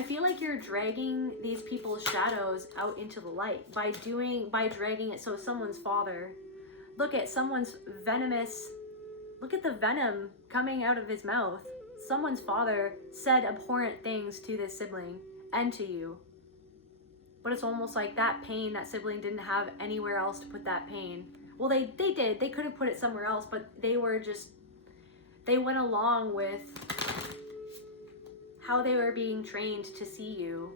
I feel like you're dragging these people's shadows out into the light by dragging it. So someone's father, look at someone's venomous, look at the venom coming out of his mouth. Someone's father said abhorrent things to this sibling and to you. But it's almost like that pain, that sibling didn't have anywhere else to put that pain. Well, they did. They could have put it somewhere else, but they went along with how they were being trained to see you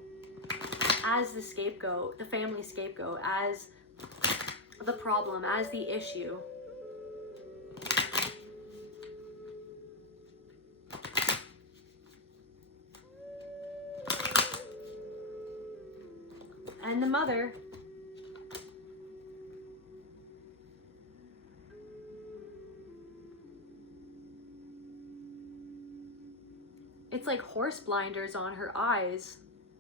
as the scapegoat, the family scapegoat, as the problem, as the issue. And the mother, it's like horse blinders on her eyes.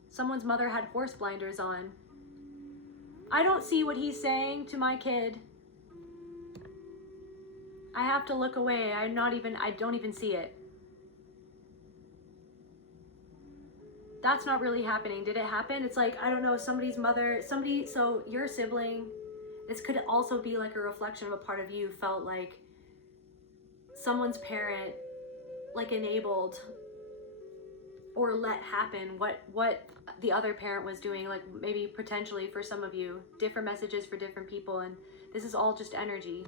Someone's mother had horse blinders on. I don't see what he's saying to my kid. I have to look away. I don't even see it. That's not really happening. Did it happen? It's like, I don't know, somebody's mother, so your sibling, this could also be like a reflection of a part of you felt like someone's parent like enabled or let happen what the other parent was doing, like maybe potentially for some of you, different messages for different people, and this is all just energy.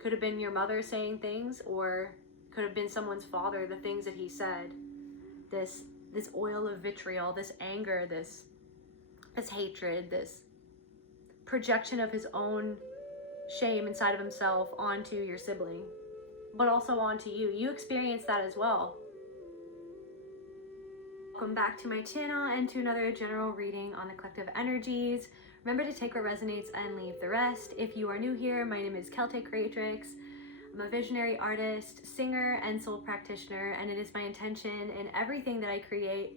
Could have been your mother saying things, or could have been someone's father, the things that he said. This oil of vitriol, this anger, this hatred, this projection of his own shame inside of himself onto your sibling, but also onto you. You experience that as well. Welcome back to my channel and to another general reading on the collective energies. Remember to take what resonates and leave the rest. If you are new here, my name is Celtae Creatrix. I'm a visionary artist, singer, and soul practitioner, and it is my intention in everything that I create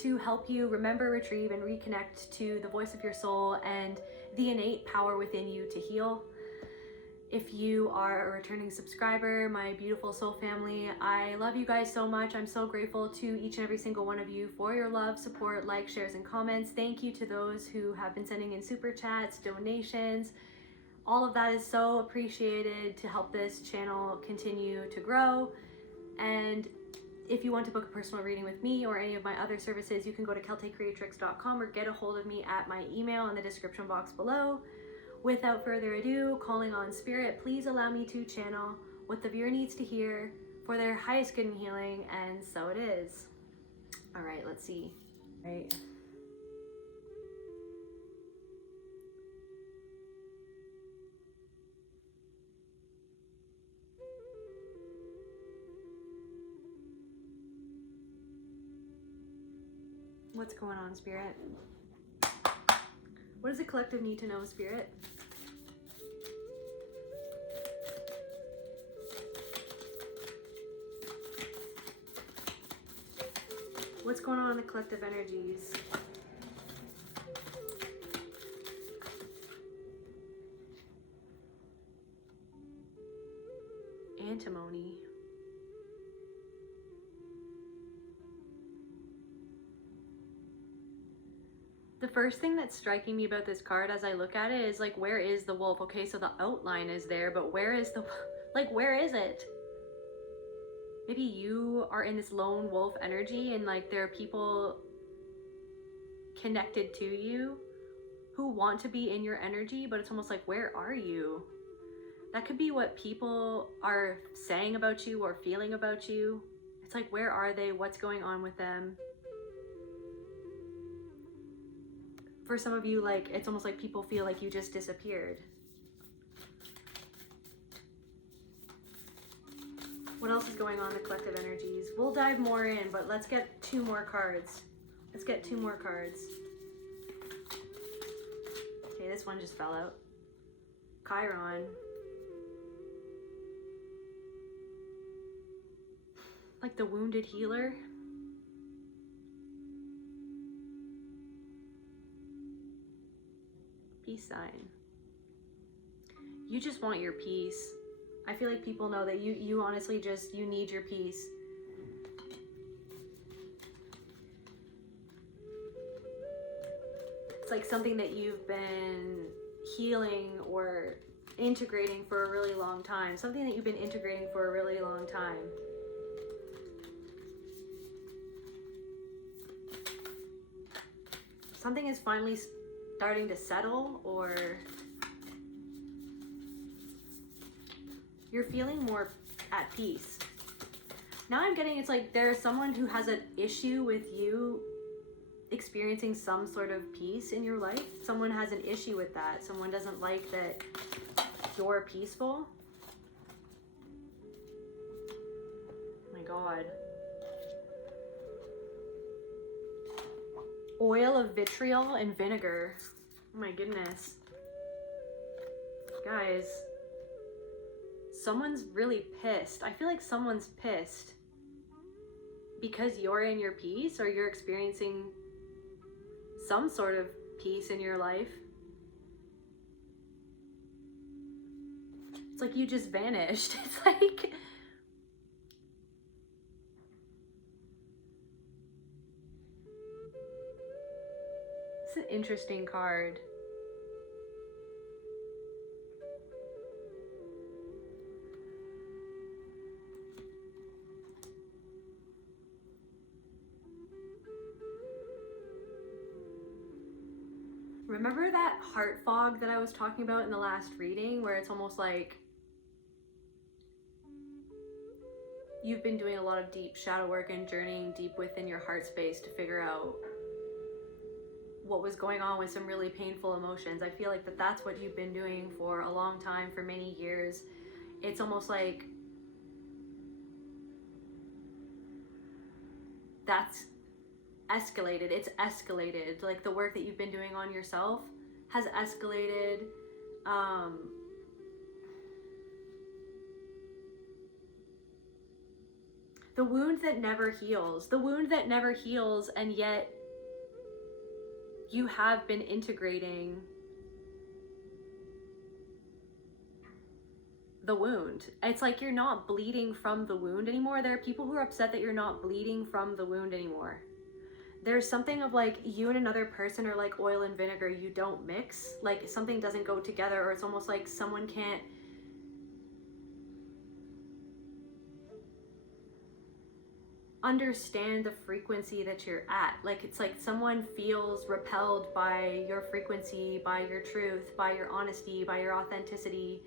to help you remember, retrieve, and reconnect to the voice of your soul and the innate power within you to heal. If you are a returning subscriber, my beautiful soul family, I love you guys so much. I'm so grateful to each and every single one of you for your love, support, likes, shares, and comments. Thank you to those who have been sending in super chats, donations. All of that is so appreciated to help this channel continue to grow. And if you want to book a personal reading with me or any of my other services, you can go to celtaecreatrix.com or get a hold of me at my email in the description box below. Without further ado, calling on spirit, please allow me to channel what the viewer needs to hear for their highest good and healing, and so it is. All right, let's see. All right. What's going on, Spirit? What does the collective need to know, Spirit? What's going on in the collective energies? Antimony. The first thing that's striking me about this card as I look at it is like, where is the wolf? Okay, so the outline is there, but where is the, like, where is it? Maybe you are in this lone wolf energy and like there are people connected to you who want to be in your energy, but it's almost like, where are you? That could be what people are saying about you or feeling about you. It's like, where are they? What's going on with them? For some of you, like, it's almost like people feel like you just disappeared. What else is going on in the collective energies? We'll dive more in, but let's get two more cards. Let's get two more cards. Okay, this one just fell out. Chiron. Like the wounded healer. Peace sign. You just want your peace. I feel like people know that you honestly just, you need your peace. It's like something that you've been healing or integrating for a really long time. Something that you've been integrating for a really long time. Something is finally starting to settle, or you're feeling more at peace. Now I'm getting, it's like there's someone who has an issue with you experiencing some sort of peace in your life. Someone has an issue with that. Someone doesn't like that you're peaceful. Oh my God. Oil of vitriol and vinegar. Oh my goodness. Guys, someone's really pissed. I feel like someone's pissed because you're in your peace, or you're experiencing some sort of peace in your life. It's like you just vanished. It's like, it's an interesting card. Remember that heart fog that I was talking about in the last reading, where it's almost like you've been doing a lot of deep shadow work and journeying deep within your heart space to figure out what was going on with some really painful emotions. I feel like that's what you've been doing for a long time, for many years. It's almost like that's escalated. It's escalated. Like the work that you've been doing on yourself has escalated. The wound that never heals. The wound that never heals, and yet you have been integrating the wound. It's like you're not bleeding from the wound anymore. There are people who are upset that you're not bleeding from the wound anymore. There's something of like you and another person are like oil and vinegar. You don't mix. Like something doesn't go together, or it's almost like someone can't understand the frequency that you're at. Like it's like someone feels repelled by your frequency, by your truth, by your honesty, by your authenticity.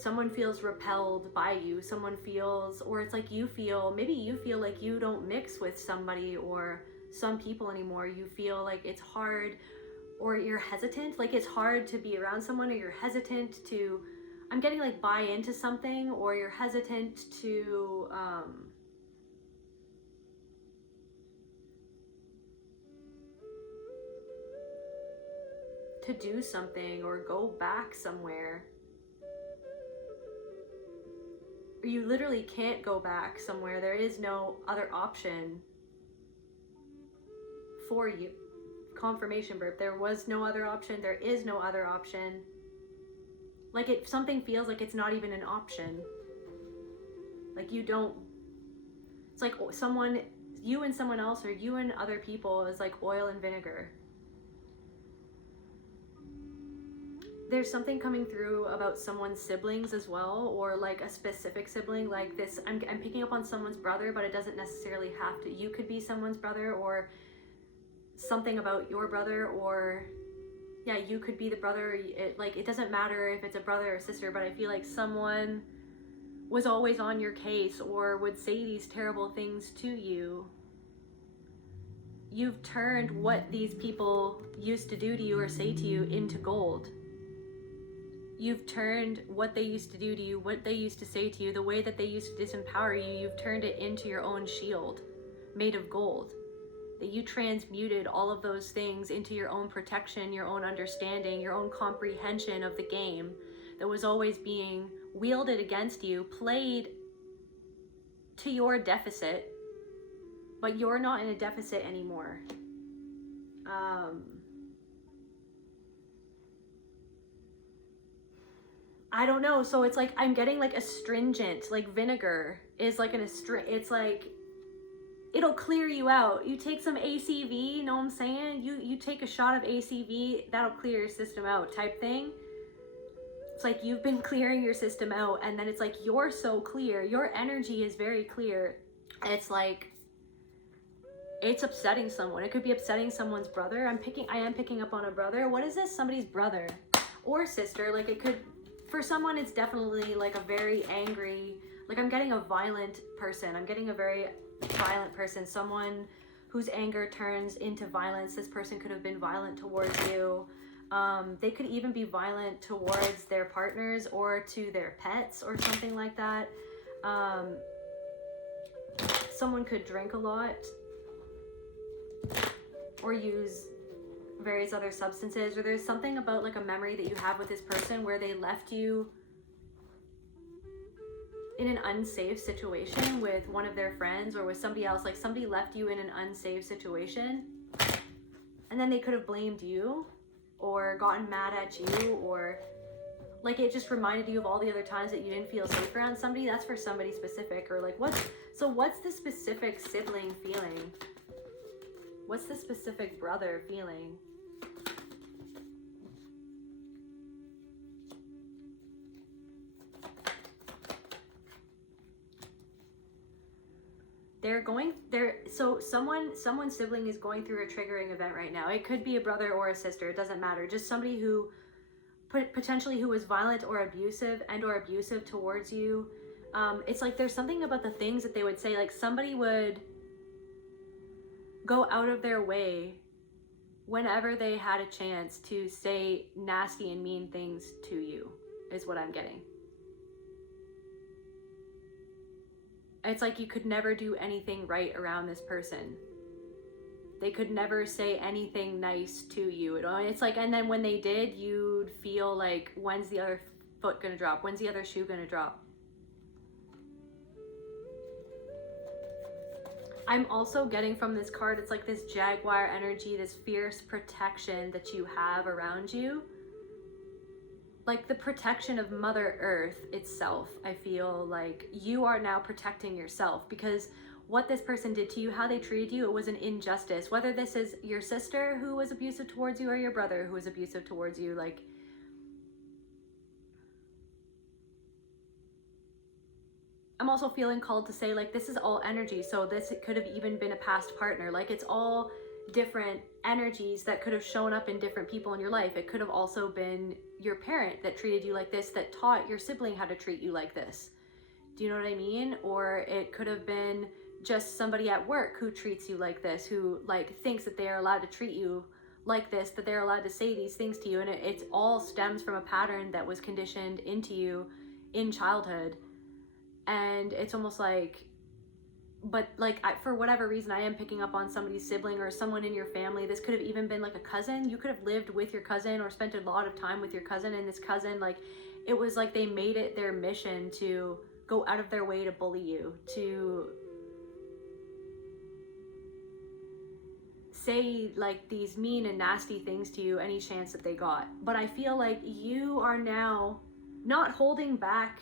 Someone feels repelled by you. Someone feels, or it's like you feel, maybe you feel like you don't mix with somebody or some people anymore. You feel like it's hard, or you're hesitant. Like it's hard to be around someone, or you're hesitant to, I'm getting like buy into something, or you're hesitant to do something or go back somewhere. You literally can't go back somewhere. There is no other option for you. Confirmation burp. There was no other option. There is no other option. Like something feels like it's not even an option. Like you don't, it's like someone, you and someone else, or you and other people is like oil and vinegar. There's something coming through about someone's siblings as well, or like a specific sibling. Like this, I'm picking up on someone's brother, but it doesn't necessarily have to. You could be someone's brother, or something about your brother, or yeah, you could be the brother. It doesn't matter if it's a brother or sister, but I feel like someone was always on your case, or would say these terrible things to you. You've turned what these people used to do to you or say to you into gold. You've turned what they used to do to you, what they used to say to you, the way that they used to disempower you, you've turned it into your own shield made of gold. That you transmuted all of those things into your own protection, your own understanding, your own comprehension of the game that was always being wielded against you, played to your deficit, but you're not in a deficit anymore. I don't know. So it's like I'm getting like astringent, like vinegar is like it's like it'll clear you out. You take some ACV, you know what I'm saying? You take a shot of ACV, that'll clear your system out type thing. It's like you've been clearing your system out, and then it's like you're so clear. Your energy is very clear. It's like it's upsetting someone. It could be upsetting someone's brother. I am picking up on a brother. What is this? Somebody's brother or sister. Like it could, for someone, it's definitely like a very angry, like I'm getting a violent person. I'm getting a very violent person. Someone whose anger turns into violence. This person could have been violent towards you. They could even be violent towards their partners or to their pets or something like that. Someone could drink a lot or use various other substances, or there's something about like a memory that you have with this person where they left you in an unsafe situation with one of their friends or with somebody else. Like somebody left you in an unsafe situation and then they could have blamed you or gotten mad at you, or like it just reminded you of all the other times that you didn't feel safe around somebody. That's for somebody specific. Or like what's the specific sibling feeling? What's the specific brother feeling? So someone's sibling is going through a triggering event right now. It could be a brother or a sister, it doesn't matter. Just somebody who potentially who was violent or abusive towards you. It's like there's something about the things that they would say. Like somebody would go out of their way whenever they had a chance to say nasty and mean things to you, is what I'm getting. It's like you could never do anything right around this person. They could never say anything nice to you at all. It's like, and then when they did, you'd feel like, when's the other foot gonna drop? When's the other shoe gonna drop? I'm also getting from this card, it's like this jaguar energy, this fierce protection that you have around you. Like the protection of Mother Earth itself. I feel like you are now protecting yourself, because what this person did to you, how they treated you, it was an injustice. Whether this is your sister who was abusive towards you or your brother who was abusive towards you, like I'm also feeling called to say, like, this is all energy. So this could have even been a past partner. Like, it's all different energies that could have shown up in different people in your life. It could have also been your parent that treated you like this, that taught your sibling how to treat you like this. Do you know what I mean? Or it could have been just somebody at work who treats you like this, who like thinks that they are allowed to treat you like this, that they're allowed to say these things to you. And it all stems from a pattern that was conditioned into you in childhood. And it's almost like, but like for whatever reason, I am picking up on somebody's sibling or someone in your family. This could have even been like a cousin. You could have lived with your cousin or spent a lot of time with your cousin, and this cousin, like, it was like they made it their mission to go out of their way to bully you, to say like these mean and nasty things to you any chance that they got. But I feel like you are now not holding back.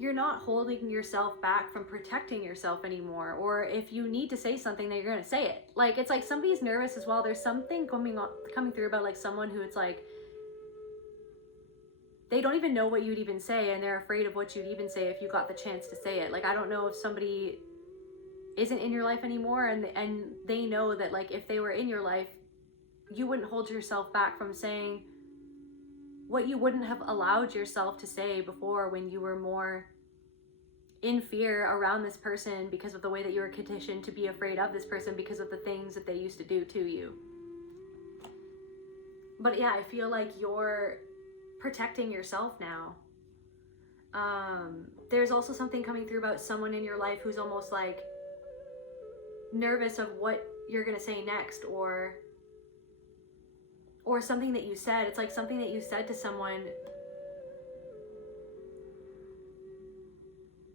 You're not holding yourself back from protecting yourself anymore. Or if you need to say something, that you're going to say it. Like, it's like somebody's nervous as well. There's something coming through about like someone who it's like, they don't even know what you'd even say, and they're afraid of what you'd even say if you got the chance to say it. Like, I don't know if somebody isn't in your life anymore, and they know that like if they were in your life, you wouldn't hold yourself back from saying what you wouldn't have allowed yourself to say before, when you were more in fear around this person because of the way that you were conditioned to be afraid of this person because of the things that they used to do to you. But yeah, I feel like you're protecting yourself now. There's also something coming through about someone in your life who's almost like nervous of what you're gonna say next, or something that you said. It's like something that you said to someone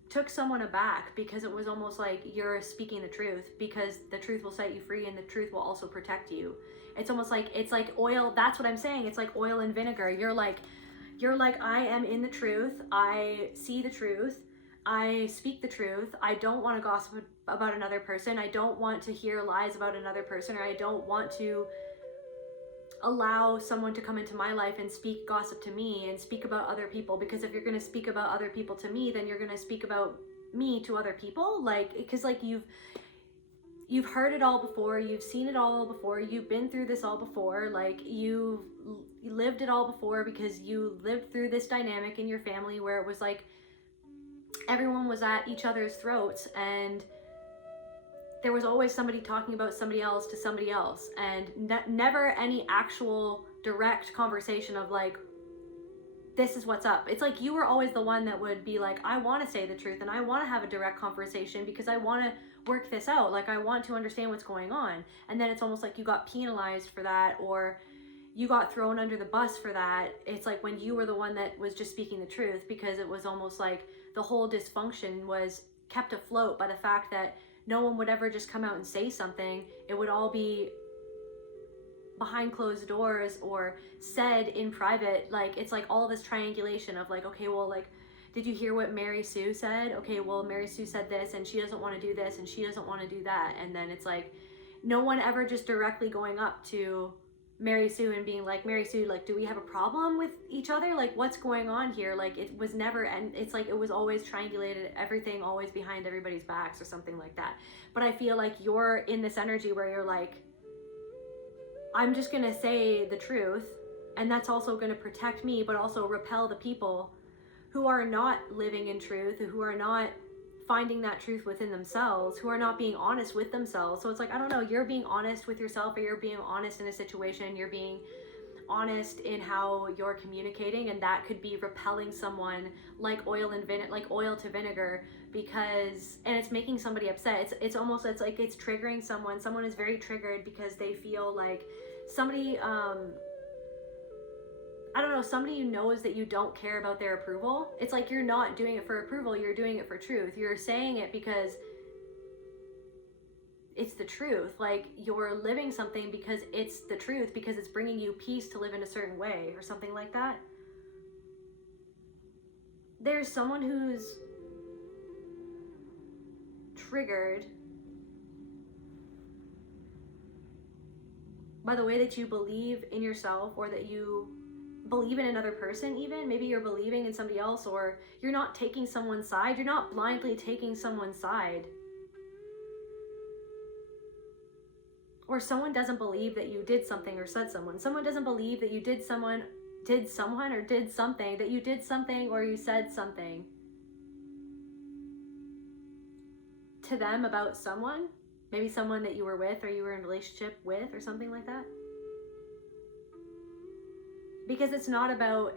took someone aback, because it was almost like you're speaking the truth, because the truth will set you free and the truth will also protect you. It's almost like, it's like oil. That's what I'm saying. It's like oil and vinegar. You're like, You're like, I am in the truth. I see the truth. I speak the truth. I don't want to gossip about another person. I don't want to hear lies about another person, or I don't want to allow someone to come into my life and speak gossip to me and speak about other people. Because if you're going to speak about other people to me, then you're going to speak about me to other people. Like, because like you've heard it all before, you've seen it all before, you've been through this all before, like you've lived it all before, because you lived through this dynamic in your family where it was like everyone was at each other's throats, and there was always somebody talking about somebody else to somebody else, and never any actual direct conversation of like, this is what's up. It's like you were always the one that would be like, I want to say the truth and I want to have a direct conversation because I want to work this out. Like, I want to understand what's going on. And then it's almost like you got penalized for that, or you got thrown under the bus for that. It's like when you were the one that was just speaking the truth, because it was almost like the whole dysfunction was kept afloat by the fact that no one would ever just come out and say something. It would all be behind closed doors or said in private. Like, it's like all this triangulation of like, okay, well, like, did you hear what Mary Sue said? Okay, well, Mary Sue said this and she doesn't want to do this and she doesn't want to do that. And then it's like no one ever just directly going up to Mary Sue and being like, Mary Sue, like, do we have a problem with each other? Like, what's going on here? Like, it was never, and it's like it was always triangulated, everything always behind everybody's backs or something like that. But I feel like you're in this energy where you're like, I'm just gonna say the truth, and that's also gonna protect me, but also repel the people who are not living in truth, who are not finding that truth within themselves, who are not being honest with themselves. So it's like, I don't know, you're being honest with yourself, or you're being honest in a situation, you're being honest in how you're communicating, and that could be repelling someone like oil to vinegar, because, and it's making somebody upset. It's almost, it's like it's triggering someone is very triggered because they feel like somebody, I don't know, somebody who knows that you don't care about their approval. It's like you're not doing it for approval, you're doing it for truth. You're saying it because it's the truth. Like, you're living something because it's the truth, because it's bringing you peace to live in a certain way or something like that. There's someone who's triggered by the way that you believe in yourself, or that you believe in another person. Even maybe you're believing in somebody else, or you're not taking someone's side. You're not blindly taking someone's side, or someone doesn't believe that you did something or said someone doesn't believe that you did something, that you did something or you said something to them about someone, maybe someone that you were with or you were in a relationship with or something like that. Because it's not about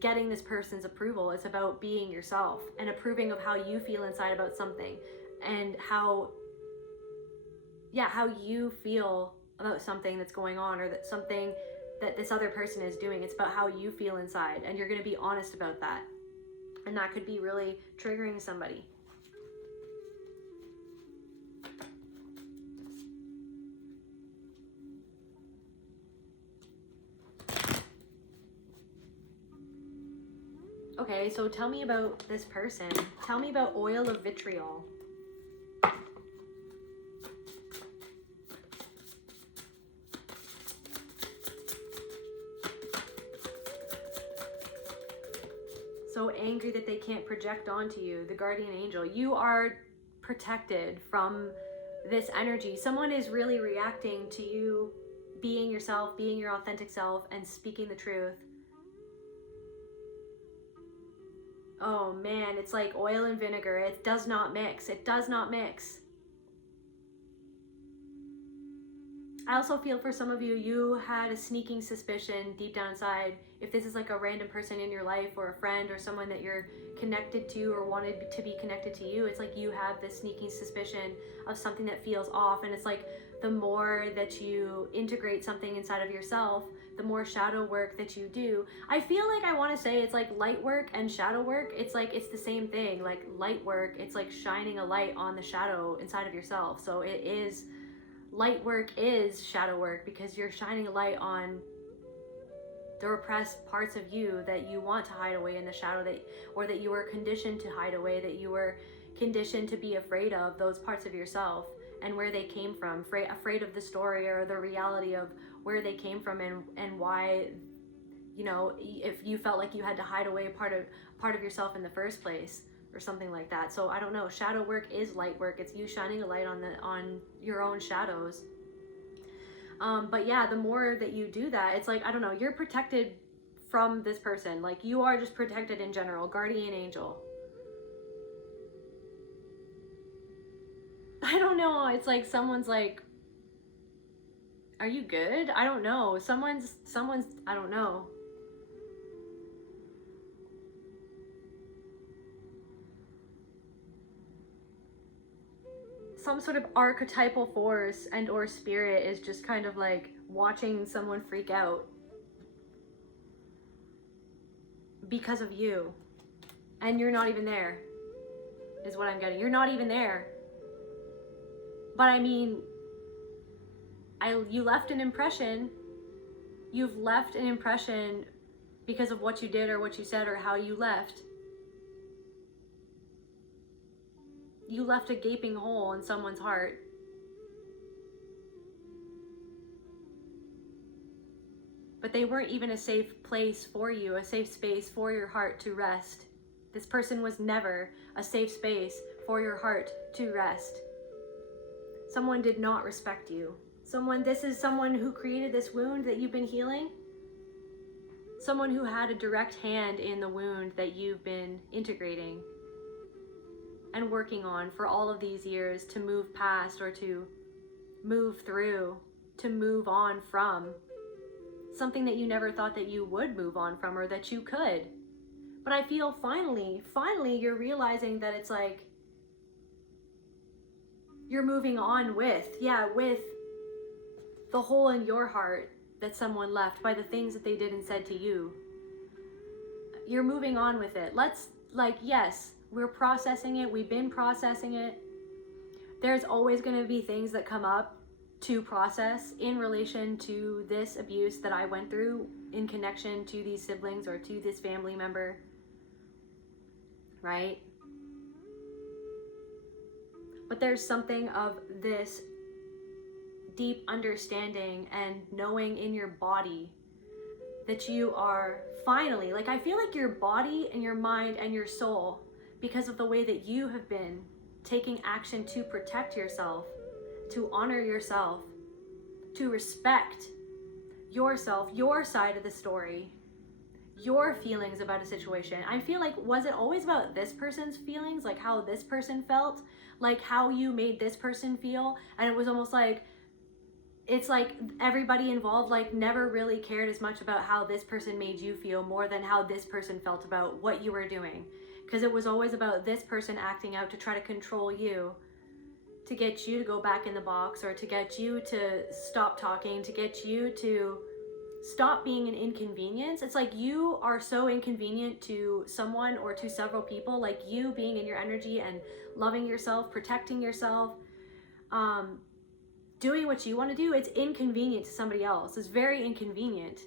getting this person's approval. It's about being yourself and approving of how you feel inside about something, and how you feel about something that's going on, or that something that this other person is doing. It's about how you feel inside, and you're going to be honest about that. And that could be really triggering somebody. Okay, so tell me about this person. Tell me about oil of vitriol. So angry that they can't project onto you, the guardian angel. You are protected from this energy. Someone is really reacting to you being yourself, being your authentic self, and speaking the truth. Oh man, it's like oil and vinegar. It does not mix. It does not mix. I also feel for some of you, you had a sneaking suspicion deep down inside. If this is like a random person in your life, or a friend, or someone that you're connected to or wanted to be connected to you, it's like you have this sneaking suspicion of something that feels off. And it's like the more that you integrate something inside of yourself, the more shadow work that you do. I feel like I want to say it's like light work and shadow work. It's like it's the same thing. Like light work, it's like shining a light on the shadow inside of yourself. So it is, light work is shadow work, because you're shining a light on the repressed parts of you that you want to hide away in the shadow, or that you were conditioned to hide away, that you were conditioned to be afraid of, those parts of yourself and where they came from, afraid of the story or the reality of where they came from, and why, you know, if you felt like you had to hide away part of yourself in the first place or something like that. So I don't know, shadow work is light work. It's you shining a light on your own shadows. But yeah, the more that you do that, it's like, I don't know, you're protected from this person. Like, you are just protected in general, guardian angel. I don't know. It's like someone's like, are you good? I don't know. Someone's, I don't know. Some sort of archetypal force and or spirit is just kind of like watching someone freak out because of you. And you're not even there, is what I'm getting. You're not even there. But I mean, you left an impression. You've left an impression because of what you did or what you said or how you left. You left a gaping hole in someone's heart. But they weren't even a safe place for you, a safe space for your heart to rest. This person was never a safe space for your heart to rest. Someone did not respect you. This is someone who created this wound that you've been healing. Someone who had a direct hand in the wound that you've been integrating and working on for all of these years to move past, or to move through, to move on from. Something that you never thought that you would move on from, or that you could. But I feel finally you're realizing that it's like, you're moving on with the hole in your heart that someone left by the things that they did and said to you. You're moving on with it. Yes, we're processing it. We've been processing it. There's always going to be things that come up to process in relation to this abuse that I went through in connection to these siblings or to this family member, right? But there's something of this deep understanding and knowing in your body that you are finally, like, I feel like your body and your mind and your soul, because of the way that you have been taking action to protect yourself, to honor yourself, to respect yourself, your side of the story, your feelings about a situation. I feel like, was it always about this person's feelings, like how this person felt, like how you made this person feel? And it was almost like, it's like everybody involved like never really cared as much about how this person made you feel more than how this person felt about what you were doing. Because it was always about this person acting out to try to control you, to get you to go back in the box, or to get you to stop talking, to get you to stop being an inconvenience. It's like you are so inconvenient to someone or to several people, like you being in your energy and loving yourself, protecting yourself, doing what you want to do, it's inconvenient to somebody else. It's very inconvenient.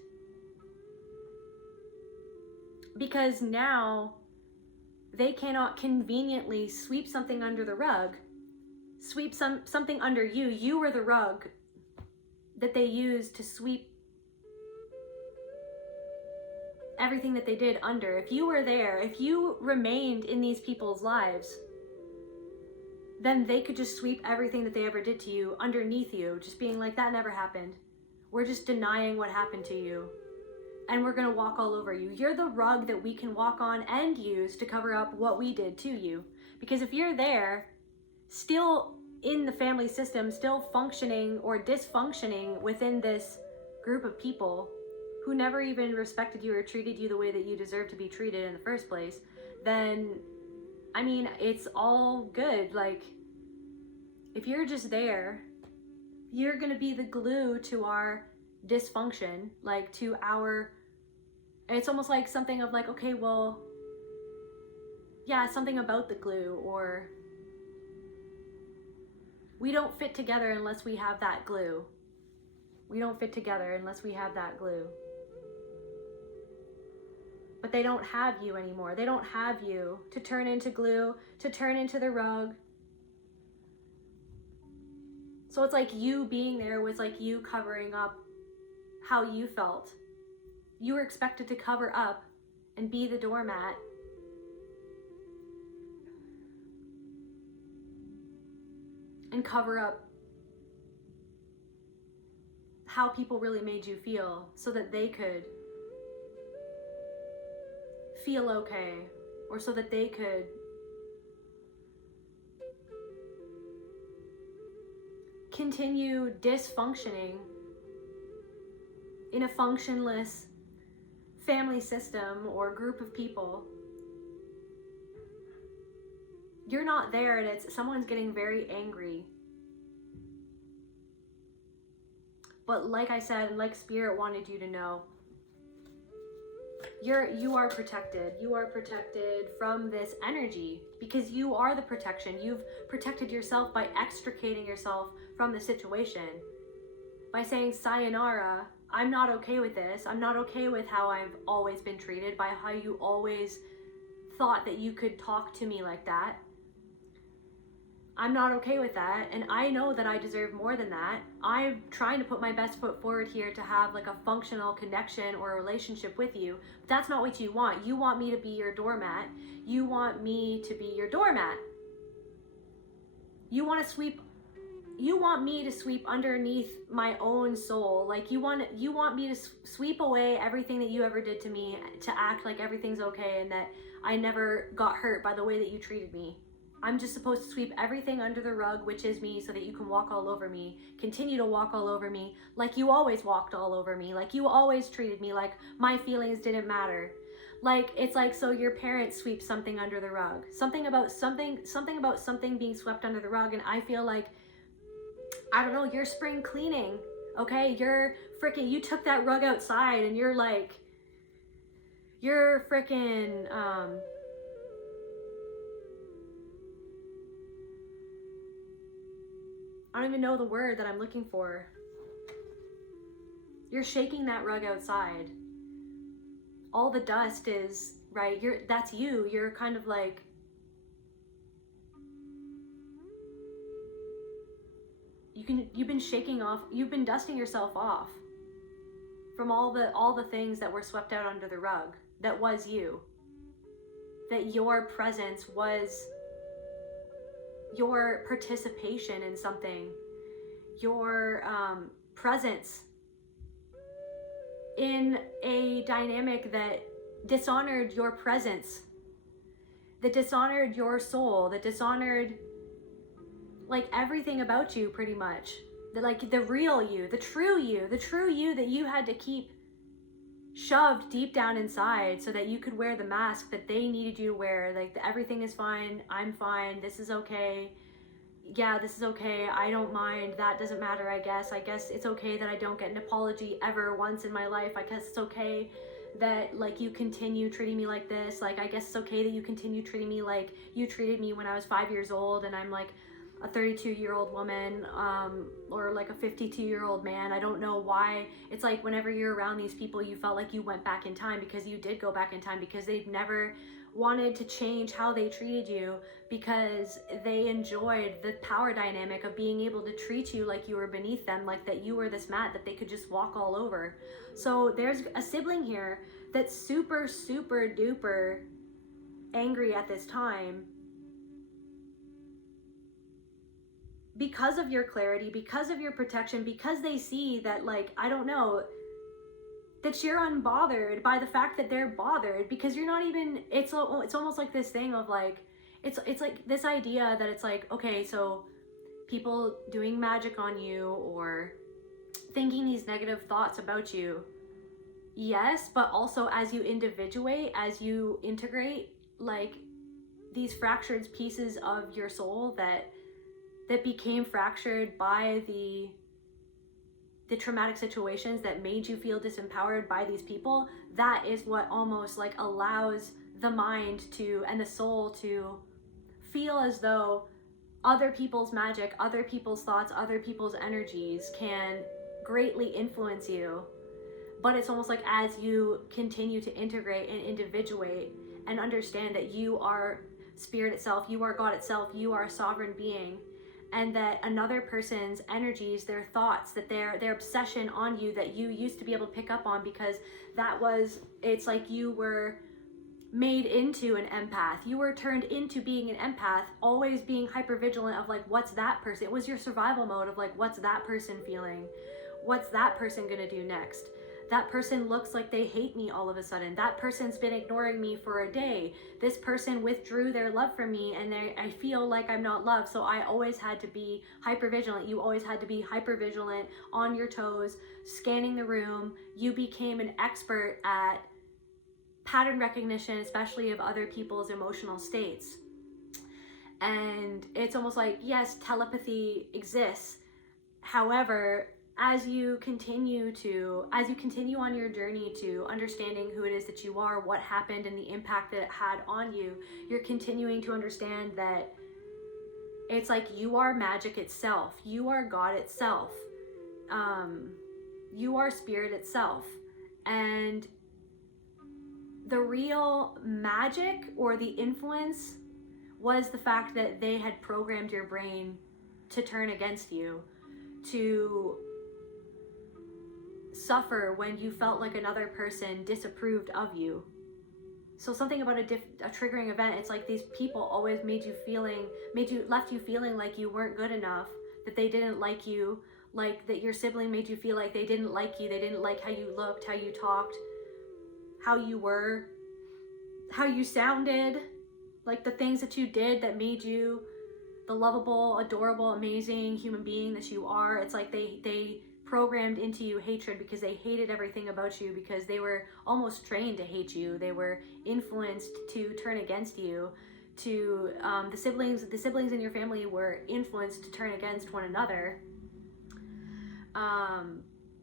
Because now they cannot conveniently sweep something under the rug, sweep something under you. You were the rug that they used to sweep everything that they did under. If you were there, if you remained in these people's lives, then they could just sweep everything that they ever did to you underneath you, just being like, that never happened. We're just denying what happened to you, and we're gonna walk all over you. You're the rug that we can walk on and use to cover up what we did to you. Because if you're there, still in the family system, still functioning or dysfunctioning within this group of people who never even respected you or treated you the way that you deserve to be treated in the first place, then, I mean, it's all good. Like, if you're just there, you're gonna be the glue to our dysfunction, like to our, it's almost like something of like, okay, well, yeah, something about the glue, or we don't fit together unless we have that glue. We don't fit together unless we have that glue. but they don't have you anymore. They don't have you to turn into glue, to turn into the rug. So it's like you being there was like you covering up how you felt. You were expected to cover up and be the doormat. And cover up how people really made you feel so that they could feel okay, or so that they could continue dysfunctioning in a functionless family system or group of people. You're not there, and someone's getting very angry. But like I said, and like Spirit wanted you to know, you are protected. You are protected from this energy because you are the protection. You've protected yourself by extricating yourself from the situation. By saying, sayonara, I'm not okay with this. I'm not okay with how I've always been treated, by how you always thought that you could talk to me like that. I'm not okay with that, and I know that I deserve more than that. I'm trying to put my best foot forward here to have like a functional connection or a relationship with you. But that's not what you want. You want me to be your doormat. You want me to be your doormat. You want me to sweep underneath my own soul. Like you want me to sweep away everything that you ever did to me, to act like everything's okay and that I never got hurt by the way that you treated me. I'm just supposed to sweep everything under the rug, which is me, so that you can walk all over me, continue to walk all over me, like you always walked all over me, like you always treated me like my feelings didn't matter. Like, it's like, so your parents sweep something under the rug, something about something being swept under the rug, and I feel like, I don't know, you're spring cleaning, okay? You took that rug outside, and you're freaking, I don't even know the word that I'm looking for. You're shaking that rug outside. All the dust is, right, that's you. You're kind of like, you've been dusting yourself off from all the things that were swept out under the rug. That was you. That your presence was your participation in something, your presence in a dynamic that dishonored your presence, that dishonored your soul, that dishonored like everything about you pretty much. Like the real you, the true you that you had to keep shoved deep down inside so that you could wear the mask that they needed you to wear. Like, everything is fine, I'm fine, this is okay, yeah, this is okay, I don't mind, that doesn't matter, I guess it's okay that I don't get an apology ever once in my life. I guess it's okay that like you continue treating me like this. Like, I guess it's okay that you continue treating me like you treated me when I was 5 years old and I'm like a 32-year-old woman, or like a 52-year-old man. I don't know why. It's like whenever you're around these people, you felt like you went back in time, because you did go back in time, because they've never wanted to change how they treated you, because they enjoyed the power dynamic of being able to treat you like you were beneath them, like that you were this mat that they could just walk all over. So there's a sibling here that's super, super duper angry at this time, because of your clarity, because of your protection, because they see that, like, I don't know, that you're unbothered by the fact that they're bothered, because you're not even, it's almost like this thing of like, it's like this idea that it's like, okay, so people doing magic on you or thinking these negative thoughts about you, yes, but also as you individuate, as you integrate like these fractured pieces of your soul that became fractured by the traumatic situations that made you feel disempowered by these people, that is what almost like allows the mind to, and the soul to feel as though other people's magic, other people's thoughts, other people's energies can greatly influence you But it's almost like as you continue to integrate and individuate and understand that you are spirit itself, you are God itself, you are a sovereign being, and that another person's energies, their thoughts, that their obsession on you that you used to be able to pick up on, because it's like you were made into an empath. You were turned into being an empath, always being hyper vigilant of like, what's that person? It was your survival mode of like, what's that person feeling? What's that person gonna do next? That person looks like they hate me all of a sudden. That person's been ignoring me for a day. This person withdrew their love from me and I feel like I'm not loved. So I always had to be hyper vigilant. You always had to be hyper vigilant, on your toes, scanning the room. You became an expert at pattern recognition, especially of other people's emotional states. And it's almost like, yes, telepathy exists. However, as you continue on your journey to understanding who it is that you are, what happened, and the impact that it had on you, you're continuing to understand that it's like you are magic itself. You are God itself. You are spirit itself. And the real magic or the influence was the fact that they had programmed your brain to turn against you, to suffer when you felt like another person disapproved of you. So something about a triggering event, it's like these people always left you feeling like you weren't good enough, that they didn't like you, like that your sibling made you feel like they didn't like you, they didn't like how you looked, how you talked, how you were, how you sounded, like the things that you did that made you the lovable, adorable, amazing human being that you are. It's like they programmed into you hatred because they hated everything about you, because they were almost trained to hate you. They were influenced to turn against you. The siblings in your family were influenced to turn against one another.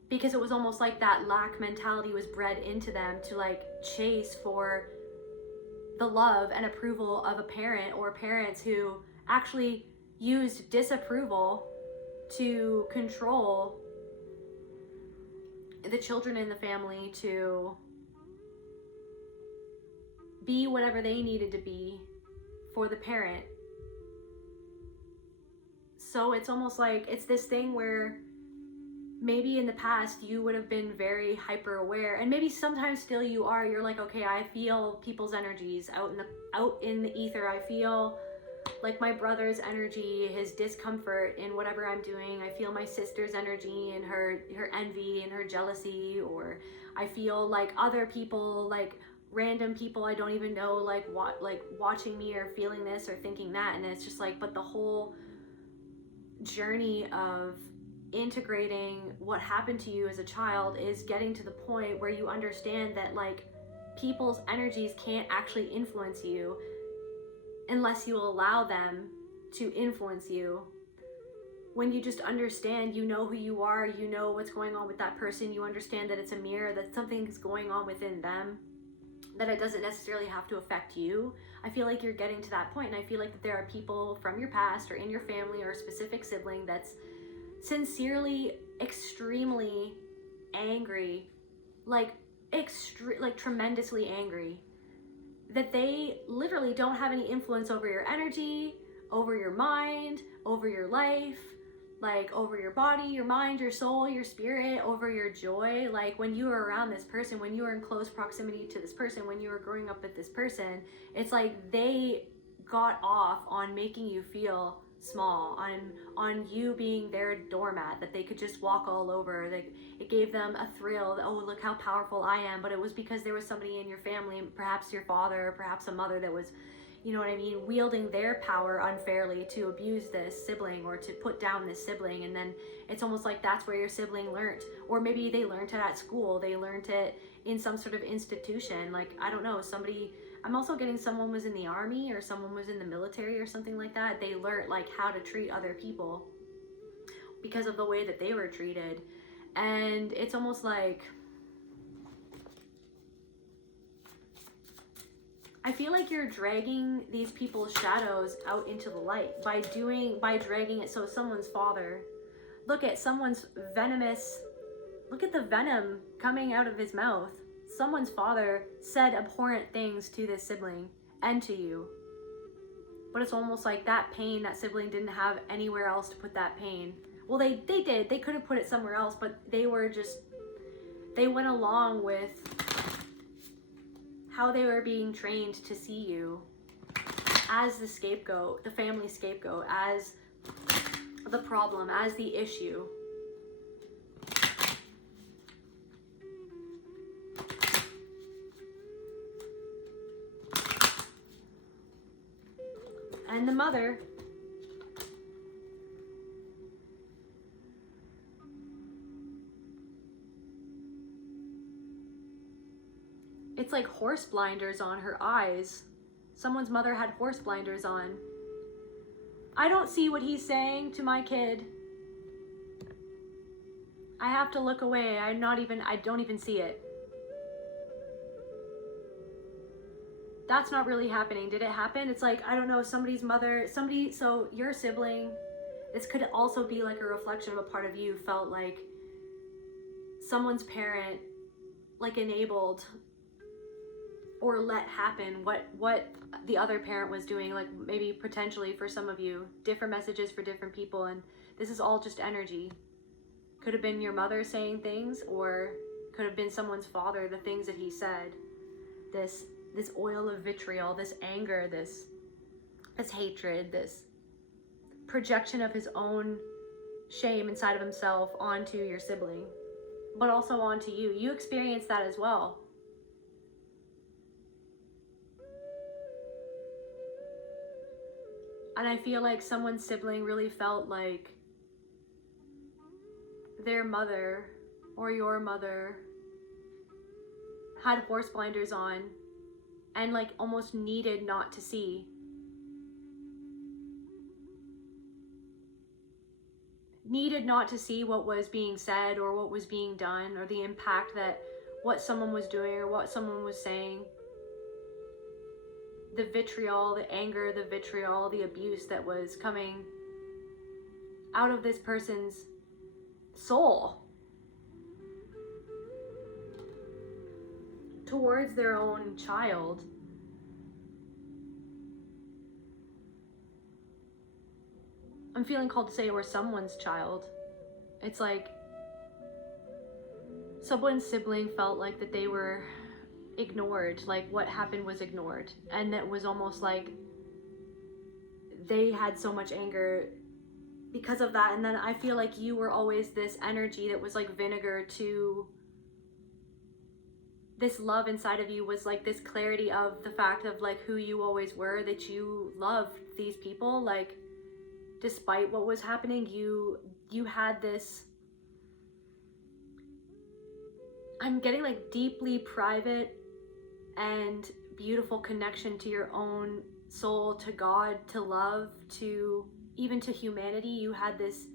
Because it was almost like that lack mentality was bred into them to like chase for the love and approval of a parent, or parents who actually used disapproval to control the children in the family to be whatever they needed to be for the parent. So it's almost like it's this thing where maybe in the past you would have been very hyper aware, and maybe sometimes still you are. You're like, okay, I feel people's energies out in the ether. I feel like my brother's energy, his discomfort in whatever I'm doing. I feel my sister's energy and her envy and her jealousy, or I feel like other people, like random people I don't even know, like watching me or feeling this or thinking that. And it's just like, but the whole journey of integrating what happened to you as a child is getting to the point where you understand that like people's energies can't actually influence you unless you allow them to influence you. When you just understand, you know who you are, you know what's going on with that person, you understand that it's a mirror, that something's going on within them, that it doesn't necessarily have to affect you. I feel like you're getting to that point, and I feel like that there are people from your past or in your family or a specific sibling that's sincerely, extremely angry, like tremendously angry, that they literally don't have any influence over your energy, over your mind, over your life, like over your body, your mind, your soul, your spirit, over your joy. Like when you were around this person, when you were in close proximity to this person, when you were growing up with this person, it's like they got off on making you feel small, on you being their doormat that they could just walk all over. Like it gave them a thrill. Oh, look how powerful I am. But it was because there was somebody in your family, perhaps your father, or perhaps a mother, that was, you know what I mean, wielding their power unfairly to abuse this sibling or to put down this sibling. And then it's almost like that's where your sibling learned, or maybe they learned it at school, they learned it in some sort of institution, like I don't know, somebody. I'm also getting someone was in the army or someone was in the military or something like that. They learned like how to treat other people because of the way that they were treated. And it's almost like, I feel like you're dragging these people's shadows out into the light by dragging it. So someone's father, look at someone's venomous Look at the venom coming out of his mouth. Someone's father said abhorrent things to this sibling and to you. But it's almost like that pain, that sibling didn't have anywhere else to put that pain. Well, they did. They could have put it somewhere else, but they went along with how they were being trained to see you as the scapegoat, the family scapegoat, as the problem, as the issue. And the mother, it's like horse blinders on her eyes. Someone's mother had horse blinders on. I don't see what he's saying to my kid. I have to look away. I don't even see it. That's not really happening. Did it happen? It's like, I don't know, somebody's mother, so your sibling, this could also be like a reflection of a part of you felt like someone's parent like enabled or let happen what the other parent was doing, like maybe potentially for some of you, different messages for different people, and this is all just energy. Could have been your mother saying things, or could have been someone's father, the things that he said. This oil of vitriol, this anger, this hatred, this projection of his own shame inside of himself onto your sibling, but also onto you. You experience that as well. And I feel like someone's sibling really felt like their mother or your mother had horse blinders on and like almost needed not to see. Needed not to see what was being said or what was being done or the impact that what someone was doing or what someone was saying. The vitriol, the anger, the vitriol, the abuse that was coming out of this person's soul towards their own child. I'm feeling called to say it was someone's child. It's like someone's sibling felt like that they were ignored, like what happened was ignored, and that was almost like they had so much anger because of that. And then I feel like you were always this energy that was like vinegar to this love inside of you, was like this clarity of the fact of like who you always were, that you loved these people, like despite what was happening, you had this, I'm getting like deeply private and beautiful connection to your own soul, to God, to love, to even to humanity. You had this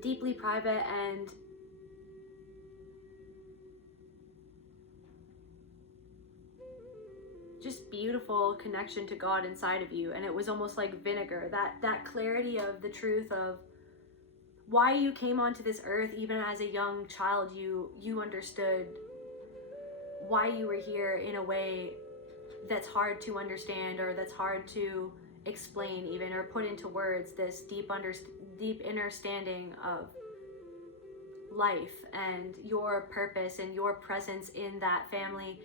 deeply private and just beautiful connection to God inside of you. And it was almost like vinegar, that clarity of the truth of why you came onto this earth. Even as a young child, you understood why you were here in a way that's hard to understand, or that's hard to explain even, or put into words. This deep understanding of life and your purpose and your presence in that family,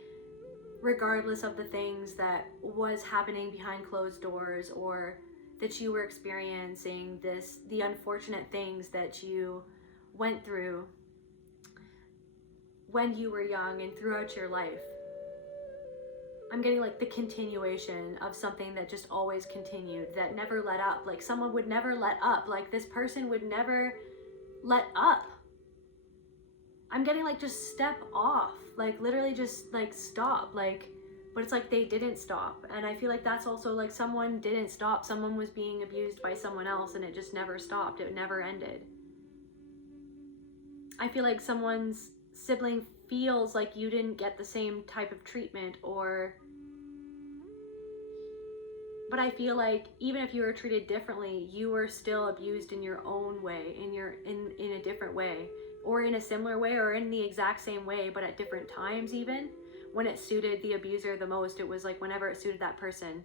regardless of the things that was happening behind closed doors, or that you were experiencing, the unfortunate things that you went through when you were young and throughout your life. I'm getting like the continuation of something that just always continued, that never let up. Like someone would never let up. Like this person would never let up. I'm getting like just step off, like literally just like stop, like, but it's like they didn't stop. And I feel like that's also like someone didn't stop. Someone was being abused by someone else and it just never stopped. It never ended. I feel like someone's sibling feels like you didn't get the same type of treatment, but I feel like even if you were treated differently, you were still abused in your own way, in a different way. or in a similar way, or in the exact same way, but at different times even. When it suited the abuser the most, it was like whenever it suited that person.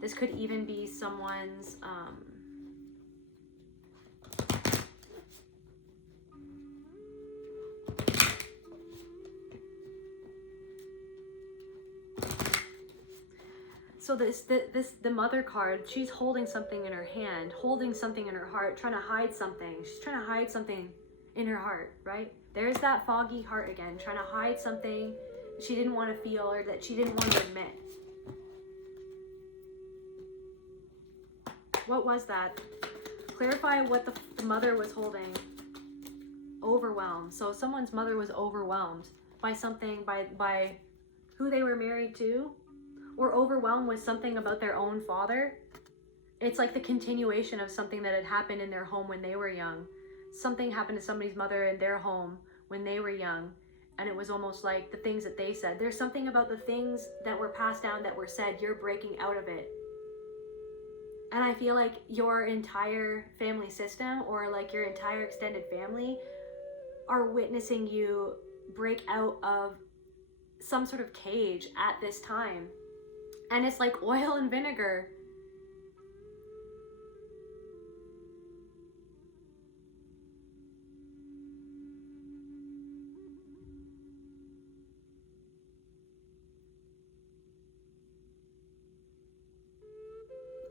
This could even be someone's so the mother card, she's holding something in her hand, holding something in her heart, trying to hide something. She's trying to hide something in her heart, right? There's that foggy heart again, trying to hide something she didn't want to feel or that she didn't want to admit. What was that? Clarify what the mother was holding. Overwhelmed. So someone's mother was overwhelmed by something, by who they were married to, or overwhelmed with something about their own father. It's like the continuation of something that had happened in their home when they were young. Something happened to somebody's mother in their home when they were young, and it was almost like the things that they said. There's something about the things that were passed down that were said, you're breaking out of it. And I feel like your entire family system, or like your entire extended family, are witnessing you break out of some sort of cage at this time. And it's like oil and vinegar.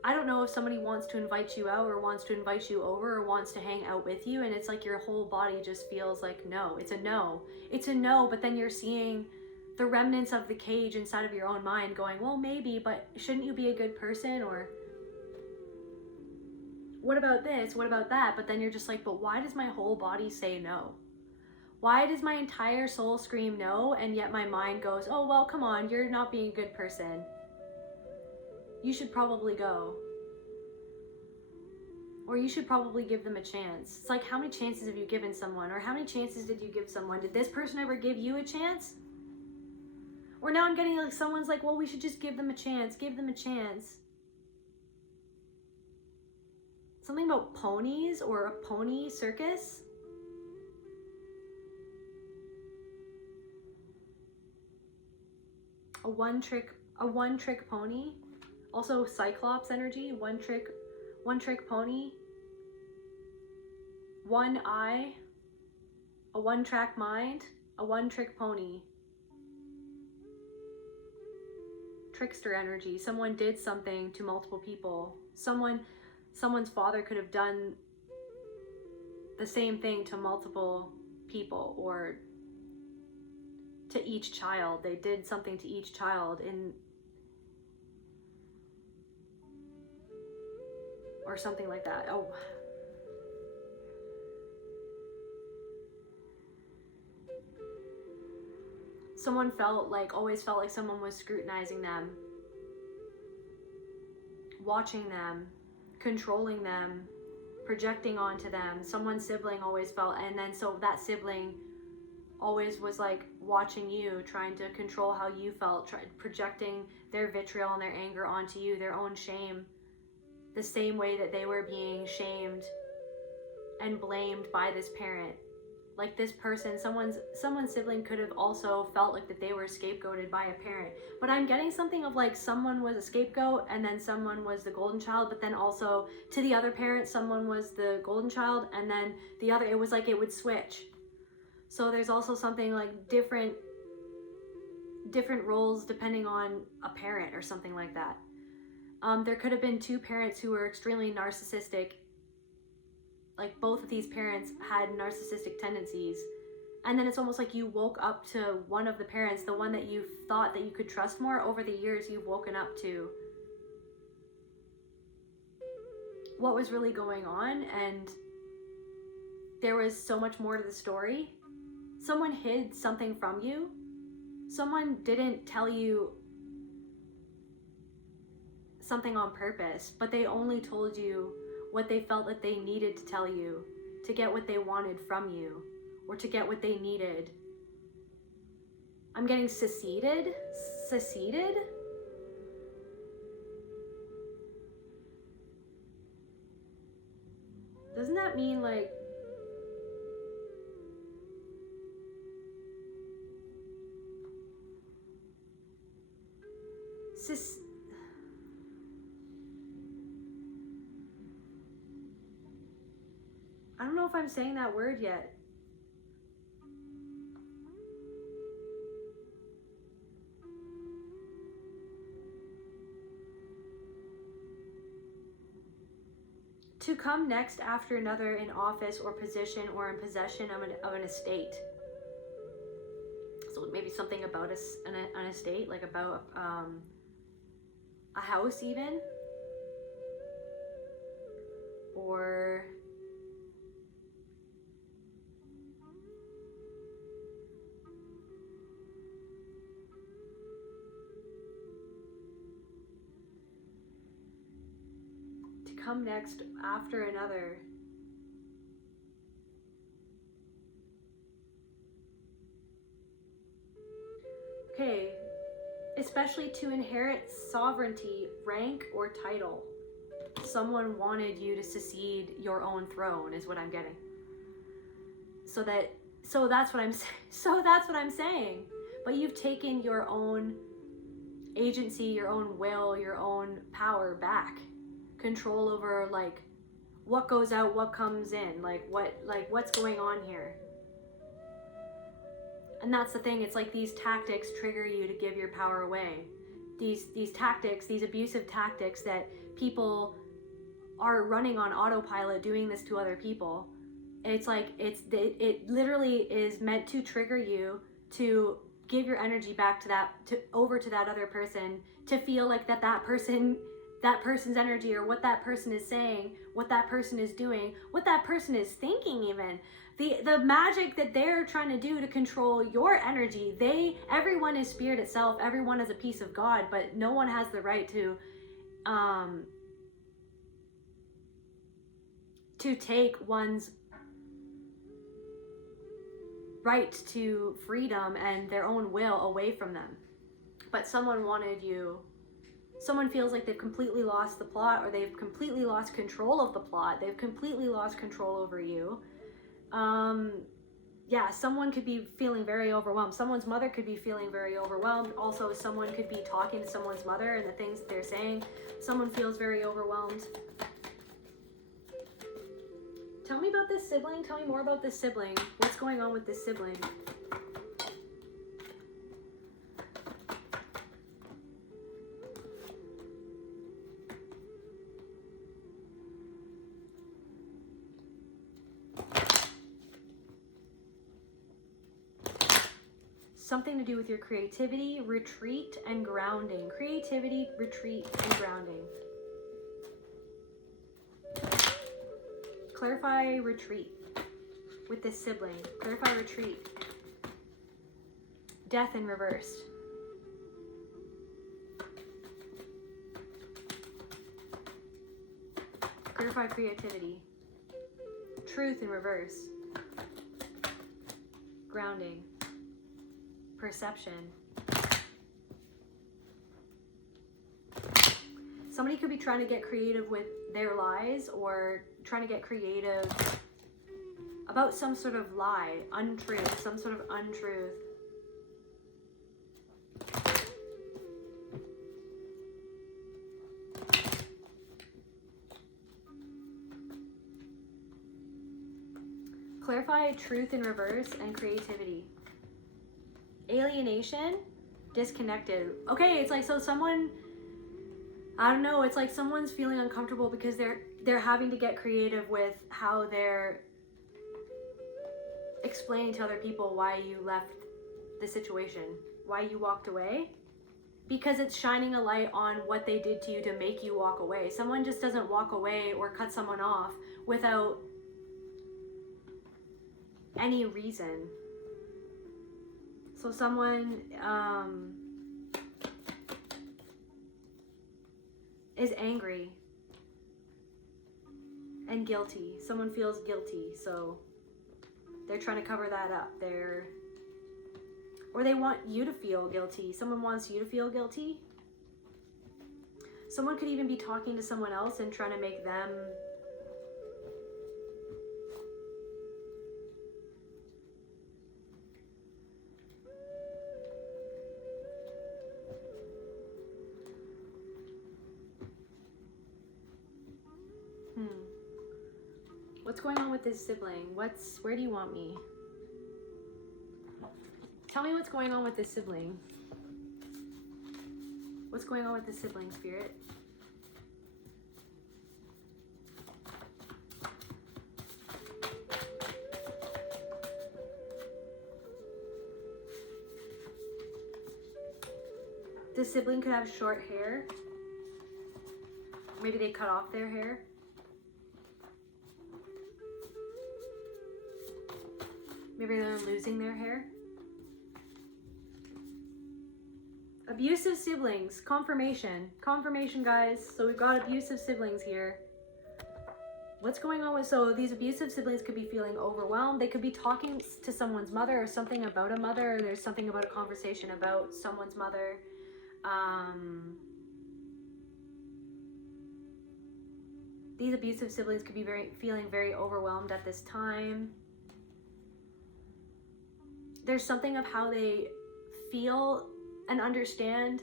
I don't know if somebody wants to invite you out or wants to invite you over or wants to hang out with you, and it's like your whole body just feels like no. It's a no. It's a no, but then you're seeing the remnants of the cage inside of your own mind going, well, maybe, but shouldn't you be a good person? Or what about this? What about that? But then you're just like, but why does my whole body say no? Why does my entire soul scream no, and yet my mind goes, oh, well, come on, you're not being a good person. You should probably go. Or you should probably give them a chance. It's like, how many chances have you given someone? Or how many chances did you give someone? Did this person ever give you a chance? Or now I'm getting like someone's like, well, we should just give them a chance. Give them a chance. Something about ponies or a pony circus. A one trick pony. Also Cyclops energy, one trick pony, one eye, a one-track mind, a one-trick pony. Trickster energy. Someone did something to multiple people. Someone's father could have done the same thing to multiple people, or to each child. They did something to each child or something like that. Oh. Someone always felt like someone was scrutinizing them, watching them, controlling them, projecting onto them. Someone's sibling always felt, and then so that sibling always was like watching you, trying to control how you felt, projecting their vitriol and their anger onto you, their own shame, the same way that they were being shamed and blamed by this parent. Like this person, someone's sibling could have also felt like that they were scapegoated by a parent. But I'm getting something of like someone was a scapegoat and then someone was the golden child, but then also to the other parent, someone was the golden child, and then the other, it was like it would switch. So there's also something like different roles depending on a parent or something like that. There could have been two parents who were extremely narcissistic. Like both of these parents had narcissistic tendencies. And then it's almost like you woke up to one of the parents, the one that you thought that you could trust more. Over the years, you've woken up to what was really going on. And there was so much more to the story. Someone hid something from you. Someone didn't tell you something on purpose, but they only told you what they felt that they needed to tell you to get what they wanted from you, or to get what they needed. I'm getting seceded? Doesn't that that mean like I don't know if I'm saying that word yet. To come next after another in office or position or in possession of an estate. So maybe something about an estate, like about a house even. Or come next after another. Okay, especially to inherit sovereignty, rank, or title. Someone wanted you to succeed your own throne is what I'm getting. So that's what I'm saying. But you've taken your own agency, your own will, your own power back. Control over like what goes out, what comes in, what's going on here. And that's the thing, it's like these tactics trigger you to give your power away. These tactics, these abusive tactics that people are running on autopilot, doing this to other people. It's like it literally is meant to trigger you to give your energy back over to that other person, to feel like that person's energy, or what that person is saying, what that person is doing, what that person is thinking even. The magic that they're trying to do to control your energy. Everyone is spirit itself, everyone is a piece of God, but no one has the right to take one's right to freedom and their own will away from them. But someone feels like they've completely lost the plot, or they've completely lost control of the plot. They've completely lost control over you. Yeah, someone could be feeling very overwhelmed. Someone's mother could be feeling very overwhelmed. Also, someone could be talking to someone's mother and the things that they're saying. Someone feels very overwhelmed. Tell me about this sibling. Tell me more about this sibling. What's going on with this sibling? Something to do with your creativity, retreat, and grounding. Creativity, retreat, and grounding. Clarify retreat with this sibling. Clarify retreat. Death in reversed. Clarify creativity. Truth in reverse. Grounding. Perception. Somebody could be trying to get creative with their lies, or trying to get creative about some sort of lie, untruth, some sort of untruth. Clarify truth in reverse and creativity. Alienation, disconnected. Okay, it's like, so someone, I don't know, it's like someone's feeling uncomfortable because they're having to get creative with how they're explaining to other people why you left the situation, why you walked away, because it's shining a light on what they did to you to make you walk away. Someone just doesn't walk away or cut someone off without any reason. So someone is angry and guilty. Someone feels guilty, so they're trying to cover that up. Or they want you to feel guilty. Someone wants you to feel guilty. Someone could even be talking to someone else and trying to make them What's going on with this sibling? Where do you want me? Tell me what's going on with this sibling. What's going on with this sibling, Spirit? This sibling could have short hair. Maybe they cut off their hair. Maybe they're losing their hair. Abusive siblings. Confirmation. Confirmation, guys. So we've got abusive siblings here. What's going on with... So these abusive siblings could be feeling overwhelmed. They could be talking to someone's mother or something about a mother. Or there's something about a conversation about someone's mother. These abusive siblings could be feeling very overwhelmed at this time. There's something of how they feel and understand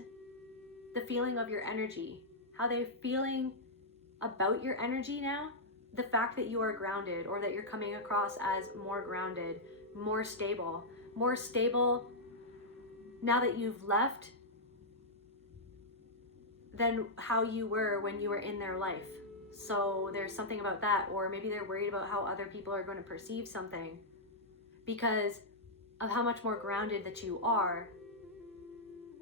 the feeling of your energy. How they're feeling about your energy now. The fact that you are grounded, or that you're coming across as more grounded, more stable. More stable now that you've left than how you were when you were in their life. So there's something about that, or maybe they're worried about how other people are going to perceive something because of how much more grounded that you are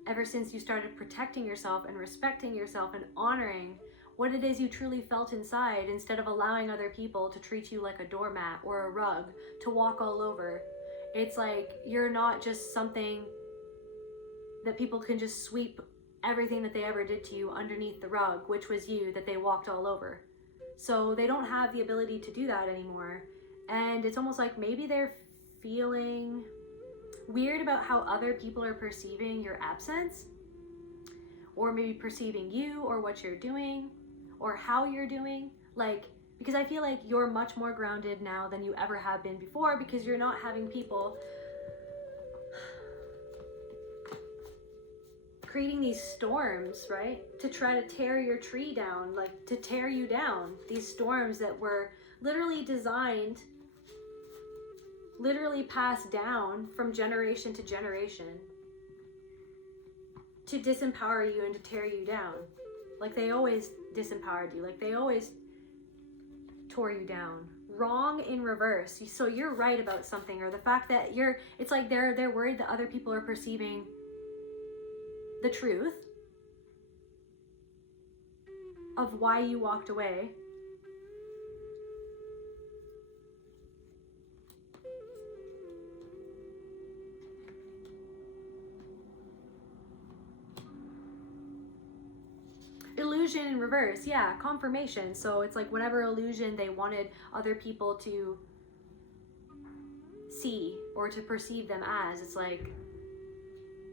ever since you started protecting yourself and respecting yourself and honoring what it is you truly felt inside, instead of allowing other people to treat you like a doormat or a rug to walk all over. It's like you're not just something that people can just sweep everything that they ever did to you underneath the rug, which was you, that they walked all over. So they don't have the ability to do that anymore. And it's almost like maybe they're feeling weird about how other people are perceiving your absence, or maybe perceiving you or what you're doing or how you're doing. Like, because I feel like you're much more grounded now than you ever have been before, because you're not having people creating these storms, right? To try to tear your tree down, like to tear you down. These storms that were literally designed, literally passed down from generation to generation to disempower you and to tear you down. Like they always disempowered you, like they always tore you down. Wrong in reverse. So you're right about something, or the fact that it's like they're worried that other people are perceiving the truth of why you walked away. Illusion in reverse, yeah, confirmation. So it's like whatever illusion they wanted other people to see or to perceive them as, it's like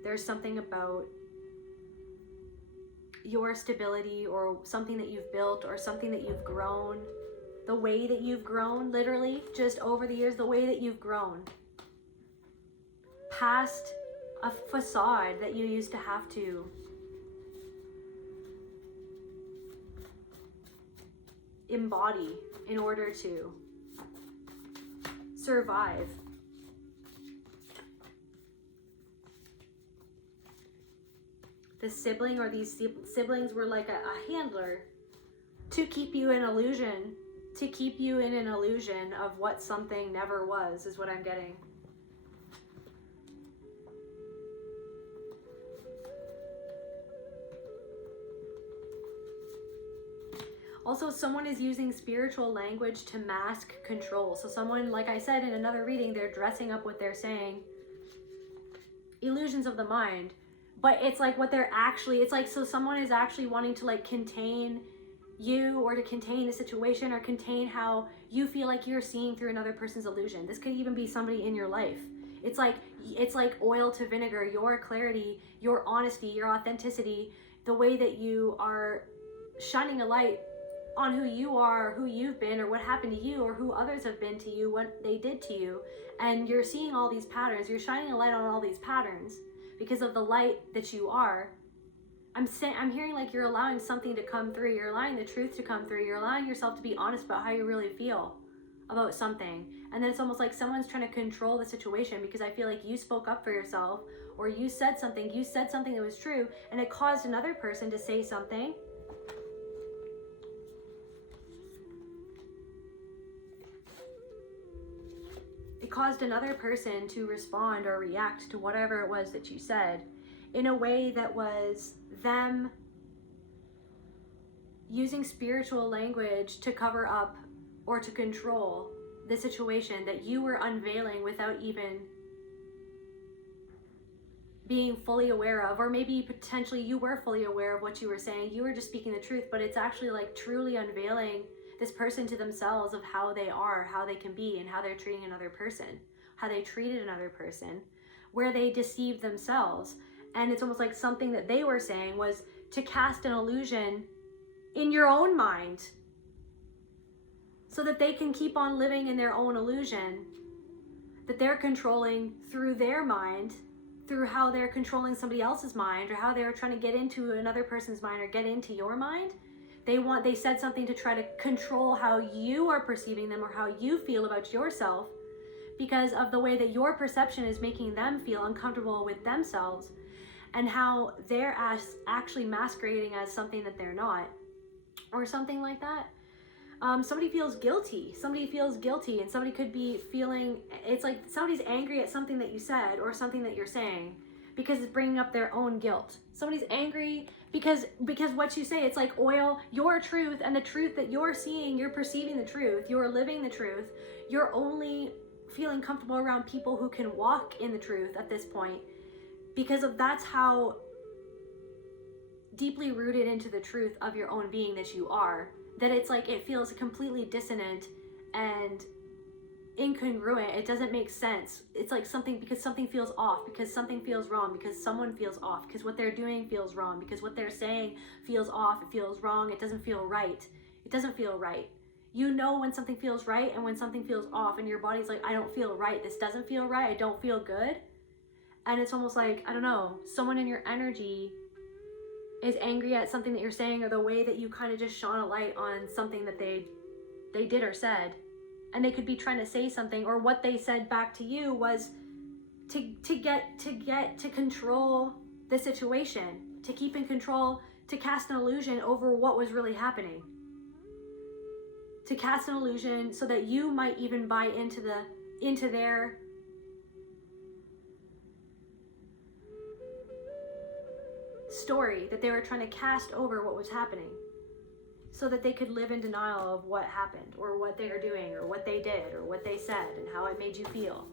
there's something about your stability or something that you've built or something that you've grown, the way that you've grown, literally just over the years, the way that you've grown past a facade that you used to have to embody in order to survive. The sibling or these siblings were like a handler to keep you in illusion, to keep you in an illusion of what something never was, is what I'm getting. Also, someone is using spiritual language to mask control. So someone, like I said in another reading, they're dressing up what they're saying. Illusions of the mind. But it's like what they're actually, it's like, so someone is actually wanting to like contain you, or to contain the situation, or contain how you feel like you're seeing through another person's illusion. This could even be somebody in your life. It's like oil to vinegar. Your clarity, your honesty, your authenticity, the way that you are shining a light on who you are, who you've been, or what happened to you, or who others have been to you, what they did to you. And you're seeing all these patterns. You're shining a light on all these patterns because of the light that you are. I'm hearing like you're allowing something to come through. You're allowing the truth to come through. You're allowing yourself to be honest about how you really feel about something. And then it's almost like someone's trying to control the situation, because I feel like you spoke up for yourself, or you said something that was true, and it caused another person to say something. It caused another person to respond or react to whatever it was that you said in a way that was them using spiritual language to cover up or to control the situation that you were unveiling without even being fully aware of. Or maybe potentially you were fully aware of what you were saying. You were just speaking the truth, but it's actually like truly unveiling this person to themselves of how they are, how they can be, and how they're treating another person, how they treated another person, where they deceived themselves. And it's almost like something that they were saying was to cast an illusion in your own mind so that they can keep on living in their own illusion that they're controlling through their mind, through how they're controlling somebody else's mind, or how they're trying to get into another person's mind or get into your mind. They said something to try to control how you are perceiving them or how you feel about yourself, because of the way that your perception is making them feel uncomfortable with themselves, and how they're actually masquerading as something that they're not, or something like that. Somebody feels guilty. And somebody could be feeling, it's like somebody's angry at something that you said or something that you're saying, because it's bringing up their own guilt. Somebody's angry because what you say, it's like oil, your truth, and the truth that you're seeing, you're perceiving the truth, you're living the truth, you're only feeling comfortable around people who can walk in the truth at this point, because of that's how deeply rooted into the truth of your own being that you are, that it's like it feels completely dissonant and incongruent. It doesn't make sense. It's like something, because something feels off, because something feels wrong, because someone feels off, because what they're doing feels wrong, because what they're saying feels off, it feels wrong, it doesn't feel right. It doesn't feel right. You know when something feels right and when something feels off, and your body's like, I don't feel right, this doesn't feel right, I don't feel good. And it's almost like, I don't know, someone in your energy is angry at something that you're saying, or the way that you kind of just shone a light on something that they did or said. And they could be trying to say something, or what they said back to you was to control the situation, to keep in control, to cast an illusion over what was really happening. To cast an illusion so that you might even buy into their story that they were trying to cast over what was happening, so that they could live in denial of what happened, or what they are doing, or what they did, or what they said, and how it made you feel.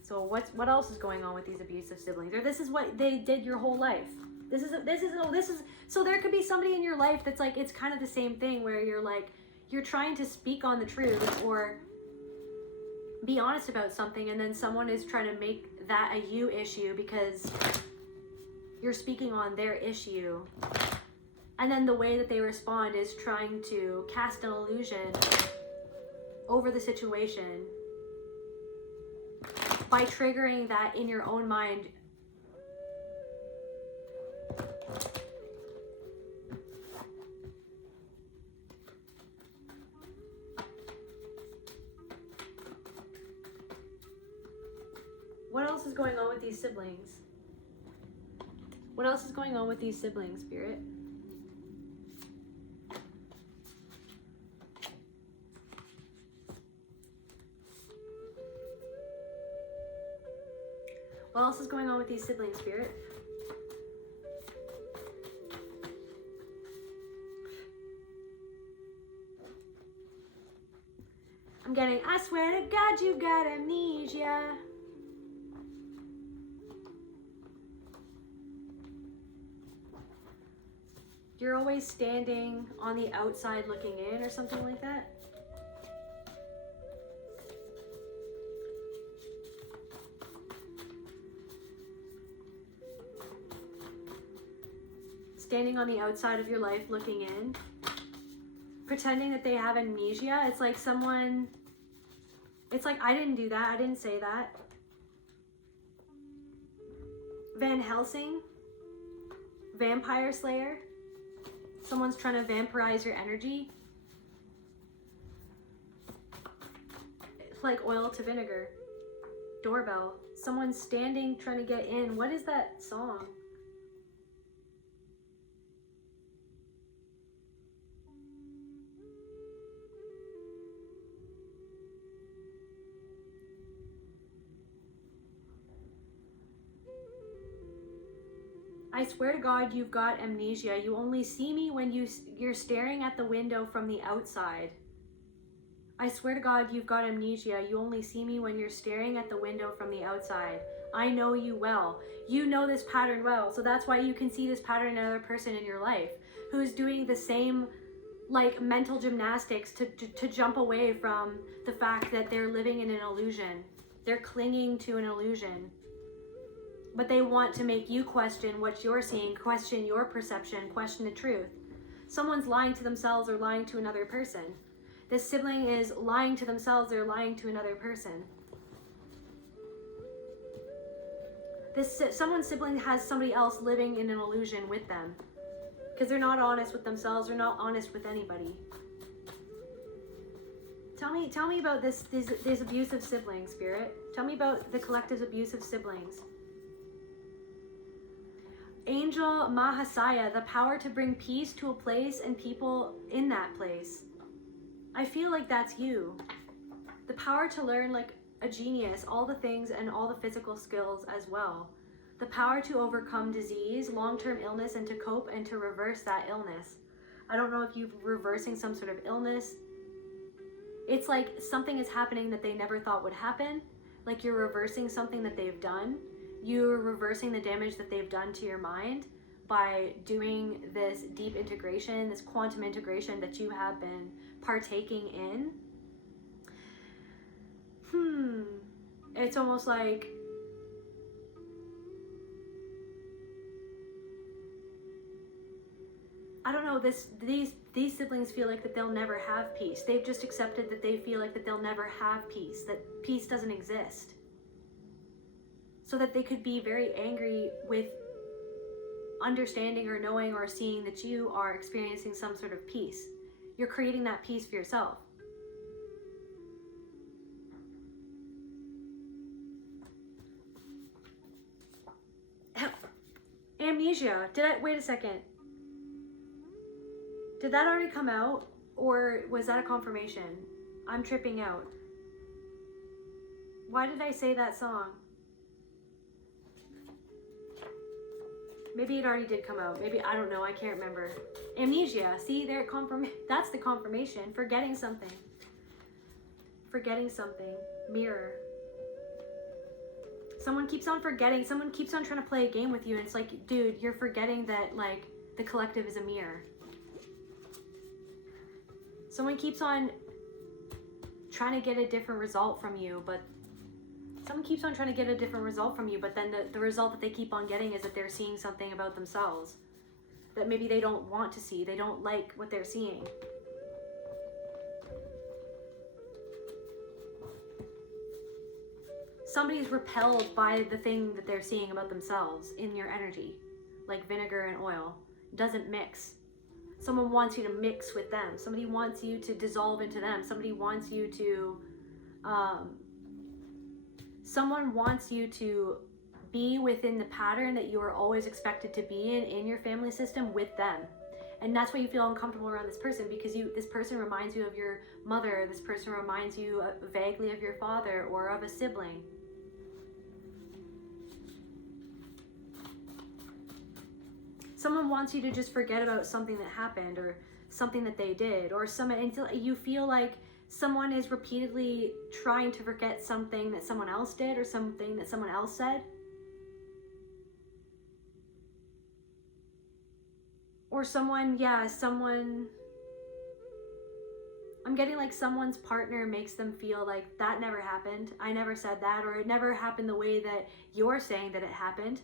So what else is going on with these abusive siblings? Or this is what they did your whole life. This is so there could be somebody in your life that's like, it's kind of the same thing, where you're like, you're trying to speak on the truth or be honest about something, and then someone is trying to make that a you issue because you're speaking on their issue. And then the way that they respond is trying to cast an illusion over the situation by triggering that in your own mind. What else is going on with these siblings? What else is going on with these siblings, Spirit? What else is going on with these siblings, Spirit? I'm getting, I swear to God, you got amnesia. You're always standing on the outside looking in, or something like that. Standing on the outside of your life looking in. Pretending that they have amnesia. It's like someone, it's like, I didn't do that, I didn't say that. Van Helsing, vampire slayer. Someone's trying to vampirize your energy. It's like oil to vinegar. Doorbell. Someone's standing trying to get in. What is that song? I swear to God, you've got amnesia. You only see me when you're staring at the window from the outside. I swear to God, you've got amnesia. You only see me when you're staring at the window from the outside. I know you well. You know this pattern well. So that's why you can see this pattern in another person in your life who's doing the same like mental gymnastics to jump away from the fact that they're living in an illusion. They're clinging to an illusion. But they want to make you question what you're seeing, question your perception, question the truth. Someone's lying to themselves or lying to another person. This sibling is lying to themselves or lying to another person. Someone's sibling has somebody else living in an illusion with them because they're not honest with themselves or not honest with anybody. Tell me about this abusive sibling, Spirit. Tell me about the collective's abusive siblings. Angel Mahasaya, the power to bring peace to a place and people in that place. I feel like that's you. The power to learn like a genius, all the things and all the physical skills as well. The power to overcome disease, long-term illness, and to cope and to reverse that illness. I don't know if you're reversing some sort of illness. It's like something is happening that they never thought would happen. Like you're reversing something that they've done. You're reversing the damage that they've done to your mind by doing this deep integration, this quantum integration that you have been partaking in. It's almost like I don't know, these siblings feel like that they'll never have peace. They've just accepted that they feel like that they'll never have peace, that peace doesn't exist. So that they could be very angry with understanding or knowing or seeing that you are experiencing some sort of peace. You're creating that peace for yourself. Amnesia. Wait a second. Did that already come out? Or was that a confirmation? I'm tripping out. Why did I say that song? Maybe it already did come out. Maybe, I don't know. I can't remember. Amnesia. See, there, that's the confirmation. Forgetting something. Forgetting something. Mirror. Someone keeps on forgetting. Someone keeps on trying to play a game with you. And it's like, dude, you're forgetting that, like, the collective is a mirror. Someone keeps on trying to get a different result from you, but someone keeps on trying to get a different result from you, but then the result that they keep on getting is that they're seeing something about themselves that maybe they don't want to see. They don't like what they're seeing. Somebody's repelled by the thing that they're seeing about themselves in your energy, like vinegar and oil. It doesn't mix. Someone wants you to mix with them. Somebody wants you to dissolve into them. Somebody wants you to someone wants you to be within the pattern that you are always expected to be in your family system with them. And that's why you feel uncomfortable around this person, because this person reminds you of your mother. This person reminds you vaguely of your father or of a sibling. Someone wants you to just forget about something that happened or something that they did, or until you feel like someone is repeatedly trying to forget something that someone else did or something that someone else said. Or someone, I'm getting like someone's partner makes them feel like that never happened. I never said that, or it never happened the way that you're saying that it happened.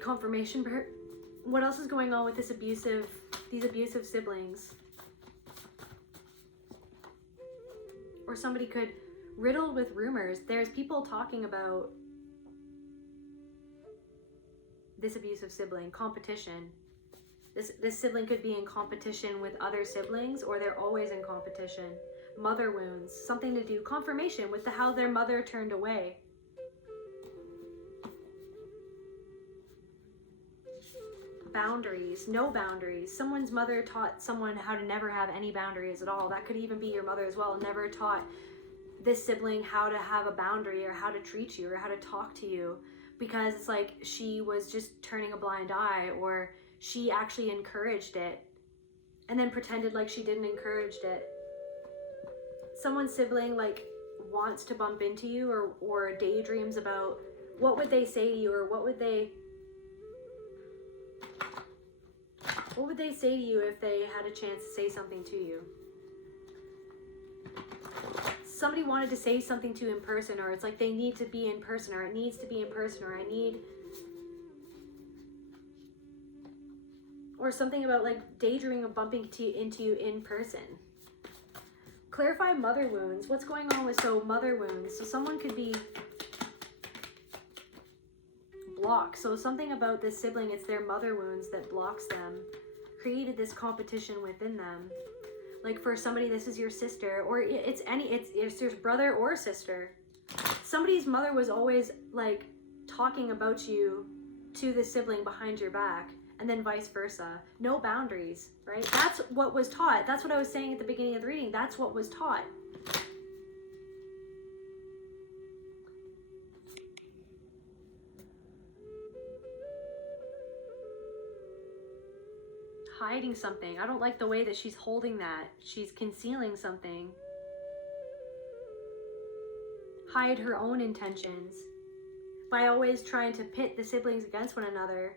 Confirmation. What else is going on with these abusive siblings? Or somebody could riddled with rumors. There's people talking about this abusive sibling, competition. This sibling could be in competition with other siblings, or they're always in competition. Mother wounds, something to do, confirmation with how their mother turned away. Boundaries, no boundaries. Someone's mother taught someone how to never have any boundaries at all. That could even be your mother as well. Never taught this sibling how to have a boundary or how to treat you or how to talk to you, because it's like she was just turning a blind eye, or she actually encouraged it and then pretended like she didn't encourage it. Someone's sibling like wants to bump into you or daydreams about what would they say to you, or what would they say to you if they had a chance to say something to you. Somebody wanted to say something to you in person, or it's like they need to be in person, or it needs to be in person, or something about like daydreaming of bumping into you in person. Clarify mother wounds. What's going on with mother wounds? So someone could be blocked. So something about this sibling, it's their mother wounds that blocks them, created this competition within them. Like for somebody, this is your sister, or it's your brother or sister. Somebody's mother was always like talking about you to the sibling behind your back, and then vice versa. No boundaries, right? That's what was taught. That's what I was saying at the beginning of the reading. That's what was taught. Hiding something. I don't like the way that she's holding that. She's concealing something. Hide her own intentions by always trying to pit the siblings against one another,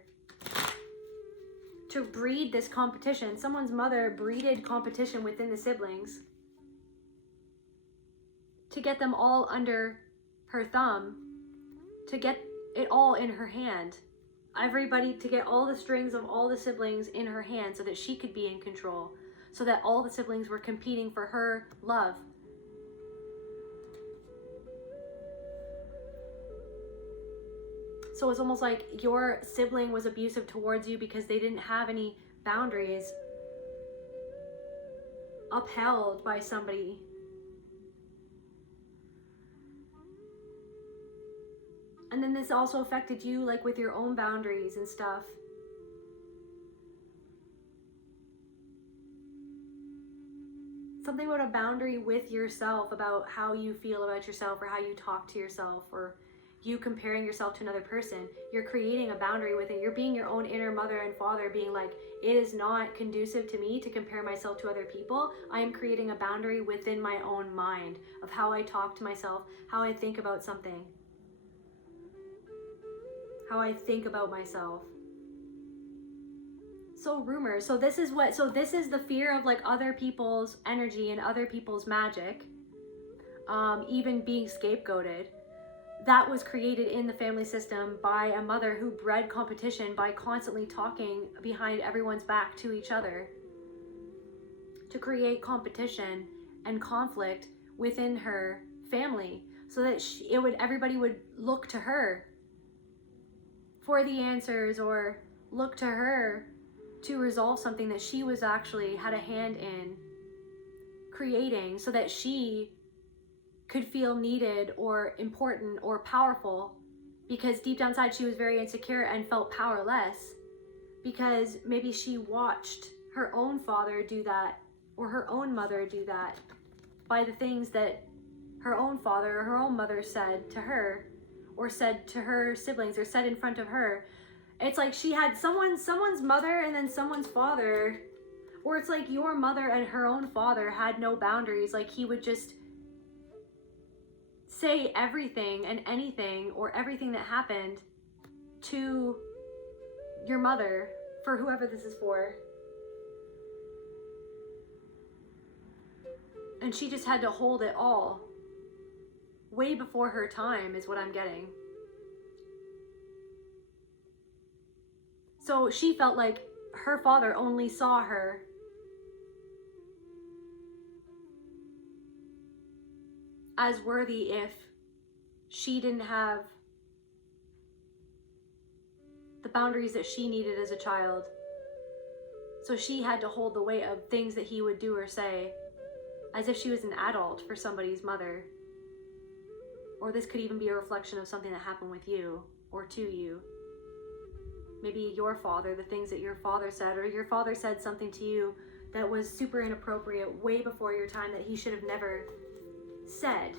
to breed this competition. Someone's mother breeded competition within the siblings to get them all under her thumb, to get it all in her hand. Everybody, to get all the strings of all the siblings in her hand so that she could be in control, so that all the siblings were competing for her love. So it's almost like your sibling was abusive towards you because they didn't have any boundaries upheld by somebody. And then this also affected you, like with your own boundaries and stuff. Something about a boundary with yourself, about how you feel about yourself, or how you talk to yourself, or you comparing yourself to another person. You're creating a boundary with it. You're being your own inner mother and father, being like, it is not conducive to me to compare myself to other people. I am creating a boundary within my own mind of how I talk to myself, how I think about something, how I think about myself. So rumors. So this is the fear of like other people's energy and other people's magic, even being scapegoated. That was created in the family system by a mother who bred competition by constantly talking behind everyone's back to each other, to create competition and conflict within her family, so that everybody would look to her for the answers, or look to her to resolve something that she was actually had a hand in creating, so that she could feel needed or important or powerful, because deep down inside she was very insecure and felt powerless, because maybe she watched her own father do that, or her own mother do that, by the things that her own father or her own mother said to her, or said to her siblings, or said in front of her. It's like she had someone's mother and then someone's father, or it's like your mother and her own father had no boundaries. Like he would just say everything and anything, or everything that happened to your mother, for whoever this is for. And she just had to hold it all way before her time, is what I'm getting. So she felt like her father only saw her as worthy if she didn't have the boundaries that she needed as a child. So she had to hold the weight of things that he would do or say as if she was an adult for somebody's mother. Or this could even be a reflection of something that happened with you or to you. Maybe your father, the things that your father said, or your father said something to you that was super inappropriate way before your time that he should have never said.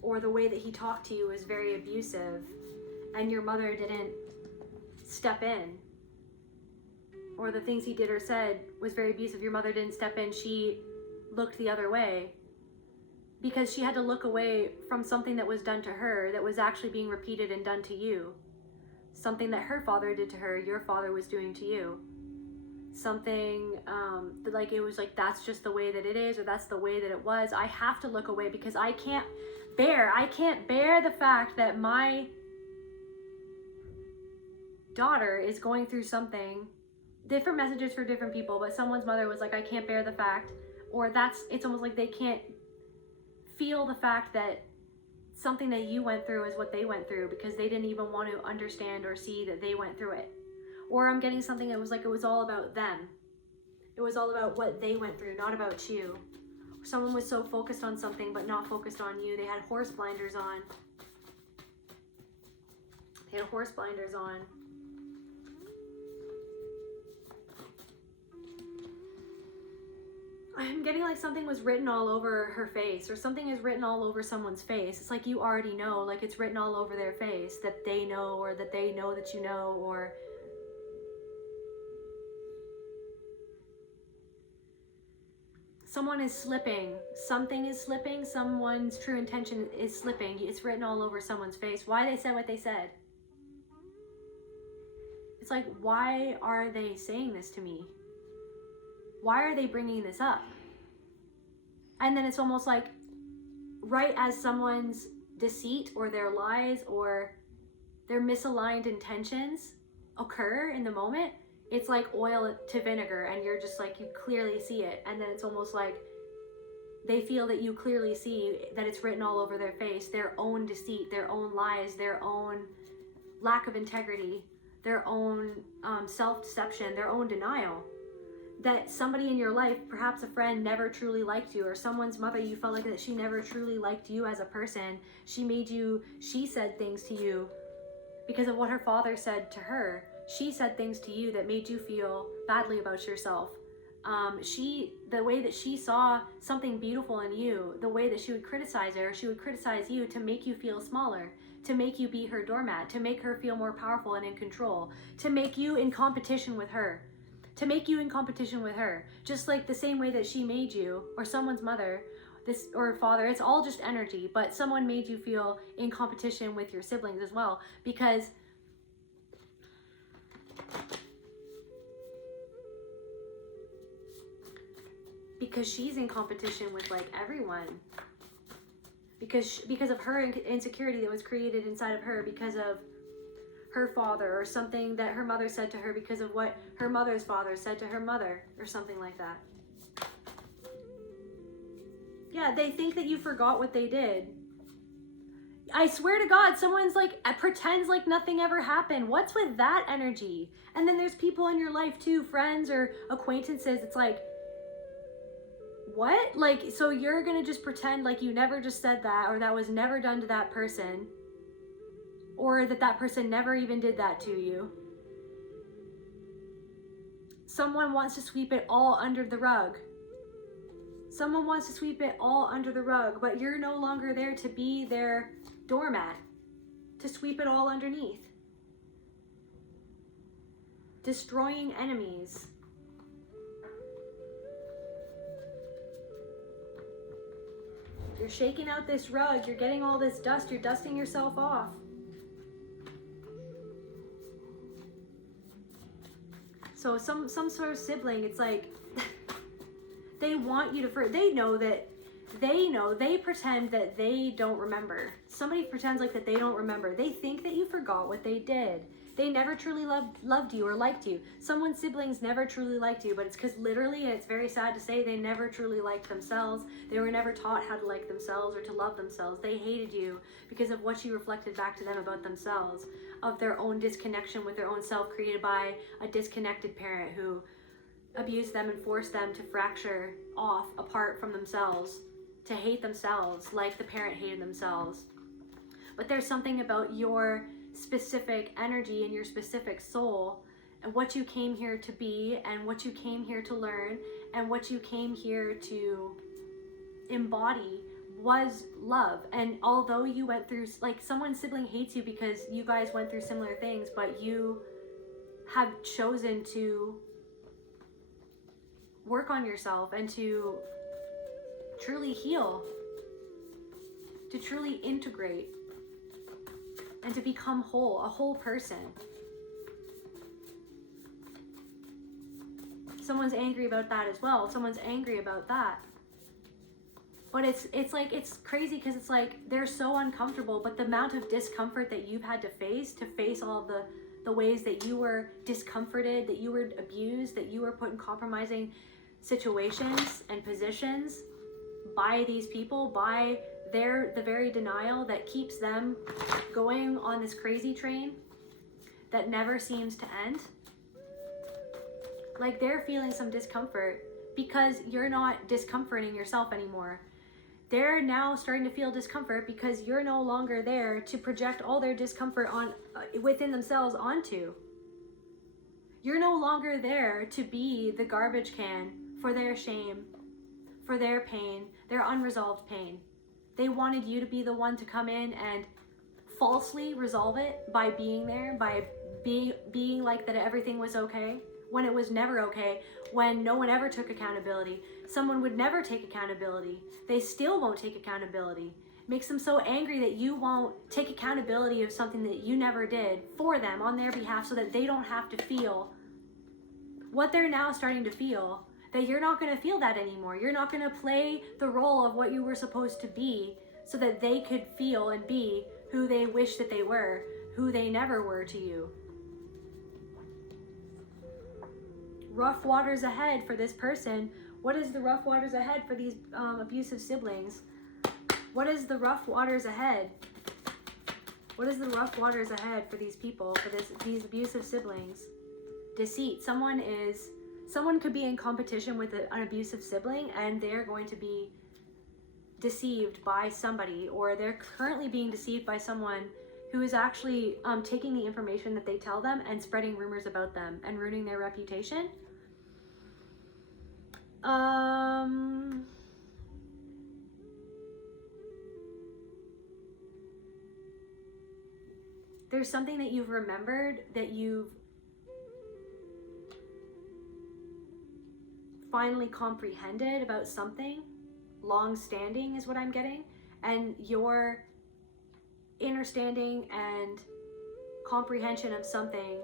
Or the way that he talked to you was very abusive and your mother didn't step in. Or the things he did or said was very abusive, your mother didn't step in, she looked the other way. Because she had to look away from something that was done to her that was actually being repeated and done to you. Something that her father did to her, your father was doing to you. Something that like it was like, that's just the way that it is, or that's the way that it was. I have to look away because I can't bear the fact that my daughter is going through something. Different messages for different people, but someone's mother was like, I can't bear the fact, or it's almost like they can't feel the fact that something that you went through is what they went through because they didn't even want to understand or see that they went through it. Or I'm getting something that was like, it was all about them. It was all about what they went through, not about you. Someone was so focused on something but not focused on you. They had horse blinders on. They had horse blinders on. I'm getting like something was written all over her face, or something is written all over someone's face. It's like you already know, like it's written all over their face that they know, or that they know that you know, or someone is slipping. Something is slipping. Someone's true intention is slipping. It's written all over someone's face. Why they said what they said. It's like, why are they saying this to me? Why are they bringing this up? And then it's almost like right as someone's deceit or their lies or their misaligned intentions occur in the moment, it's like oil to vinegar, and you're just like, you clearly see it. And then it's almost like they feel that you clearly see that it's written all over their face, their own deceit, their own lies, their own lack of integrity, their own self-deception, their own denial. That somebody in your life, perhaps a friend, never truly liked you, or someone's mother, you felt like that she never truly liked you as a person. She said things to you because of what her father said to her. She said things to you that made you feel badly about yourself. The way that she saw something beautiful in you, the way that she would criticize her, she would criticize you to make you feel smaller, to make you be her doormat, to make her feel more powerful and in control, to make you in competition with her. Just like the same way that she made you, or someone's mother, or father, it's all just energy, but someone made you feel in competition with your siblings as well, because she's in competition with like everyone, because of her insecurity that was created inside of her because of her father, or something that her mother said to her because of what her mother's father said to her mother, or something like that. Yeah, they think that you forgot what they did. I swear to God, someone's like, pretends like nothing ever happened. What's with that energy? And then there's people in your life too, friends or acquaintances. It's like, what? Like, so you're gonna just pretend like you never just said that, or that was never done to that person, or that person never even did that to you. Someone wants to sweep it all under the rug. Someone wants to sweep it all under the rug, but you're no longer there to be their doormat, to sweep it all underneath. Destroying enemies. You're shaking out this rug, you're getting all this dust, you're dusting yourself off. So some sort of sibling, it's like, they want you to, they pretend that they don't remember. Somebody pretends like that they don't remember. They think that you forgot what they did. They never truly loved you or liked you. Someone's siblings never truly liked you, but it's because literally, it's very sad to say, they never truly liked themselves. They were never taught how to like themselves or to love themselves. They hated you because of what you reflected back to them about themselves, of their own disconnection with their own self, created by a disconnected parent who abused them and forced them to fracture off apart from themselves, to hate themselves like the parent hated themselves. But there's something about your specific energy and your specific soul and what you came here to be and what you came here to learn and what you came here to embody was love. And although you went through, like, someone's sibling hates you because you guys went through similar things, but you have chosen to work on yourself and to truly heal, to truly integrate, and to become whole, a whole person. Someone's angry about that as well. Someone's angry about that. But it's like, it's crazy because it's like they're so uncomfortable, but the amount of discomfort that you've had to face all of the ways that you were discomforted, that you were abused, that you were put in compromising situations and positions by these people, by the very denial that keeps them going on this crazy train that never seems to end. Like, they're feeling some discomfort because you're not discomforting yourself anymore. They're now starting to feel discomfort because you're no longer there to project all their discomfort on within themselves onto. You're no longer there to be the garbage can for their shame, for their pain, their unresolved pain. They wanted you to be the one to come in and falsely resolve it by being there, by being like that everything was okay, when it was never okay, when no one ever took accountability. Someone would never take accountability. They still won't take accountability. It makes them so angry that you won't take accountability of something that you never did for them on their behalf, so that they don't have to feel what they're now starting to feel. That you're not going to feel that anymore. You're not going to play the role of what you were supposed to be so that they could feel and be who they wish that they were, who they never were to you. Rough waters ahead for this person. What is the rough waters ahead for these abusive siblings? What is the rough waters ahead? What is the rough waters ahead for these people, for these abusive siblings? Deceit. Someone could be in competition with an abusive sibling, and they're going to be deceived by somebody, or they're currently being deceived by someone who is actually taking the information that they tell them and spreading rumors about them and ruining their reputation. There's something that you've remembered, that you've finally comprehended about something long-standing is what I'm getting, and your understanding and comprehension of something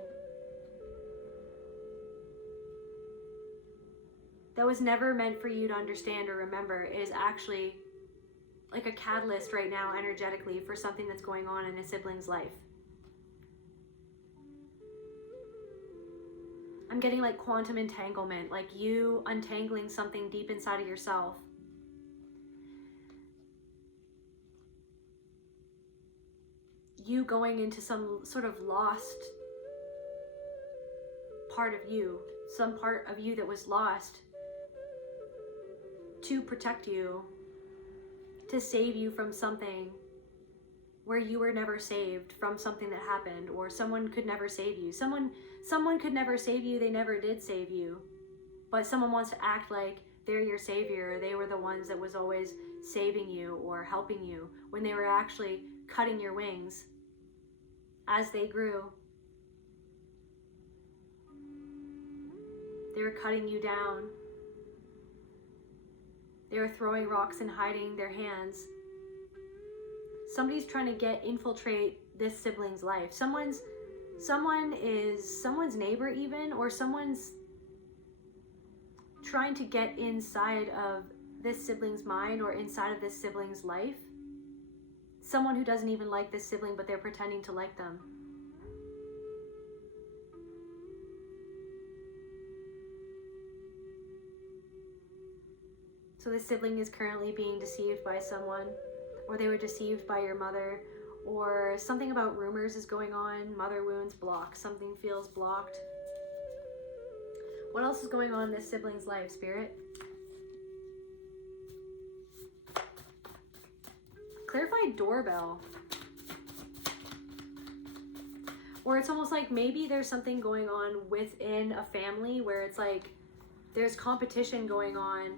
that was never meant for you to understand or remember is actually like a catalyst right now energetically for something that's going on in a sibling's life. I'm getting like quantum entanglement, like you untangling something deep inside of yourself. You going into some sort of lost part of you, some part of you that was lost to protect you, to save you from something where you were never saved from something that happened, or someone could never save you. Someone could never save you, they never did save you, but someone wants to act like they're your savior, or they were the ones that was always saving you or helping you, when they were actually cutting your wings as they grew. They were cutting you down. They were throwing rocks and hiding their hands. Somebody's trying to infiltrate this sibling's life. Someone's neighbor even, or someone's trying to get inside of this sibling's mind or inside of this sibling's life. Someone who doesn't even like this sibling, but they're pretending to like them. So the sibling is currently being deceived by someone, or they were deceived by your mother, or something about rumors is going on. Mother wounds blocked. Something feels blocked. What else is going on in this sibling's life, Spirit? Clarified doorbell. Or it's almost like maybe there's something going on within a family where it's like there's competition going on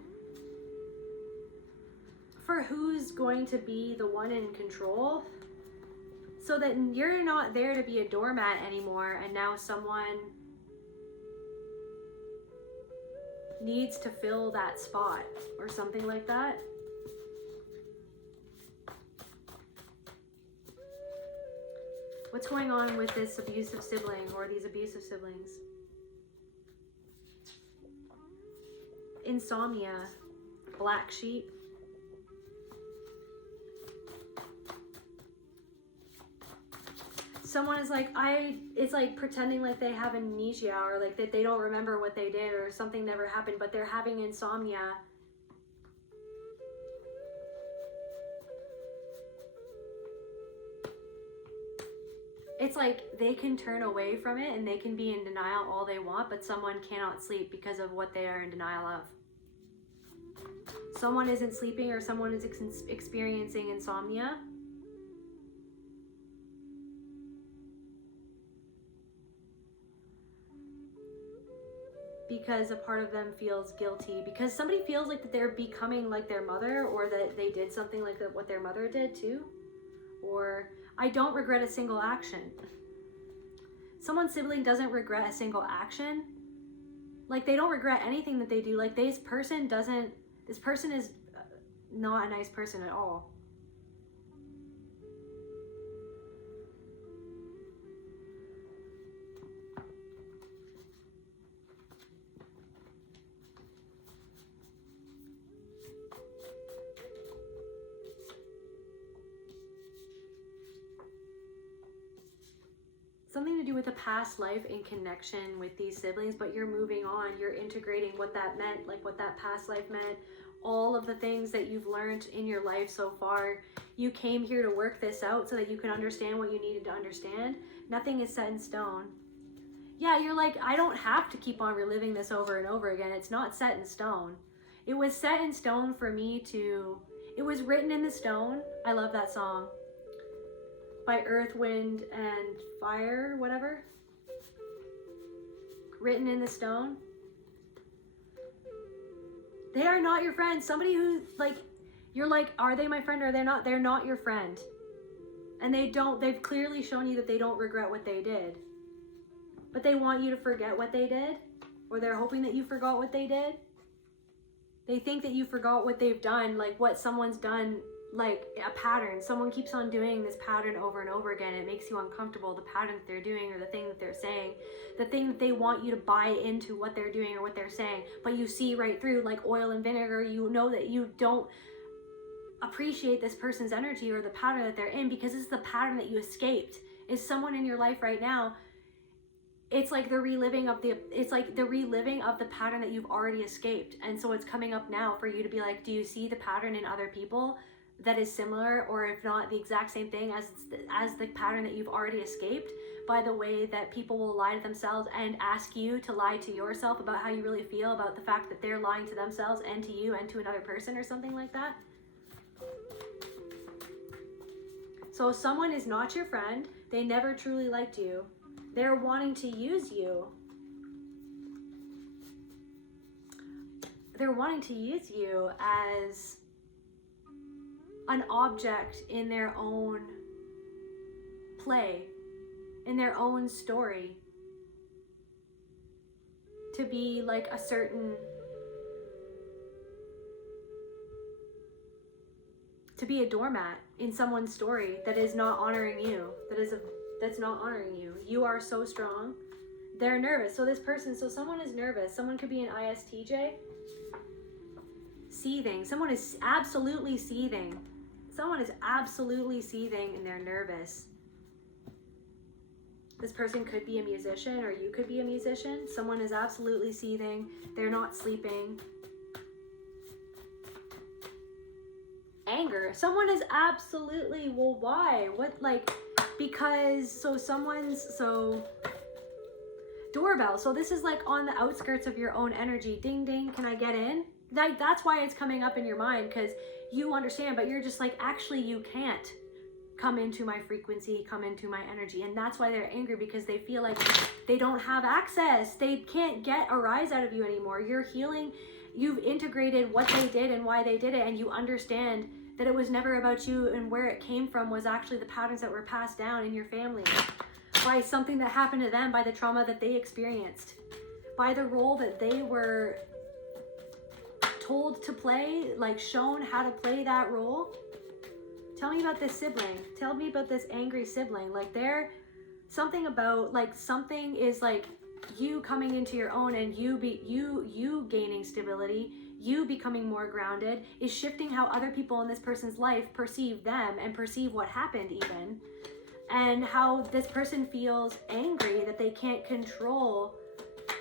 for who's going to be the one in control, so that you're not there to be a doormat anymore, and now someone needs to fill that spot or something like that. What's going on with this abusive sibling or these abusive siblings? Insomnia, black sheep. Someone is like, it's like pretending like they have amnesia, or like that they don't remember what they did, or something never happened, but they're having insomnia. It's like they can turn away from it and they can be in denial all they want, but someone cannot sleep because of what they are in denial of. Someone isn't sleeping, or someone is experiencing insomnia. Because a part of them feels guilty, because somebody feels like that they're becoming like their mother, or that they did something like what their mother did too. Or, I don't regret a single action. Someone's sibling doesn't regret a single action. Like, they don't regret anything that they do. Like, this person is not a nice person at all. Something to do with a past life in connection with these siblings, but you're moving on. You're integrating what that meant, like what that past life meant, all of the things that you've learned in your life so far. You came here to work this out so that you can understand what you needed to understand. Nothing is set in stone. Yeah, you're like, I don't have to keep on reliving this over and over again. It's not set in stone. It was set in stone for me to, it was written in the stone. I love that song. By Earth, Wind, and Fire, whatever. Written in the stone. They are not your friend. Somebody who, like, you're like, are they my friend or they're not? They're not your friend. And they've clearly shown you that they don't regret what they did. But they want you to forget what they did. Or they're hoping that you forgot what they did. They think that you forgot what they've done, like what someone's done. Like a pattern. Someone keeps on doing this pattern over and over again. It makes you uncomfortable, the pattern that they're doing, or the thing that they're saying, the thing that they want you to buy into what they're doing or what they're saying, but you see right through, like oil and vinegar. You know that you don't appreciate this person's energy or the pattern that they're in, because it's the pattern that you escaped. Is someone in your life right now, it's like the reliving of the pattern that you've already escaped. And so it's coming up now for you to be like, do you see the pattern in other people that is similar, or if not the exact same thing as the pattern that you've already escaped, by the way that people will lie to themselves and ask you to lie to yourself about how you really feel about the fact that they're lying to themselves and to you and to another person, or something like that. So someone is not your friend. They never truly liked you. They're wanting to use you. They're wanting to use you as an object in their own play, in their own story, to be like a certain, to be a doormat in someone's story that is not honoring you, that's not honoring you. You are so strong. They're nervous. So someone is nervous. Someone could be an ISTJ. Seething. Someone is absolutely seething. Someone is absolutely seething and they're nervous. This person could be a musician, or you could be a musician. Someone is absolutely seething. They're not sleeping. anger. Someone is absolutely, well, why? What, like, because, so doorbell. So this is like on the outskirts of your own energy. Ding, ding, can I get in? Like, that's why it's coming up in your mind, because you understand, but you're just like, actually, you can't come into my frequency, come into my energy. And that's why they're angry, because they feel like they don't have access. They can't get a rise out of you anymore. You're healing. You've integrated what they did and why they did it, and you understand that it was never about you, and where it came from was actually the patterns that were passed down in your family by something that happened to them, by the trauma that they experienced, by the role that they were told to play, like shown how to play that role. Tell me about this sibling. Tell me about this angry sibling. Like, they're something about, like, something is like you coming into your own, and you gaining stability, you becoming more grounded, is shifting how other people in this person's life perceive them and perceive what happened even. And how this person feels angry that they can't control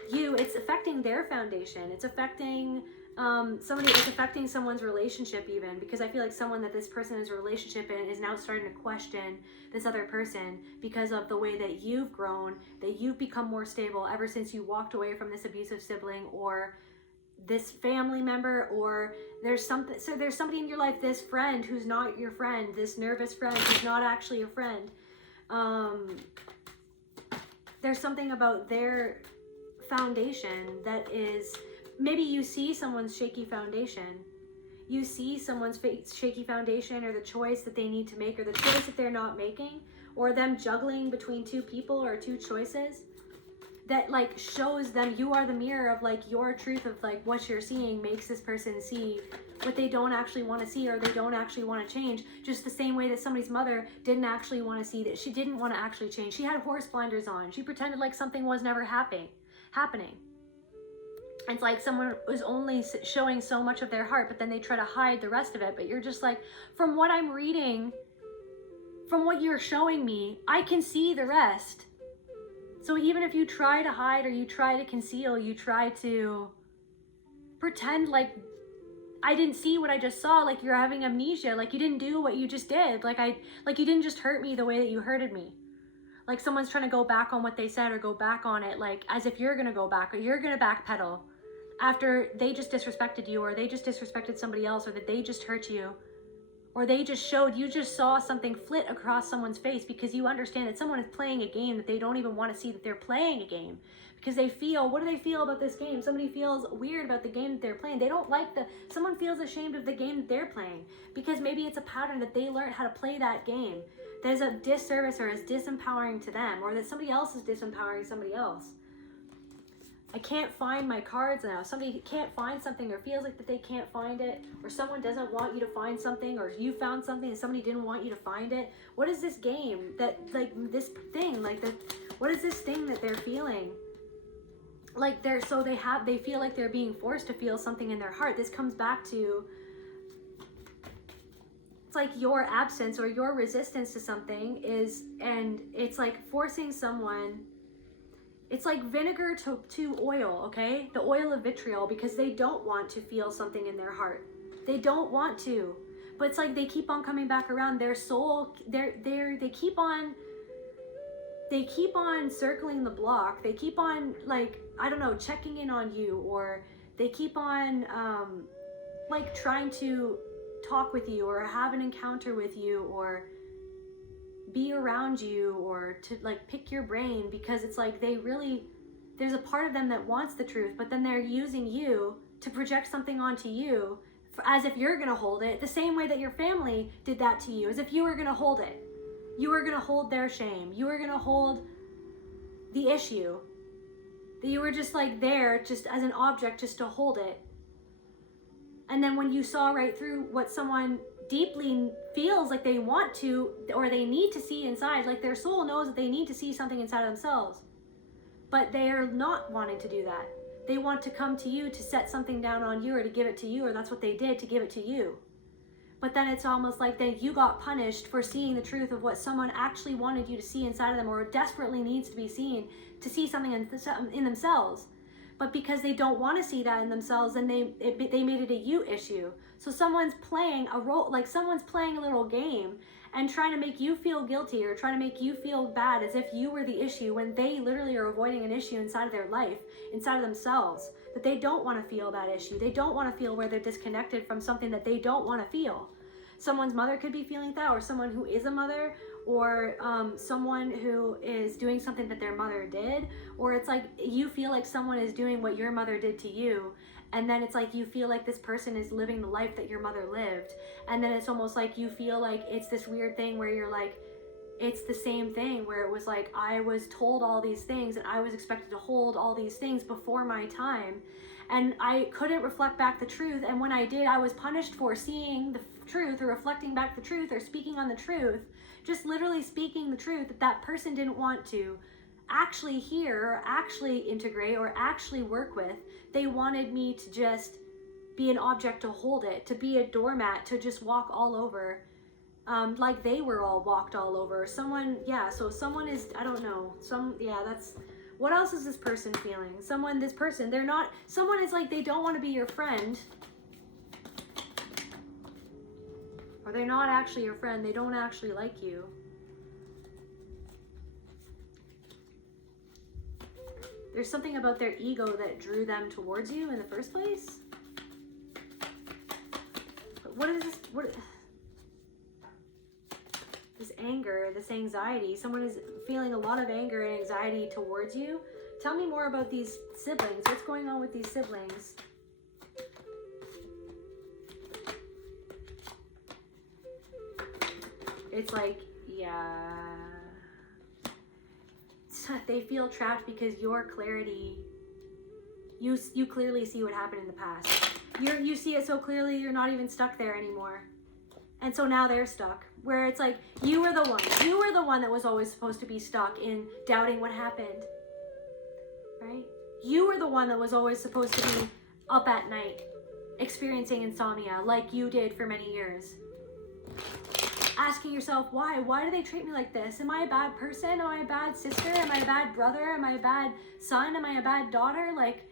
you. It's affecting their foundation. It's affecting it's affecting someone's relationship even, because I feel like someone that this person is a relationship in is now starting to question this other person because of the way that you've grown, that you've become more stable ever since you walked away from this abusive sibling or this family member, or there's somebody in your life, this friend who's not your friend, this nervous friend who's not actually a friend. There's something about their foundation that is, maybe you see someone's shaky foundation. You see someone's shaky foundation, or the choice that they need to make, or the choice that they're not making, or them juggling between two people or two choices that like shows them you are the mirror of like your truth of like what you're seeing makes this person see what they don't actually want to see, or they don't actually want to change, just the same way that somebody's mother didn't actually want to see that she didn't want to actually change. She had horse blinders on. She pretended like something was never happening. It's like someone was only showing so much of their heart, but then they try to hide the rest of it. But you're just like, from what I'm reading, from what you're showing me, I can see the rest. So even if you try to hide, or you try to conceal, you try to pretend like I didn't see what I just saw, like you're having amnesia, like you didn't do what you just did, like you didn't just hurt me the way that you hurted me. Like someone's trying to go back on what they said, or go back on it, like as if you're gonna go back, or you're gonna backpedal after they just disrespected you, or they just disrespected somebody else, or that they just hurt you, or they just showed, you just saw something flit across someone's face, because you understand that someone is playing a game that they don't even want to see that they're playing a game, because they feel, what do they feel about this game? Somebody feels weird about the game that they're playing. They don't like someone feels ashamed of the game that they're playing, because maybe it's a pattern that they learned how to play that game. There's a disservice, or is disempowering to them, or that somebody else is disempowering somebody else. I can't find my cards now. Somebody can't find something, or feels like that they can't find it, or someone doesn't want you to find something, or you found something and somebody didn't want you to find it. What is this game that, like, this thing, like, what is this thing that they're feeling? Like, they feel like they're being forced to feel something in their heart. This comes back to, it's like your absence or your resistance to something is, and it's like forcing someone. It's like vinegar to oil, okay? The oil of vitriol, because they don't want to feel something in their heart. They don't want to. But it's like they keep on coming back around. Their soul, they keep on circling the block. They keep on, like, I don't know, checking in on you, or they keep on like trying to talk with you, or have an encounter with you, or be around you, or to like pick your brain, because it's like there's a part of them that wants the truth, but then they're using you to project something onto you as if you're gonna hold it, the same way that your family did that to you, as if you were gonna hold it. You were gonna hold their shame. You were gonna hold the issue. That you were just like there, just as an object, just to hold it. And then when you saw right through what someone deeply feels like they want to, or they need to see inside, like their soul knows that they need to see something inside of themselves, but they are not wanting to do that. They want to come to you to set something down on you, or to give it to you, or that's what they did, to give it to you. But then it's almost like then you got punished for seeing the truth of what someone actually wanted you to see inside of them, or desperately needs to be seen, to see something in themselves. but because they don't want to see that in themselves, and they made it a you issue. So someone's playing a role, like someone's playing a little game and trying to make you feel guilty or trying to make you feel bad as if you were the issue, when they literally are avoiding an issue inside of their life, inside of themselves, that they don't want to feel that issue. They don't want to feel where they're disconnected from something that they don't want to feel. Someone's mother could be feeling that, or someone who is a mother, or someone who is doing something that their mother did, or it's like you feel like someone is doing what your mother did to you, and then it's like you feel like this person is living the life that your mother lived, and then it's almost like you feel like it's this weird thing where you're like, it's the same thing where it was like, I was told all these things and I was expected to hold all these things before my time, and I couldn't reflect back the truth, and when I did, I was punished for seeing the truth or reflecting back the truth or speaking on the truth, just literally speaking the truth that that person didn't want to actually hear or actually integrate or actually work with. They wanted me to just be an object to hold it, to be a doormat, to just walk all over, like they were all walked all over. Someone, yeah, so someone is, I don't know, that's, what else is this person feeling? Someone is like, they don't want to be your friend, or they're not actually your friend, they don't actually like you. There's something about their ego that drew them towards you in the first place. But what is this? This anger, this anxiety. Someone is feeling a lot of anger and anxiety towards you. Tell me more about these siblings. What's going on with these siblings? It's like, yeah, they feel trapped because your clarity, you clearly see what happened in the past. You see it so clearly, you're not even stuck there anymore. And so now they're stuck, where it's like, you were the one that was always supposed to be stuck in doubting what happened, right? You were the one that was always supposed to be up at night, experiencing insomnia like you did for many years. Asking yourself, why do they treat me like this? Am I a bad person? Am I a bad sister? Am I a bad brother? Am I a bad son? Am I a bad daughter? Like,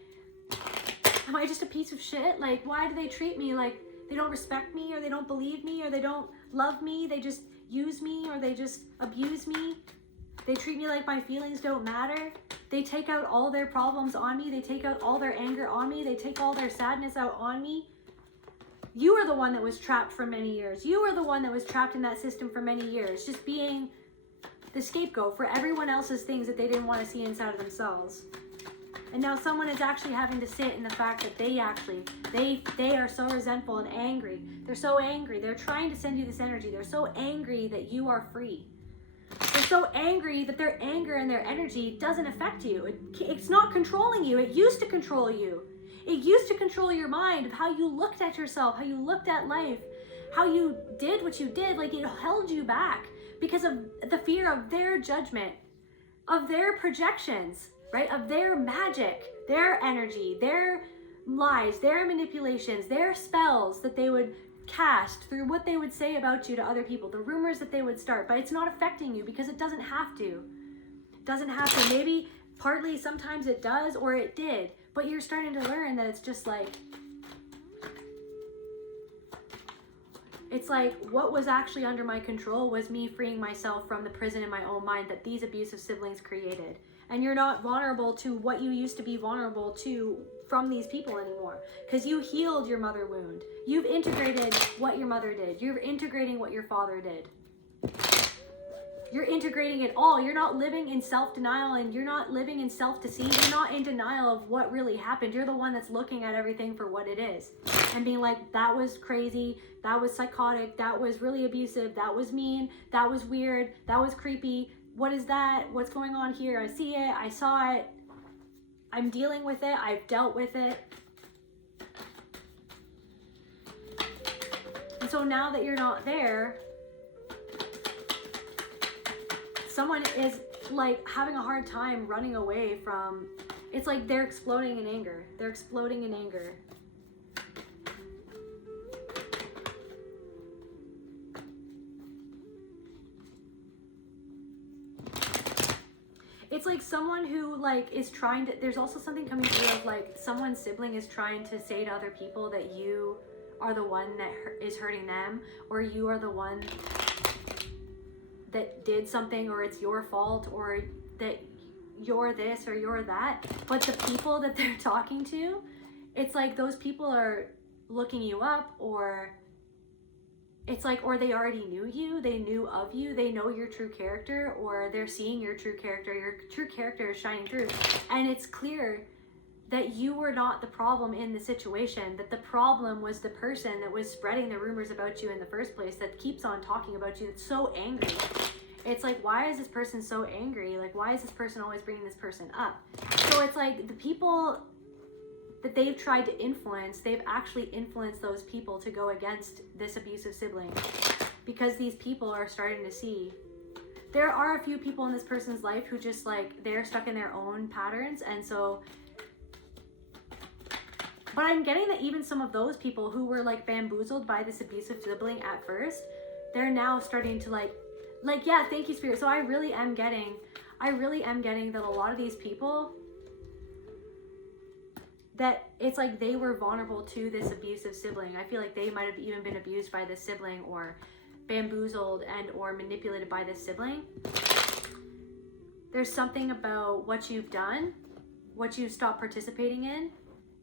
am I just a piece of shit? Like, why do they treat me like they don't respect me, or they don't believe me, or they don't love me? They just use me, or they just abuse me. They treat me like my feelings don't matter. They take out all their problems on me. They take out all their anger on me. They take all their sadness out on me. You were the one that was trapped for many years. You were the one that was trapped in that system for many years, just being the scapegoat for everyone else's things that they didn't want to see inside of themselves. And now someone is actually having to sit in the fact that they are so resentful and angry. They're so angry. They're trying to send you this energy. They're so angry that you are free. They're so angry that their anger and their energy doesn't affect you. It's not controlling you. It used to control you. It used to control your mind, of how you looked at yourself, how you looked at life, how you did what you did. Like, it held you back because of the fear of their judgment, of their projections, right? Of their magic, their energy, their lies, their manipulations, their spells that they would cast through what they would say about you to other people, the rumors that they would start. But it's not affecting you because it doesn't have to. It doesn't have to. Maybe partly sometimes it does, or it did. But you're starting to learn that it's just like, it's like what was actually under my control was me freeing myself from the prison in my own mind that these abusive siblings created. And you're not vulnerable to what you used to be vulnerable to from these people anymore, because you healed your mother wound. You've integrated what your mother did. You're integrating what your father did. You're integrating it all. You're not living in self-denial, and you're not living in self-deceit. You're not in denial of what really happened. You're the one that's looking at everything for what it is and being like, that was crazy, that was psychotic, that was really abusive, that was mean, that was weird, that was creepy. What is that? What's going on here? I see it. I saw it. I'm dealing with it. I've dealt with it. And so now that you're not there, someone is like having a hard time running away from, it's like they're exploding in anger. They're exploding in anger. it's like someone who like is trying to, there's also something coming through of like someone's sibling is trying to say to other people that you are the one that is hurting them, or you are the one that did something, or it's your fault, or that you're this or you're that. But the people that they're talking to, it's like those people are looking you up, or it's like, or they already knew you, they knew of you, they know your true character, or they're seeing your true character is shining through. And it's clear that you were not the problem in the situation, that the problem was the person that was spreading the rumors about you in the first place, that keeps on talking about you, that's so angry. It's like, why is this person so angry? Like, why is this person always bringing this person up? So it's like the people that they've tried to influence, they've actually influenced those people to go against this abusive sibling, because these people are starting to see. There are a few people in this person's life who just like, they're stuck in their own patterns, and so, but I'm getting that even some of those people who were like bamboozled by this abusive sibling at first, they're now starting to like, yeah, thank you, Spirit. So I really am getting that a lot of these people, that it's like they were vulnerable to this abusive sibling. I feel like they might have even been abused by this sibling, or bamboozled and or manipulated by this sibling. There's something about what you've done, what you've stopped participating in,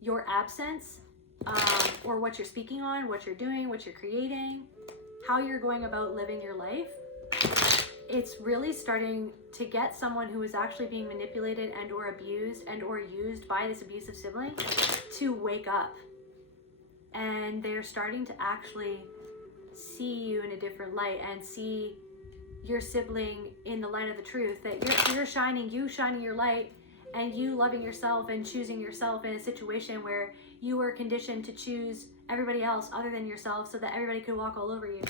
your absence, or what you're speaking on, what you're doing, what you're creating, how you're going about living your life. It's really starting to get someone who is actually being manipulated and or abused and or used by this abusive sibling to wake up. And they're starting to actually see you in a different light and see your sibling in the light of the truth, that you're shining your light, and you loving yourself and choosing yourself in a situation where you were conditioned to choose everybody else other than yourself so that everybody could walk all over you.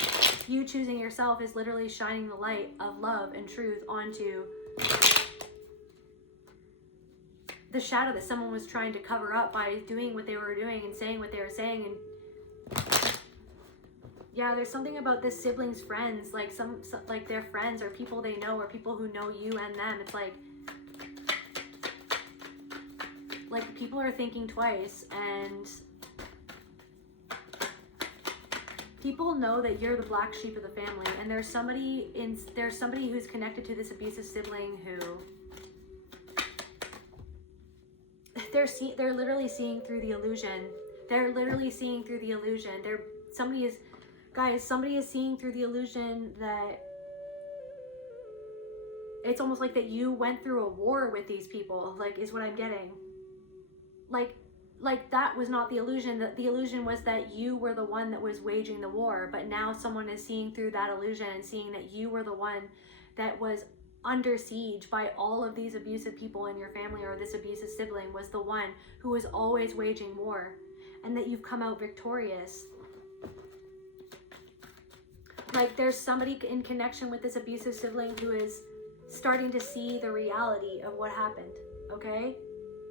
You choosing yourself is literally shining the light of love and truth onto the shadow that someone was trying to cover up by doing what they were doing and saying what they were saying. And yeah, there's something about this sibling's friends, like some like their friends or people they know or people who know you and them. It's like people are thinking twice, and people know that you're the black sheep of the family, and there's somebody who's connected to this abusive sibling who they're literally seeing through the illusion. They're literally seeing through the illusion. Somebody is seeing through the illusion that it's almost like that you went through a war with these people, like, is what I'm getting. Like that was not the illusion. That the illusion was that you were the one that was waging the war, but now someone is seeing through that illusion and seeing that you were the one that was under siege by all of these abusive people in your family, or this abusive sibling was the one who was always waging war, and that you've come out victorious. Like there's somebody in connection with this abusive sibling who is starting to see the reality of what happened, okay?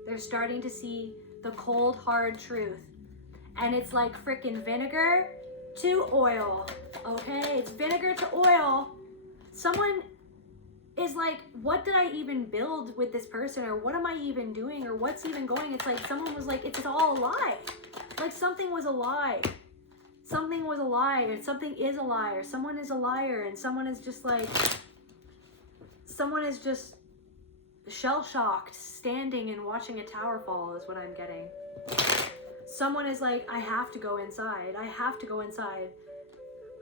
They're starting to see the cold, hard truth. And it's like freaking vinegar to oil, okay? It's vinegar to oil. Someone is like, what did I even build with this person? Or what am I even doing? Or what's even going? It's like someone was like, it's all a lie. Like something was a lie. Something was a lie, and something is a lie, or someone is a liar, and someone is just shell-shocked, standing and watching a tower fall is what I'm getting. Someone is like, I have to go inside. I have to go inside.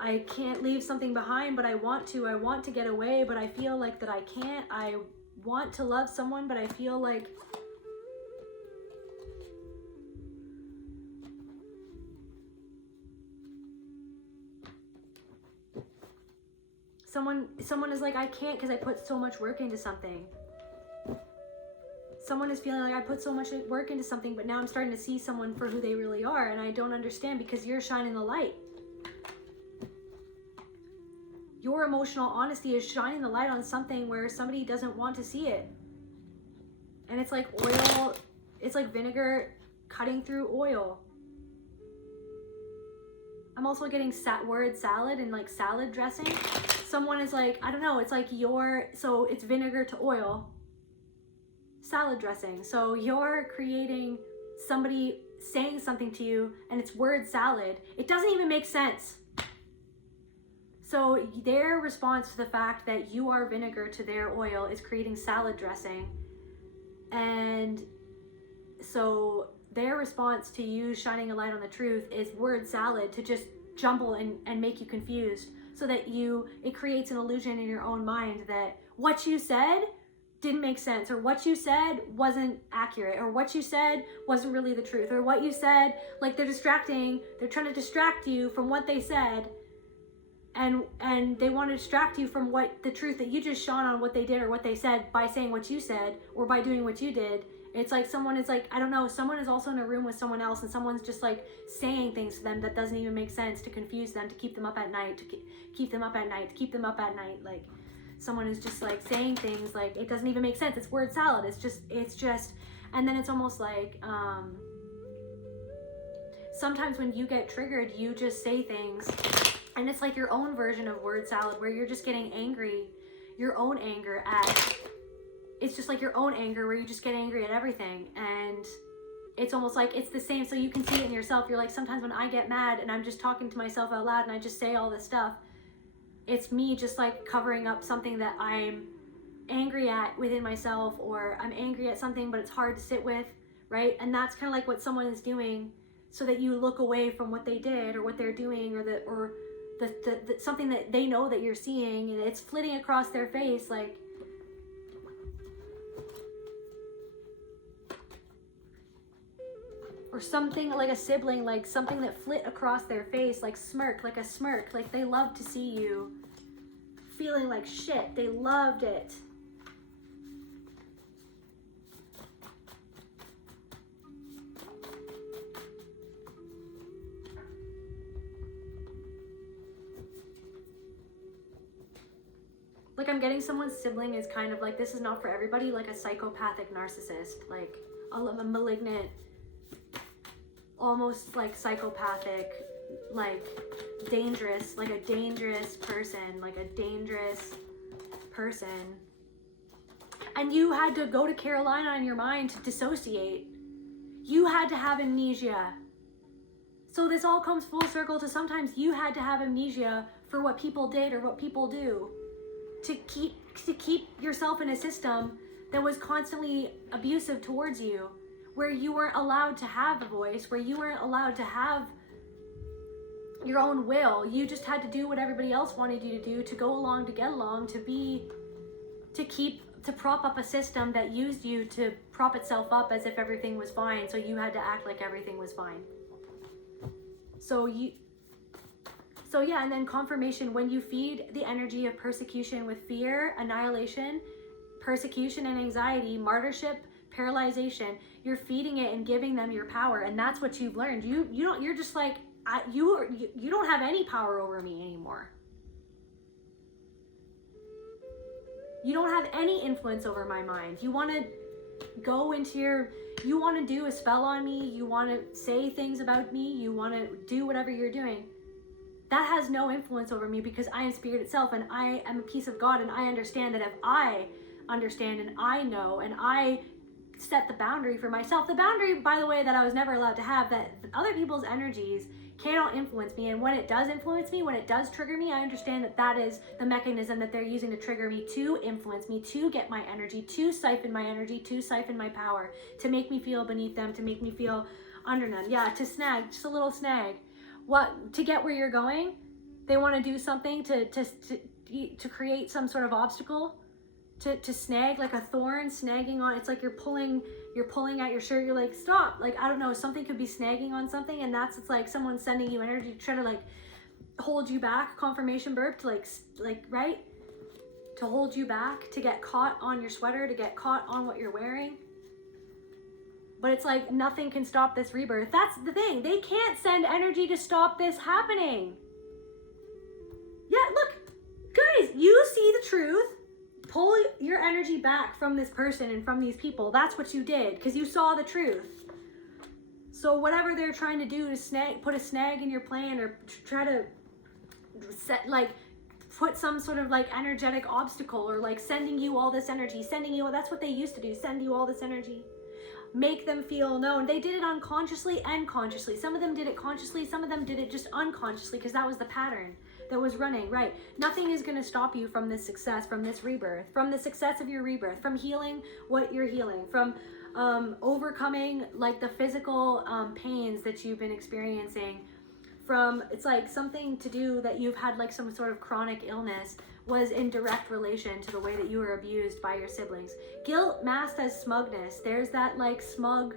I can't leave something behind, but I want to. I want to get away, but I feel like that I can't. I want to love someone, but I feel like someone is like, I can't because I put so much work into something. Someone is feeling like I put so much work into something, but now I'm starting to see someone for who they really are, and I don't understand because you're shining the light. Your emotional honesty is shining the light on something where somebody doesn't want to see it. And it's like oil, it's like vinegar cutting through oil. I'm also getting word salad and like salad dressing. Someone is like, I don't know, it's like so it's vinegar to oil. salad dressing. So you're creating somebody saying something to you and it's word salad. It doesn't even make sense. So their response to the fact that you are vinegar to their oil is creating salad dressing. And so their response to you shining a light on the truth is word salad, to just jumble and make you confused, so that it creates an illusion in your own mind that what you said didn't make sense, or what you said wasn't accurate, or what you said wasn't really the truth, or what you said, like they're trying to distract you from what they said, and they want to distract you from what the truth that you just shone on what they did or what they said by saying what you said or by doing what you did. It's like someone is like, I don't know, someone is also in a room with someone else and someone's just like saying things to them that doesn't even make sense, to confuse them, to keep them up at night, to keep them up at night, to keep them up at night. Like someone is just like saying things like it doesn't even make sense. It's word salad. It's just, and then it's almost like, sometimes when you get triggered, you just say things and it's like your own version of word salad where you're just getting angry, your own anger at, it's just like your own anger where you just get angry at everything. And it's almost like it's the same. So you can see it in yourself. You're like, sometimes when I get mad and I'm just talking to myself out loud and I just say all this stuff, it's me just like covering up something that I'm angry at within myself, or I'm angry at something, but it's hard to sit with, right? And that's kind of like what someone is doing, so that you look away from what they did or what they're doing, or the something that they know that you're seeing, and it's flitting across their face, like, or something like a sibling, like something that flit across their face, like smirk, like a smirk, like they love to see you feeling like shit. They loved it. Like I'm getting someone's sibling is kind of like, this is not for everybody, like a psychopathic narcissist, like a malignant, almost like psychopathic, like dangerous, like a dangerous person, And you had to go to Carolina in your mind to dissociate. You had to have amnesia. So this all comes full circle to sometimes you had to have amnesia for what people did or what people do, to keep yourself in a system that was constantly abusive towards you, where you weren't allowed to have a voice, where you weren't allowed to have your own will. You just had to do what everybody else wanted you to do, to go along, to get along, to prop up a system that used you to prop itself up as if everything was fine. So you had to act like everything was fine. So yeah, and then confirmation, when you feed the energy of persecution with fear, annihilation, persecution and anxiety, martyrship, paralyzation, you're feeding it and giving them your power. And that's what you've learned. You're just like, you don't have any power over me anymore. You don't have any influence over my mind. You want to go into you want to do a spell on me. You want to say things about me. You want to do whatever you're doing. That has no influence over me, because I am spirit itself, and I am a piece of God, and I understand that if I understand and I know and I set the boundary for myself, the boundary, by the way, that I was never allowed to have, that other people's energies cannot influence me. And when it does influence me, when it does trigger me, I understand that that is the mechanism that they're using to trigger me, to influence me, to get my energy, to siphon my energy, to siphon my power, to make me feel beneath them, to make me feel under them. Yeah, to snag, just a little snag. What, to get where you're going, they want to do something to create some sort of obstacle, to snag, like a thorn snagging on. It's like you're pulling at your shirt. You're like, stop. Like, I don't know, something could be snagging on something, and it's like someone sending you energy to try to like hold you back. Confirmation burp, to like right, to hold you back, to get caught on your sweater, to get caught on what you're wearing. But it's like nothing can stop this rebirth. That's the thing. They can't send energy to stop this happening. Yeah, look, guys, you see the truth. Pull your energy back from this person and from these people. That's what you did, because you saw the truth. So whatever they're trying to do to put a snag in your plan, or try to put some sort of like energetic obstacle, or like sending you all this energy, that's what they used to do, send you all this energy. Make them feel known. They did it unconsciously and consciously. Some of them did it consciously, some of them did it just unconsciously, because that was the pattern that was running, right? Nothing is going to stop you from this success, from this rebirth, from the success of your rebirth, from healing what you're healing, from overcoming like the physical pains that you've been experiencing, from, it's like something to do that you've had like some sort of chronic illness was in direct relation to the way that you were abused by your siblings. Guilt masked as smugness. There's that like smug,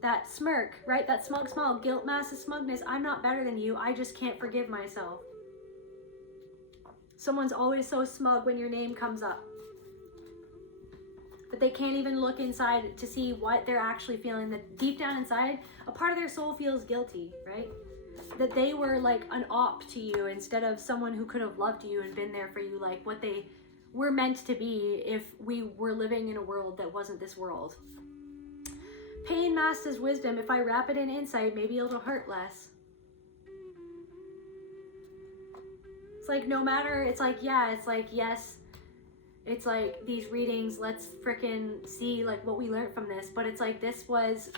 that smirk, right? That smug smile. Guilt masked as smugness. I'm not better than you. I just can't forgive myself. Someone's always so smug when your name comes up, but they can't even look inside to see what they're actually feeling. That deep down inside, a part of their soul feels guilty, right? That they were like an op to you instead of someone who could have loved you and been there for you, like what they were meant to be if we were living in a world that wasn't this world. Pain masked as wisdom. If I wrap it in insight, maybe it'll hurt less. It's like no matter, it's like, yeah, it's like, yes, it's like these readings, let's frickin' see like what we learned from this. But it's like, this was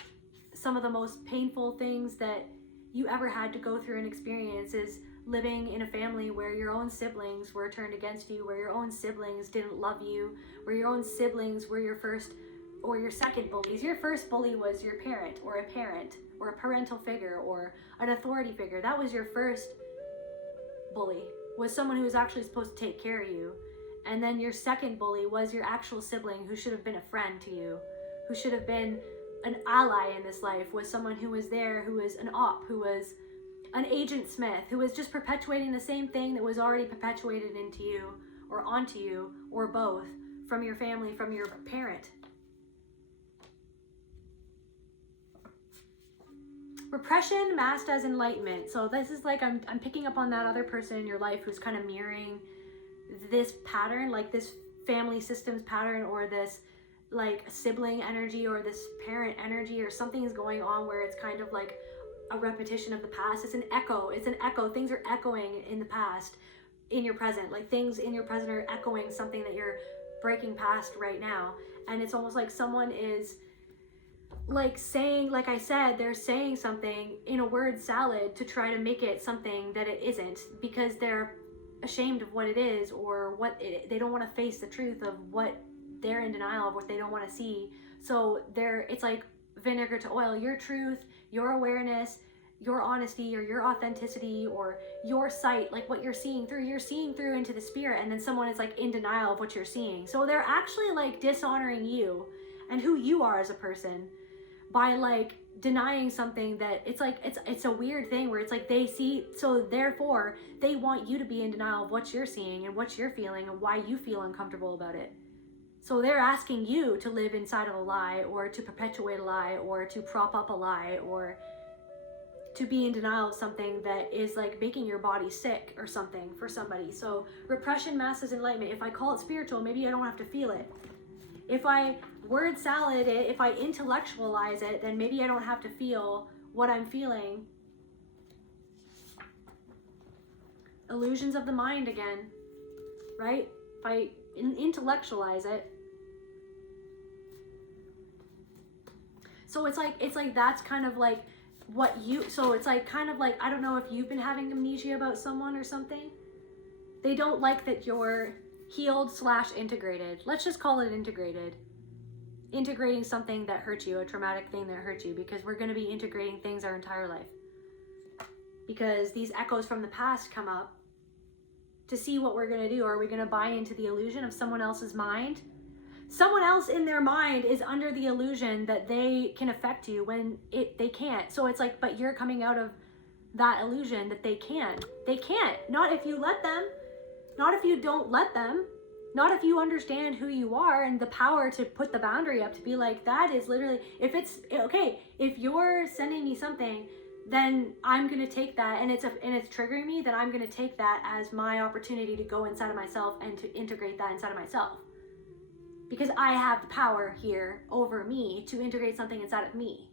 some of the most painful things that you ever had to go through and experience, is living in a family where your own siblings were turned against you, where your own siblings didn't love you, where your own siblings were your first or your second bullies. Your first bully was your parent or a parental figure or an authority figure. That was your first bully, was someone who was actually supposed to take care of you. And then your second bully was your actual sibling who should have been a friend to you, who should have been an ally in this life, was someone who was there, who was an op, who was an Agent Smith, who was just perpetuating the same thing that was already perpetuated into you or onto you, or both, from your family, from your parent. Repression masked as enlightenment. So this is like, I'm picking up on that other person in your life who's kind of mirroring this pattern, like this family systems pattern, or this like sibling energy, or this parent energy, or something is going on where it's kind of like a repetition of the past. It's an echo. Things are echoing in the past, in your present. Like things in your present are echoing something that you're breaking past right now. And it's almost like someone is like saying, like I said, they're saying something in a word salad to try to make it something that it isn't, because they're ashamed of what it is, or they don't want to face the truth of what they're in denial of, what they don't want to see. So it's like vinegar to oil. Your truth, your awareness, your honesty, or your authenticity, or your sight, like what you're seeing through into the spirit, and then someone is like in denial of what you're seeing. So they're actually like dishonoring you and who you are as a person by like denying something that it's a weird thing where it's like they see, so therefore they want you to be in denial of what you're seeing and what you're feeling and why you feel uncomfortable about it. So they're asking you to live inside of a lie, or to perpetuate a lie, or to prop up a lie, or to be in denial of something that is like making your body sick or something for somebody. So repression masked as enlightenment. If I call it spiritual, maybe I don't have to feel it. If I word salad it, if I intellectualize it, then maybe I don't have to feel what I'm feeling. Illusions of the mind again, right? If I intellectualize it. So it's like that's kind of like what you, so it's like kind of like, I don't know if you've been having amnesia about someone or something. They don't like that you're healed / integrated. Let's just call it integrated. Integrating something that hurt you, a traumatic thing that hurt you, because we're going to be integrating things our entire life. Because these echoes from the past come up to see what we're going to do. Are we going to buy into the illusion of someone else's mind? Someone else in their mind is under the illusion that they can affect you when they can't. So it's like, but you're coming out of that illusion that they can. They can't. Not if you let them. Not if you don't let them. Not if you understand who you are and the power to put the boundary up, to be like, that is literally, if it's okay, if you're sending me something, then I'm going to take that, and it's triggering me, then I'm going to take that as my opportunity to go inside of myself and to integrate that inside of myself. Because I have the power here over me to integrate something inside of me.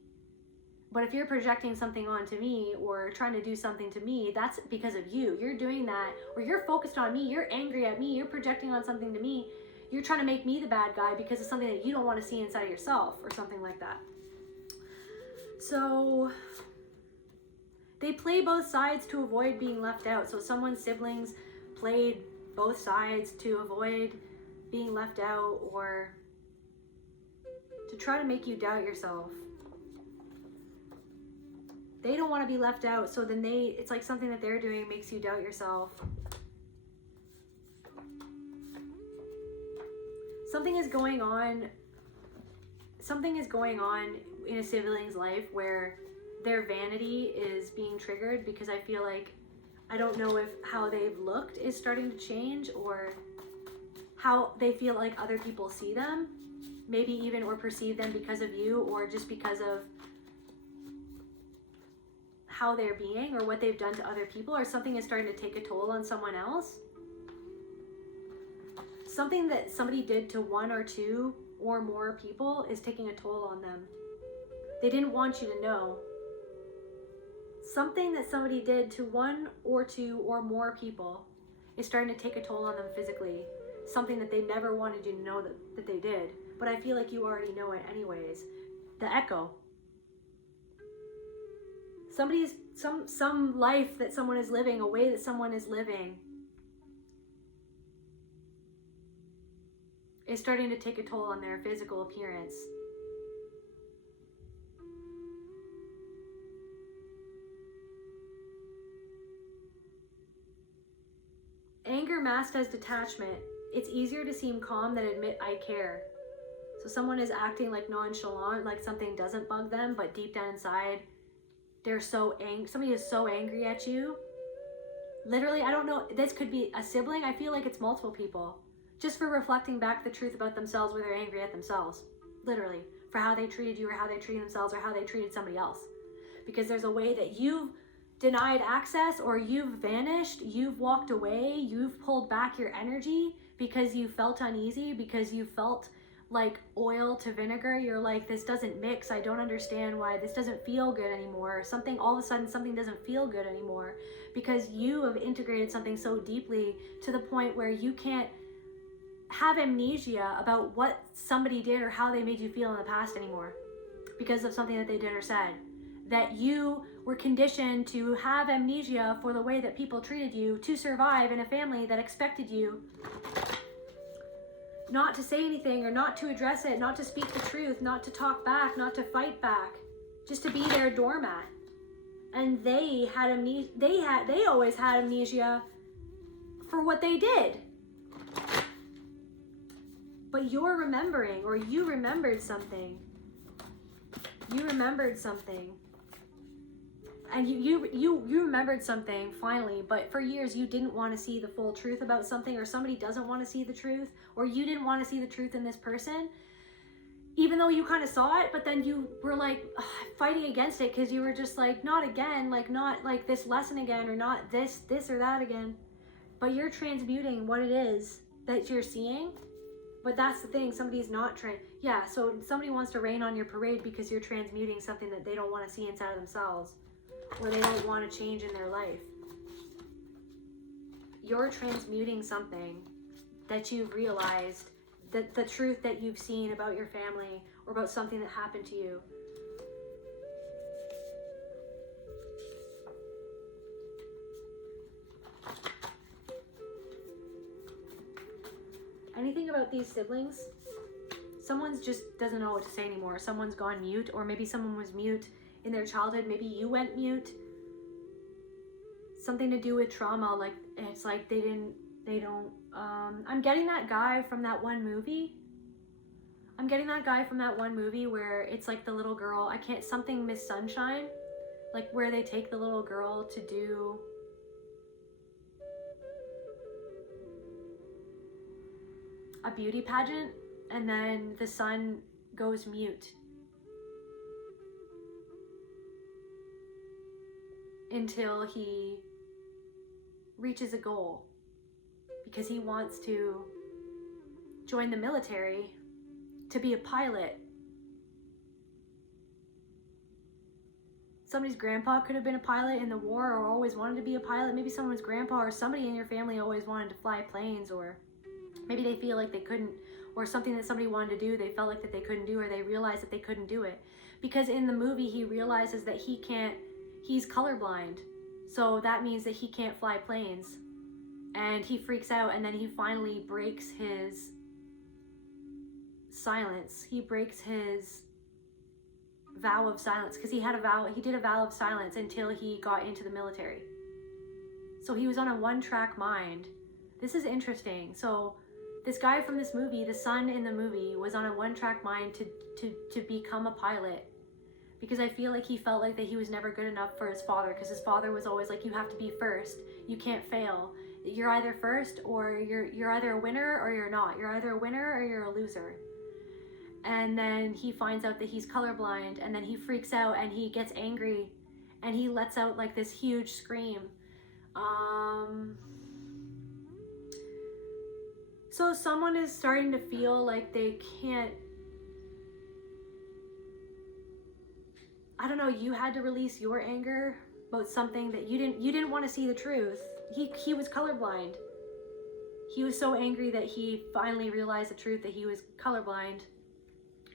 But if you're projecting something onto me or trying to do something to me, that's because of you. You're doing that, or you're focused on me, you're angry at me, you're projecting on something to me. You're trying to make me the bad guy because of something that you don't want to see inside of yourself or something like that. So they play both sides to avoid being left out. So someone's siblings played both sides to avoid being left out or to try to make you doubt yourself. They don't want to be left out, so then it's like something that they're doing makes you doubt yourself. Something is going on in a sibling's life where their vanity is being triggered, because I feel like, I don't know if how they've looked is starting to change, or how they feel like other people see them, maybe even, or perceive them because of you, or just because of how they're being or what they've done to other people, or something is starting to take a toll on someone else. Something that somebody did to one or two or more people is taking a toll on them. They didn't want you to know. Something that somebody did to one or two or more people is starting to take a toll on them physically. Something that they never wanted you to know that they did. But I feel like you already know it anyways. The echo. Some life that someone is living, a way that someone is living, is starting to take a toll on their physical appearance. Anger masked as detachment. It's easier to seem calm than admit I care. So someone is acting like nonchalant, like something doesn't bug them, but deep down inside, they're so angry. Somebody is so angry at you. Literally, I don't know, this could be a sibling. I feel like it's multiple people. Just for reflecting back the truth about themselves, where they're angry at themselves. Literally, for how they treated you, or how they treated themselves, or how they treated somebody else. Because there's a way that you've denied access, or you've vanished, you've walked away, you've pulled back your energy because you felt uneasy, because you felt like oil to vinegar. You're like, this doesn't mix. I don't understand why this doesn't feel good anymore. Something, all of a sudden, something doesn't feel good anymore, because you have integrated something so deeply to the point where you can't have amnesia about what somebody did or how they made you feel in the past anymore, because of something that they did or said. That you were conditioned to have amnesia for the way that people treated you to survive in a family that expected you not to say anything, or not to address it, not to speak the truth, not to talk back, not to fight back, just to be their doormat. And they had amnesia. They always had amnesia for what they did. But you're remembering, or you remembered something. You remembered something. And you remembered something finally, but for years you didn't want to see the full truth about something, or somebody doesn't want to see the truth, or you didn't want to see the truth in this person, even though you kind of saw it, but then you were like fighting against it, because you were just like, not again, like not like this lesson again, or not this or that again. But you're transmuting what it is that you're seeing. But that's the thing, somebody's not so somebody wants to rain on your parade because you're transmuting something that they don't want to see inside of themselves, or they don't want to change in their life. You're transmuting something that you've realized, that the truth that you've seen about your family, or about something that happened to you. Anything about these siblings? Someone's just doesn't know what to say anymore. Someone's gone mute, or maybe someone was mute in their childhood. Maybe you went mute. Something to do with trauma. Like, it's like they don't, I'm getting that guy from that one movie. Where it's like the little girl, something Miss Sunshine, like where they take the little girl to do a beauty pageant, and then the son goes mute until he reaches a goal, because he wants to join the military to be a pilot. somebody's grandpa could have been a pilot in the war or always wanted to be a pilot. Maybe someone's grandpa or somebody in your family always wanted to fly planes, or maybe they feel like they couldn't, or something that somebody wanted to do, they felt like that they couldn't do, or they realized that they couldn't do it. Because in the movie, he realizes that he's colorblind. So that means that he can't fly planes. And he freaks out, and then he finally breaks his silence. He breaks his vow of silence, because he did a vow of silence until he got into the military. So he was on a one-track mind. This is interesting. So this guy from this movie, the son in the movie, was on a one-track mind to become a pilot, because I feel like he felt like that he was never good enough for his father, because his father was always like, you have to be first, you can't fail, you're either first, or you're either a winner or you're not, you're either a winner or you're a loser. And then he finds out that he's colorblind, and then he freaks out and he gets angry and he lets out like this huge scream. So someone is starting to feel like they can't, I don't know, you had to release your anger about something that you didn't want to see the truth. He was colorblind. He was so angry that he finally realized the truth, that he was colorblind,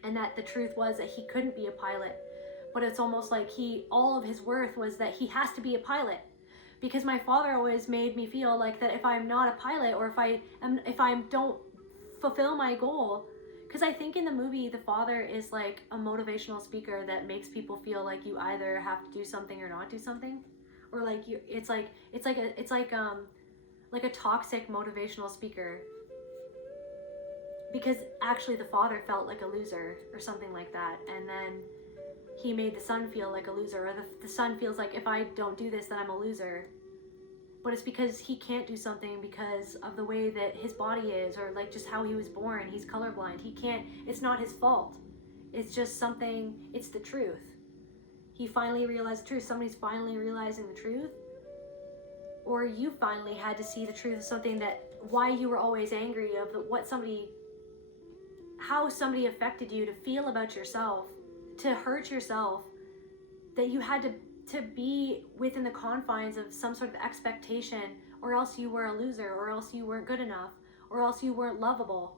and that the truth was that he couldn't be a pilot. But it's almost like all of his worth was that he has to be a pilot. Because my father always made me feel like that if I'm not a pilot, or if I don't fulfill my goal, because I think in the movie the father is like a motivational speaker that makes people feel like you either have to do something or not do something, or like it's like a toxic motivational speaker. Because actually the father felt like a loser or something like that, and then he made the son feel like a loser, or the son feels like if I don't do this then I'm a loser. But it's because he can't do something because of the way that his body is, or like just how he was born. He's colorblind. He can't, it's not his fault. It's just something, it's the truth. He finally realized the truth. Somebody's finally realizing the truth. Or you finally had to see the truth of something, that why you were always angry, of how somebody affected you, to feel about yourself, to hurt yourself, that you had to be within the confines of some sort of expectation, or else you were a loser, or else you weren't good enough, or else you weren't lovable,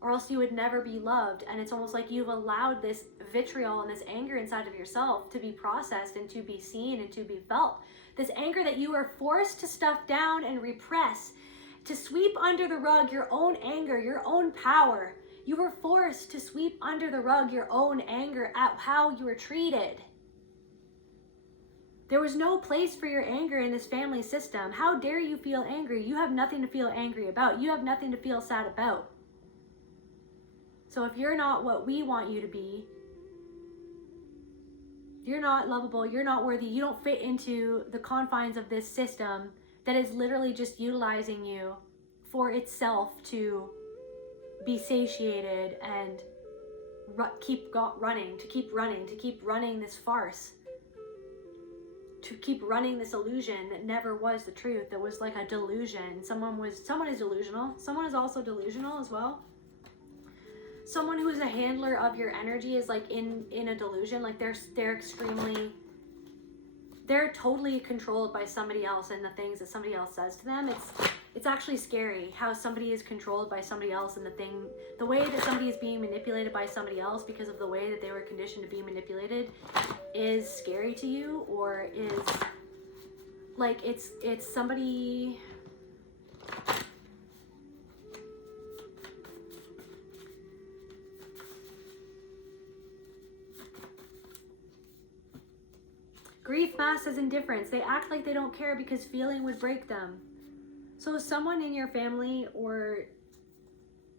or else you would never be loved. And it's almost like you've allowed this vitriol and this anger inside of yourself to be processed and to be seen and to be felt. This anger that you are forced to stuff down and repress, to sweep under the rug your own anger, your own power. You were forced to sweep under the rug your own anger at how you were treated. There was no place for your anger in this family system. How dare you feel angry? You have nothing to feel angry about. You have nothing to feel sad about. So if you're not what we want you to be, you're not lovable, you're not worthy, you don't fit into the confines of this system that is literally just utilizing you for itself to be satiated and keep running this farce, to keep running this illusion that never was the truth, that was like a delusion. Someone is delusional. Someone is also delusional as well. Someone who is a handler of your energy is like in a delusion, like they're totally controlled by somebody else and the things that somebody else says to them. It's actually scary how somebody is controlled by somebody else, and the way that somebody is being manipulated by somebody else because of the way that they were conditioned to be manipulated is scary to you, or is like it's somebody. Grief masks as indifference. They act like they don't care because feeling would break them. So someone in your family, or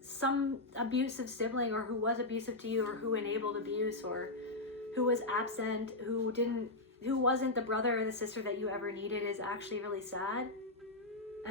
some abusive sibling, or who was abusive to you, or who enabled abuse, or who was absent, who wasn't the brother or the sister that you ever needed, is actually really sad.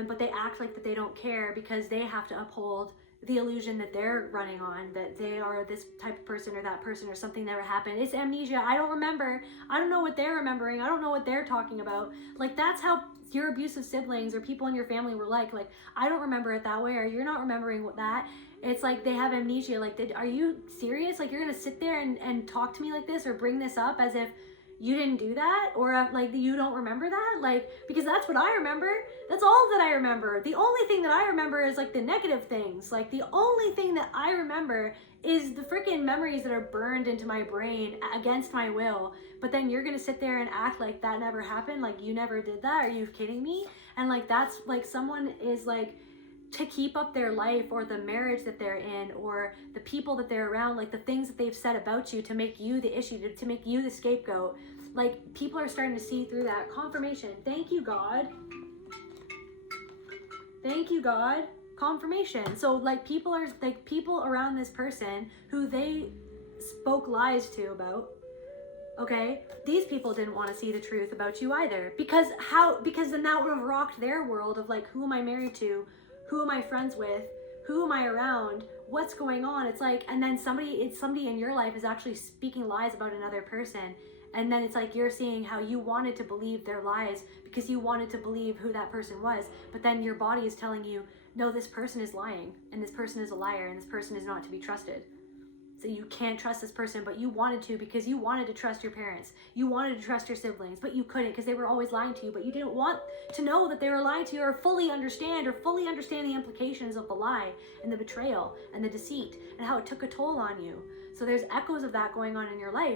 But they act like that they don't care because they have to uphold the illusion that they're running on, that they are this type of person or that person, or something never happened. It's amnesia. I don't remember. I don't know what they're remembering. I don't know what they're talking about. Like, that's how your abusive siblings or people in your family were like, I don't remember it that way, or you're not remembering that. It's like they have amnesia. Like, are you serious? Like, you're gonna sit there and talk to me like this, or bring this up as if you didn't do that, or like you don't remember that, like, because that's what I remember. That's all that I remember. The only thing that I remember is like the negative things. Like the only thing that I remember is the freaking memories that are burned into my brain against my will. But then you're gonna sit there and act like that never happened, like you never did that. Are you kidding me? And like that's like someone is like, to keep up their life or the marriage that they're in or the people that they're around, like the things that they've said about you to make you the issue, to make you the scapegoat. Like people are starting to see through that. Confirmation. Thank you, God. Thank you, God. Confirmation. So like people are like people around this person who they spoke lies to about. Okay, these people didn't want to see the truth about you either, because then that would have rocked their world of like, who am I married to? Who am I friends with? Who am I around? What's going on? It's like, and then somebody in your life is actually speaking lies about another person. And then it's like, you're seeing how you wanted to believe their lies because you wanted to believe who that person was. But then your body is telling you, no, this person is lying and this person is a liar and this person is not to be trusted. So you can't trust this person, but you wanted to because you wanted to trust your parents. You wanted to trust your siblings, but you couldn't because they were always lying to you, but you didn't want to know that they were lying to you or fully understand the implications of the lie and the betrayal and the deceit and how it took a toll on you. So there's echoes of that going on in your life.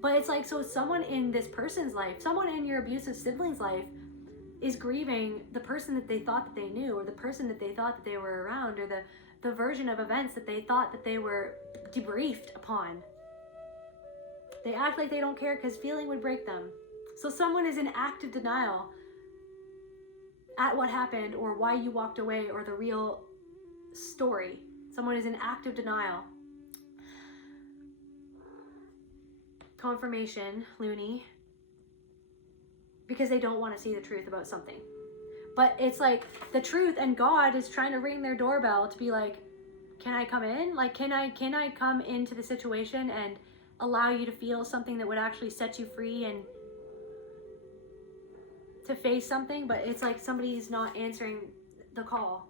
But it's like, so someone in this person's life, someone in your abusive sibling's life is grieving the person that they thought that they knew, or the person that they thought that they were around, or the version of events that they thought that they were debriefed upon. They act like they don't care because feeling would break them. So someone is in active denial at what happened or why you walked away or the real story. Someone is in active denial. Confirmation, Looney. Because they don't want to see the truth about something. But it's like the truth, and God is trying to ring their doorbell to be like, can I come in? Like, can I come into the situation and allow you to feel something that would actually set you free and to face something? But it's like somebody's not answering the call.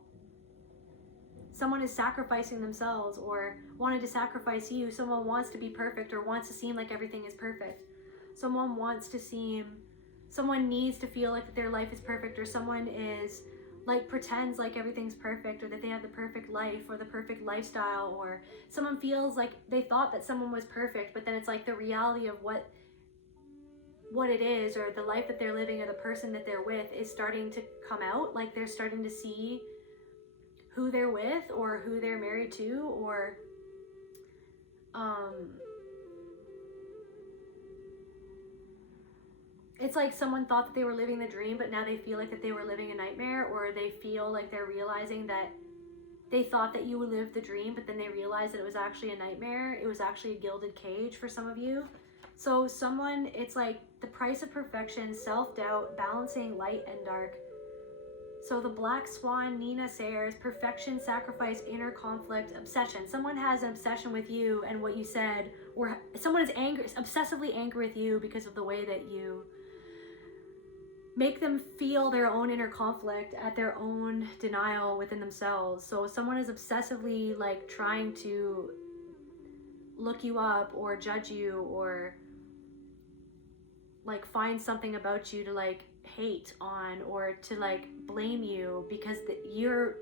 Someone is sacrificing themselves or wanted to sacrifice you. Someone wants to be perfect or wants to seem like everything is perfect. Someone needs to feel like their life is perfect, or someone is like pretends like everything's perfect, or that they have the perfect life or the perfect lifestyle, or someone feels like they thought that someone was perfect, but then it's like the reality of what it is, or the life that they're living, or the person that they're with is starting to come out. Like they're starting to see who they're with or who they're married to, or it's like someone thought that they were living the dream, but now they feel like that they were living a nightmare, or they feel like they're realizing that they thought that you lived the dream, but then they realized that it was actually a nightmare. It was actually a gilded cage for some of you. So someone, it's like the price of perfection, self-doubt, balancing light and dark. So the Black Swan, Nina Sayers, perfection, sacrifice, inner conflict, obsession. Someone has an obsession with you and what you said, or someone is angry, obsessively angry with you because of the way that you make them feel their own inner conflict at their own denial within themselves. So someone is obsessively like trying to look you up or judge you or like find something about you to like hate on or to like blame you, because your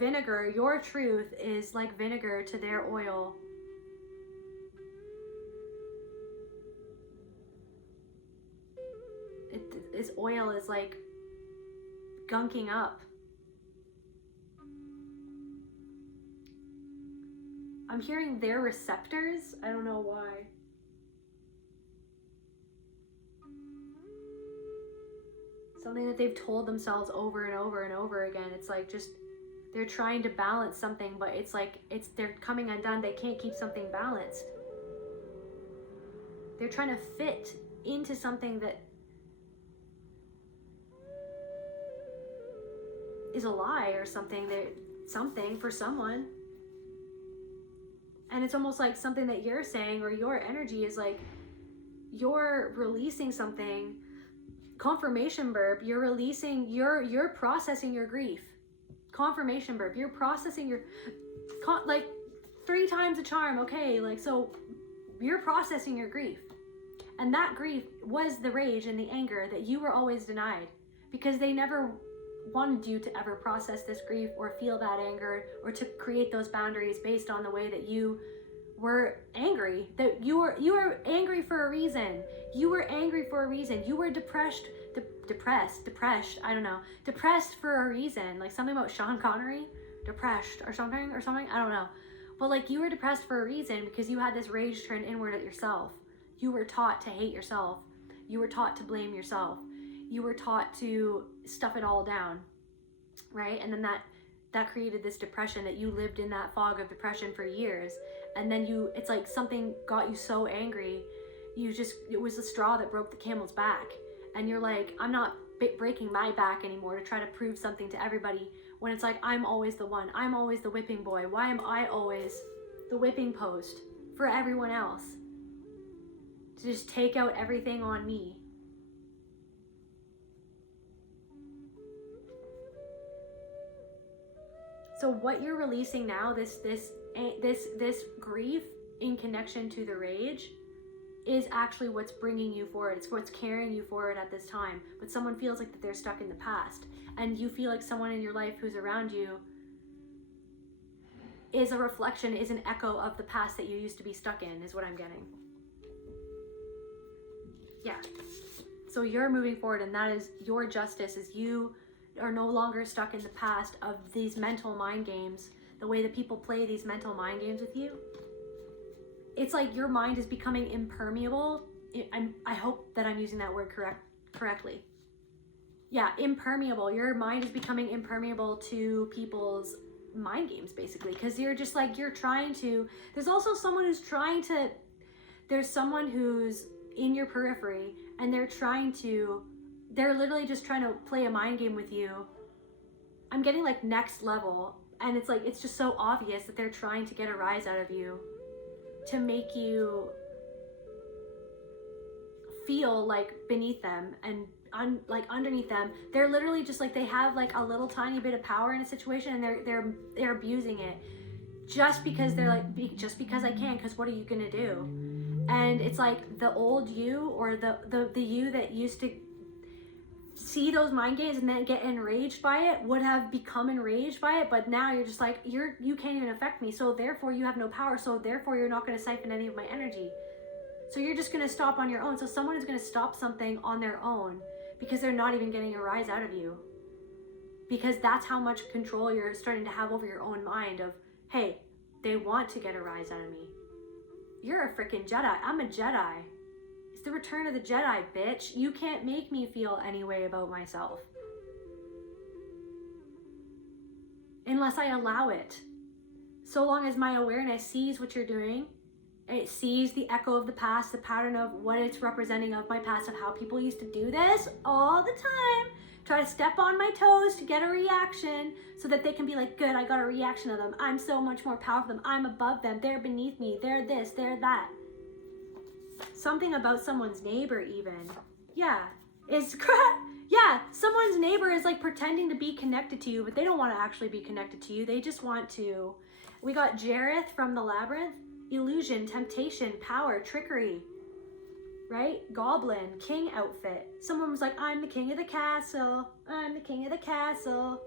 vinegar, your truth is like vinegar to their oil. This oil is like gunking up. I'm hearing their receptors. I don't know why. Something that they've told themselves over and over and over again. It's like just they're trying to balance something, but it's like they're coming undone. They can't keep something balanced. They're trying to fit into something that is a lie or something for someone. And it's almost like something that you're saying or your energy is like you're releasing something. Confirmation burp, you're releasing, you're processing your grief. Confirmation burp, you're processing your like 3 times a charm. Okay, like so You're processing your grief. And that grief was the rage and the anger that you were always denied, because they never wanted you to ever process this grief or feel that anger or to create those boundaries based on the way that you were angry. That you were angry for a reason. You were angry for a reason. You were depressed, I don't know. Depressed for a reason. Like something about Sean Connery, depressed or something, I don't know. But like you were depressed for a reason because you had this rage turned inward at yourself. You were taught to hate yourself. You were taught to blame yourself. You were taught to stuff it all down, right? And then that created this depression, that you lived in that fog of depression for years. And then it's like something got you so angry, it was the straw that broke the camel's back. And you're like, I'm not breaking my back anymore to try to prove something to everybody, when it's like, I'm always the one. I'm always the whipping boy. Why am I always the whipping post for everyone else? To just take out everything on me. So what you're releasing now, this grief in connection to the rage, is actually what's bringing you forward. It's what's carrying you forward at this time. But someone feels like that they're stuck in the past, and you feel like someone in your life who's around you is a reflection, is an echo of the past that you used to be stuck in, is what I'm getting. Yeah. So you're moving forward, and that is your justice, is you are no longer stuck in the past of these mental mind games, the way that people play these mental mind games with you. It's like your mind is becoming impermeable. I hope that I'm using that word correctly. Yeah, impermeable. Your mind is becoming impermeable to people's mind games, basically, because you're just like, you're trying to, there's also someone who's there's someone who's in your periphery, and they're literally just trying to play a mind game with you. I'm getting like next level, and it's like, it's just so obvious that they're trying to get a rise out of you, to make you feel like beneath them and like underneath them. They're literally just like, they have like a little tiny bit of power in a situation, and they're abusing it just because they're like, just because I can, because what are you gonna do? And it's like the old you, or the you that used to see those mind games and then get enraged by it, would have become enraged by it, but now you're just like, you can't even affect me, so therefore you have no power, so therefore you're not going to siphon any of my energy, so you're just going to stop on your own. So someone is going to stop something on their own because they're not even getting a rise out of you, because that's how much control you're starting to have over your own mind of, hey, they want to get a rise out of me. You're a freaking Jedi. I'm a Jedi. It's the return of the Jedi, bitch. You can't make me feel any way about myself unless I allow it. So long as my awareness sees what you're doing, it sees the echo of the past, the pattern of what it's representing of my past, of how people used to do this all the time, try to step on my toes to get a reaction so that they can be like, good, I got a reaction of them. I'm so much more powerful than them. I'm above them. They're beneath me. They're this, they're that. Something about someone's neighbor even. Yeah. Yeah, someone's neighbor is like pretending to be connected to you, but they don't want to actually be connected to you. They just want to. We got Jareth from the Labyrinth. Illusion, temptation, power, trickery. Right? Goblin, king outfit. Someone was like, I'm the king of the castle. I'm the king of the castle.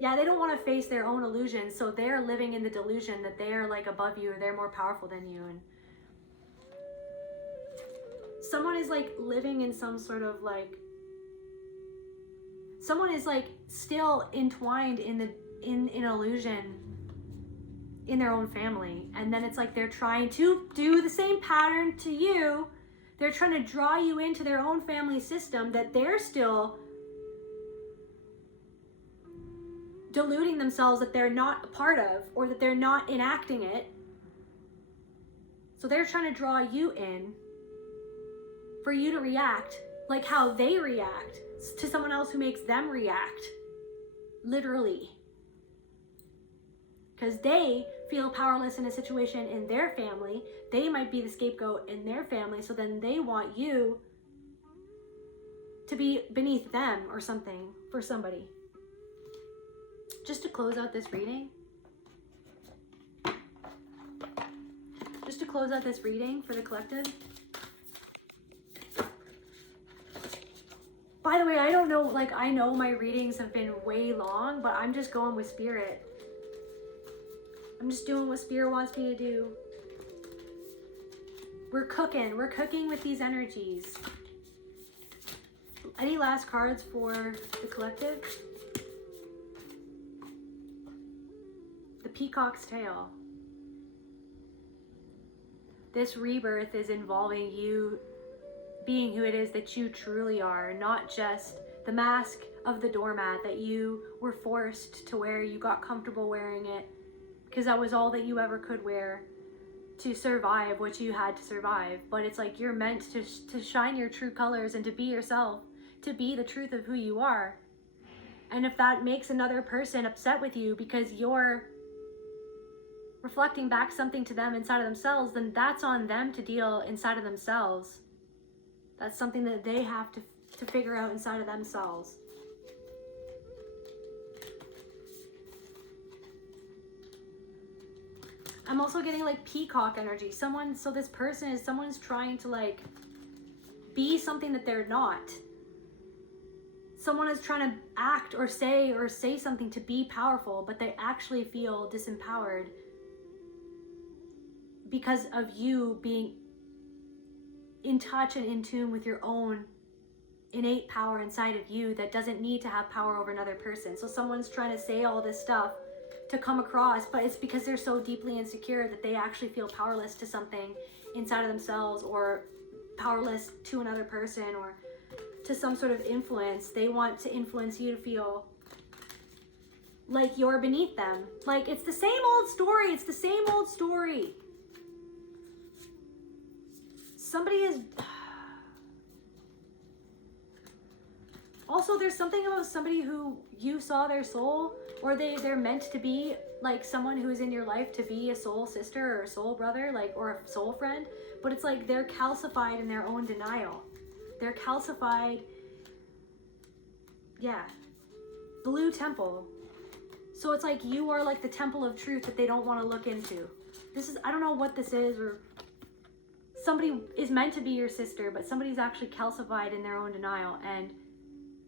Yeah, they don't want to face their own illusions, so they're living in the delusion that they're like above you, or they're more powerful than you. And someone is like living in some sort of like, someone is like still entwined in illusion in their own family, and then it's like they're trying to do the same pattern to you. They're trying to draw you into their own family system that they're still deluding themselves that they're not a part of, or that they're not enacting it. So they're trying to draw you in for you to react like how they react to someone else who makes them react. Literally. Because they feel powerless in a situation in their family. They might be the scapegoat in their family, so then they want you to be beneath them or something for somebody. Just to close out this reading, just to close out this reading for the collective. By the way, I don't know, like, I know my readings have been way long, but I'm just going with spirit. I'm just doing what spirit wants me to do. We're cooking with these energies. Any last cards for the collective? The Peacock's Tail. This rebirth is involving you being who it is that you truly are, not just the mask of the doormat that you were forced to wear. You got comfortable wearing it because that was all that you ever could wear to survive what you had to survive. But it's like you're meant to shine your true colors and to be yourself, to be the truth of who you are. And if that makes another person upset with you because you're reflecting back something to them inside of themselves, then that's on them to deal inside of themselves. That's something that they have to figure out inside of themselves. I'm also getting like peacock energy. So this person is, someone's trying to like be something that they're not. Someone is trying to act or say something to be powerful, but they actually feel disempowered because of you being in touch and in tune with your own innate power inside of you that doesn't need to have power over another person. So someone's trying to say all this stuff to come across, but it's because they're so deeply insecure that they actually feel powerless to something inside of themselves, or powerless to another person, or to some sort of influence. They want to influence you to feel like you're beneath them. Like, it's the same old story. It's the same old story. Somebody is... Also, there's something about somebody who you saw their soul, or they're meant to be like someone who's in your life to be a soul sister or a soul brother, like, or a soul friend, but it's like they're calcified in their own denial. They're calcified. Yeah. Blue temple. So it's like you are like the temple of truth that they don't want to look into. This is, I don't know what this is, or somebody is meant to be your sister, but somebody's actually calcified in their own denial. And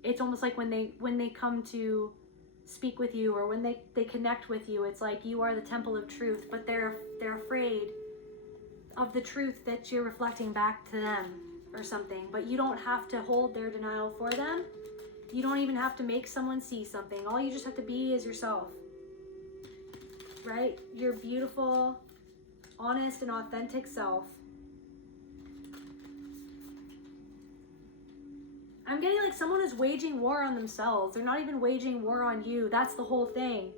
it's almost like when they come to speak with you, or when they connect with you, it's like you are the temple of truth, but they're afraid of the truth that you're reflecting back to them or something. But you don't have to hold their denial for them. You don't even have to make someone see something. All you just have to be is yourself, right? Your beautiful, honest, and authentic self. I'm getting like someone is waging war on themselves. They're not even waging war on you. That's the whole thing.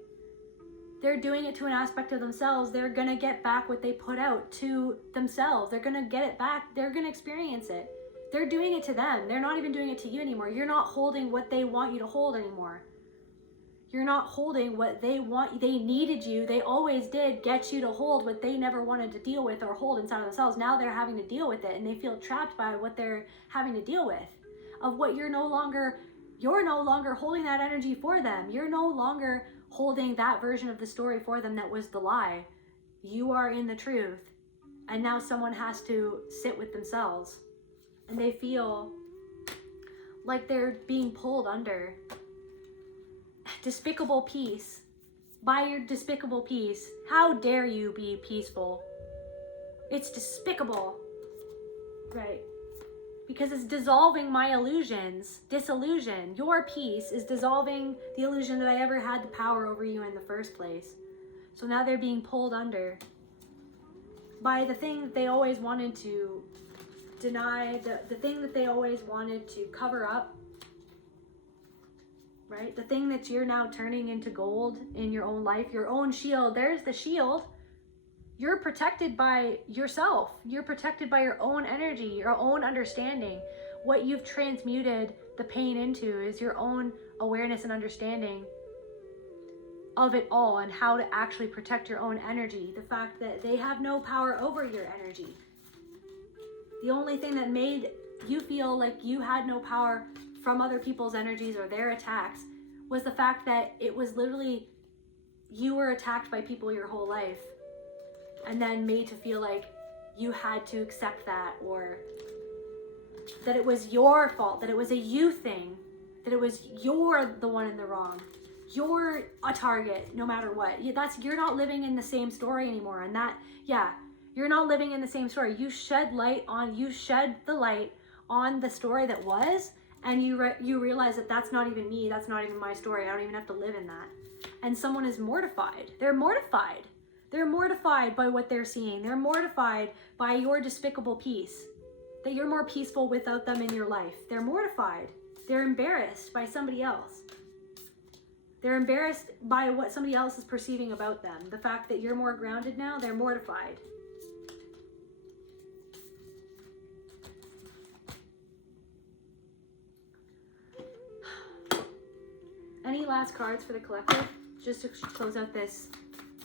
They're doing it to an aspect of themselves. They're going to get back what they put out to themselves. They're going to get it back. They're going to experience it. They're doing it to them. They're not even doing it to you anymore. You're not holding what they want you to hold anymore. You're not holding what they want. They needed you. They always did get you to hold what they never wanted to deal with or hold inside of themselves. Now they're having to deal with it, and they feel trapped by what they're having to deal with. Of what you're no longer holding that energy for them. You're no longer holding that version of the story for them that was the lie. You are in the truth. And now someone has to sit with themselves. And they feel like they're being pulled under. Despicable peace. By your despicable peace. How dare you be peaceful? It's despicable. Right. Because it's dissolving my illusions. Disillusion. Your peace is dissolving the illusion that I ever had the power over you in the first place. So now they're being pulled under by the thing that they always wanted to deny, the thing that they always wanted to cover up, right? The thing that you're now turning into gold in your own life, your own shield. There's the shield. You're protected by yourself. You're protected by your own energy, your own understanding. What you've transmuted the pain into is your own awareness and understanding of it all, and how to actually protect your own energy. The fact that they have no power over your energy. The only thing that made you feel like you had no power from other people's energies or their attacks was the fact that it was literally you were attacked by people your whole life, and then made to feel like you had to accept that, or that it was your fault, that it was a you thing, that it was you're the one in the wrong. You're a target no matter what. You're not living in the same story anymore. And that, yeah, you're not living in the same story. You shed the light on the story that was, and you realize that that's not even me. That's not even my story. I don't even have to live in that. And someone is mortified. They're mortified. They're mortified by what they're seeing. They're mortified by your despicable peace, that you're more peaceful without them in your life. They're mortified. They're embarrassed by somebody else. They're embarrassed by what somebody else is perceiving about them. The fact that you're more grounded now, they're mortified. Any last cards for the collective, just to close out this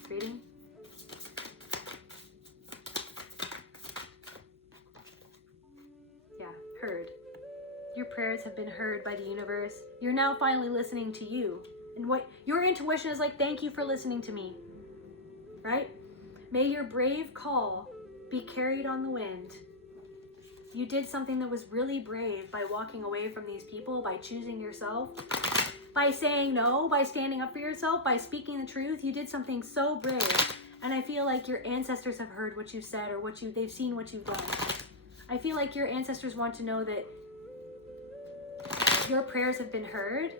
reading? Yeah, heard. Your prayers have been heard by the universe. You're now finally listening to you. And what your intuition is like, thank you for listening to me. Right? May your brave call be carried on the wind. You did something that was really brave by walking away from these people, by choosing yourself, by saying no, by standing up for yourself, by speaking the truth. You did something so brave. And I feel like your ancestors have heard what you said, or they've seen what you've done. I feel like your ancestors want to know that your prayers have been heard.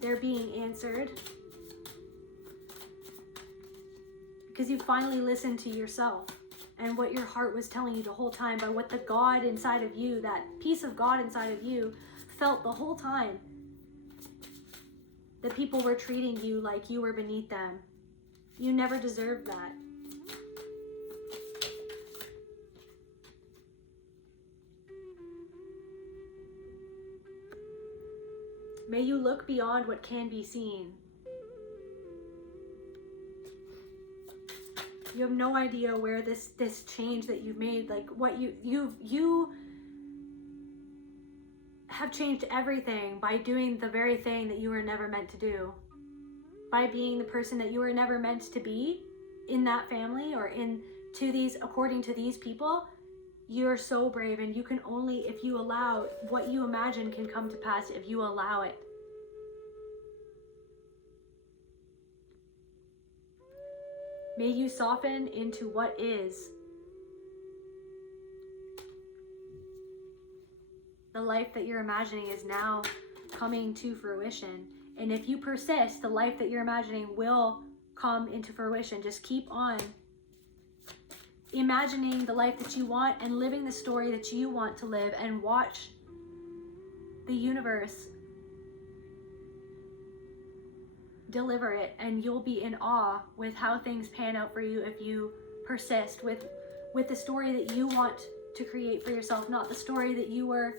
They're being answered. Because you finally listened to yourself and what your heart was telling you the whole time, by what the God inside of you, that piece of God inside of you, felt the whole time. That people were treating you like you were beneath them. You never deserved that. May you look beyond what can be seen. You have no idea where this change that you've made, like what you have changed everything by doing the very thing that you were never meant to do. By being the person that you were never meant to be in that family, or according to these people. You're so brave, and you can only, if you allow, what you imagine can come to pass if you allow it. May you soften into what is. The life that you're imagining is now coming to fruition. And if you persist, the life that you're imagining will come into fruition. Just keep on imagining the life that you want and living the story that you want to live, and watch the universe deliver it, and you'll be in awe with how things pan out for you if you persist with the story that you want to create for yourself, not the story that you were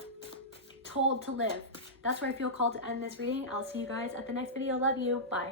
told to live. That's where I feel called to end this reading. I'll see you guys at the next video. Love you. Bye.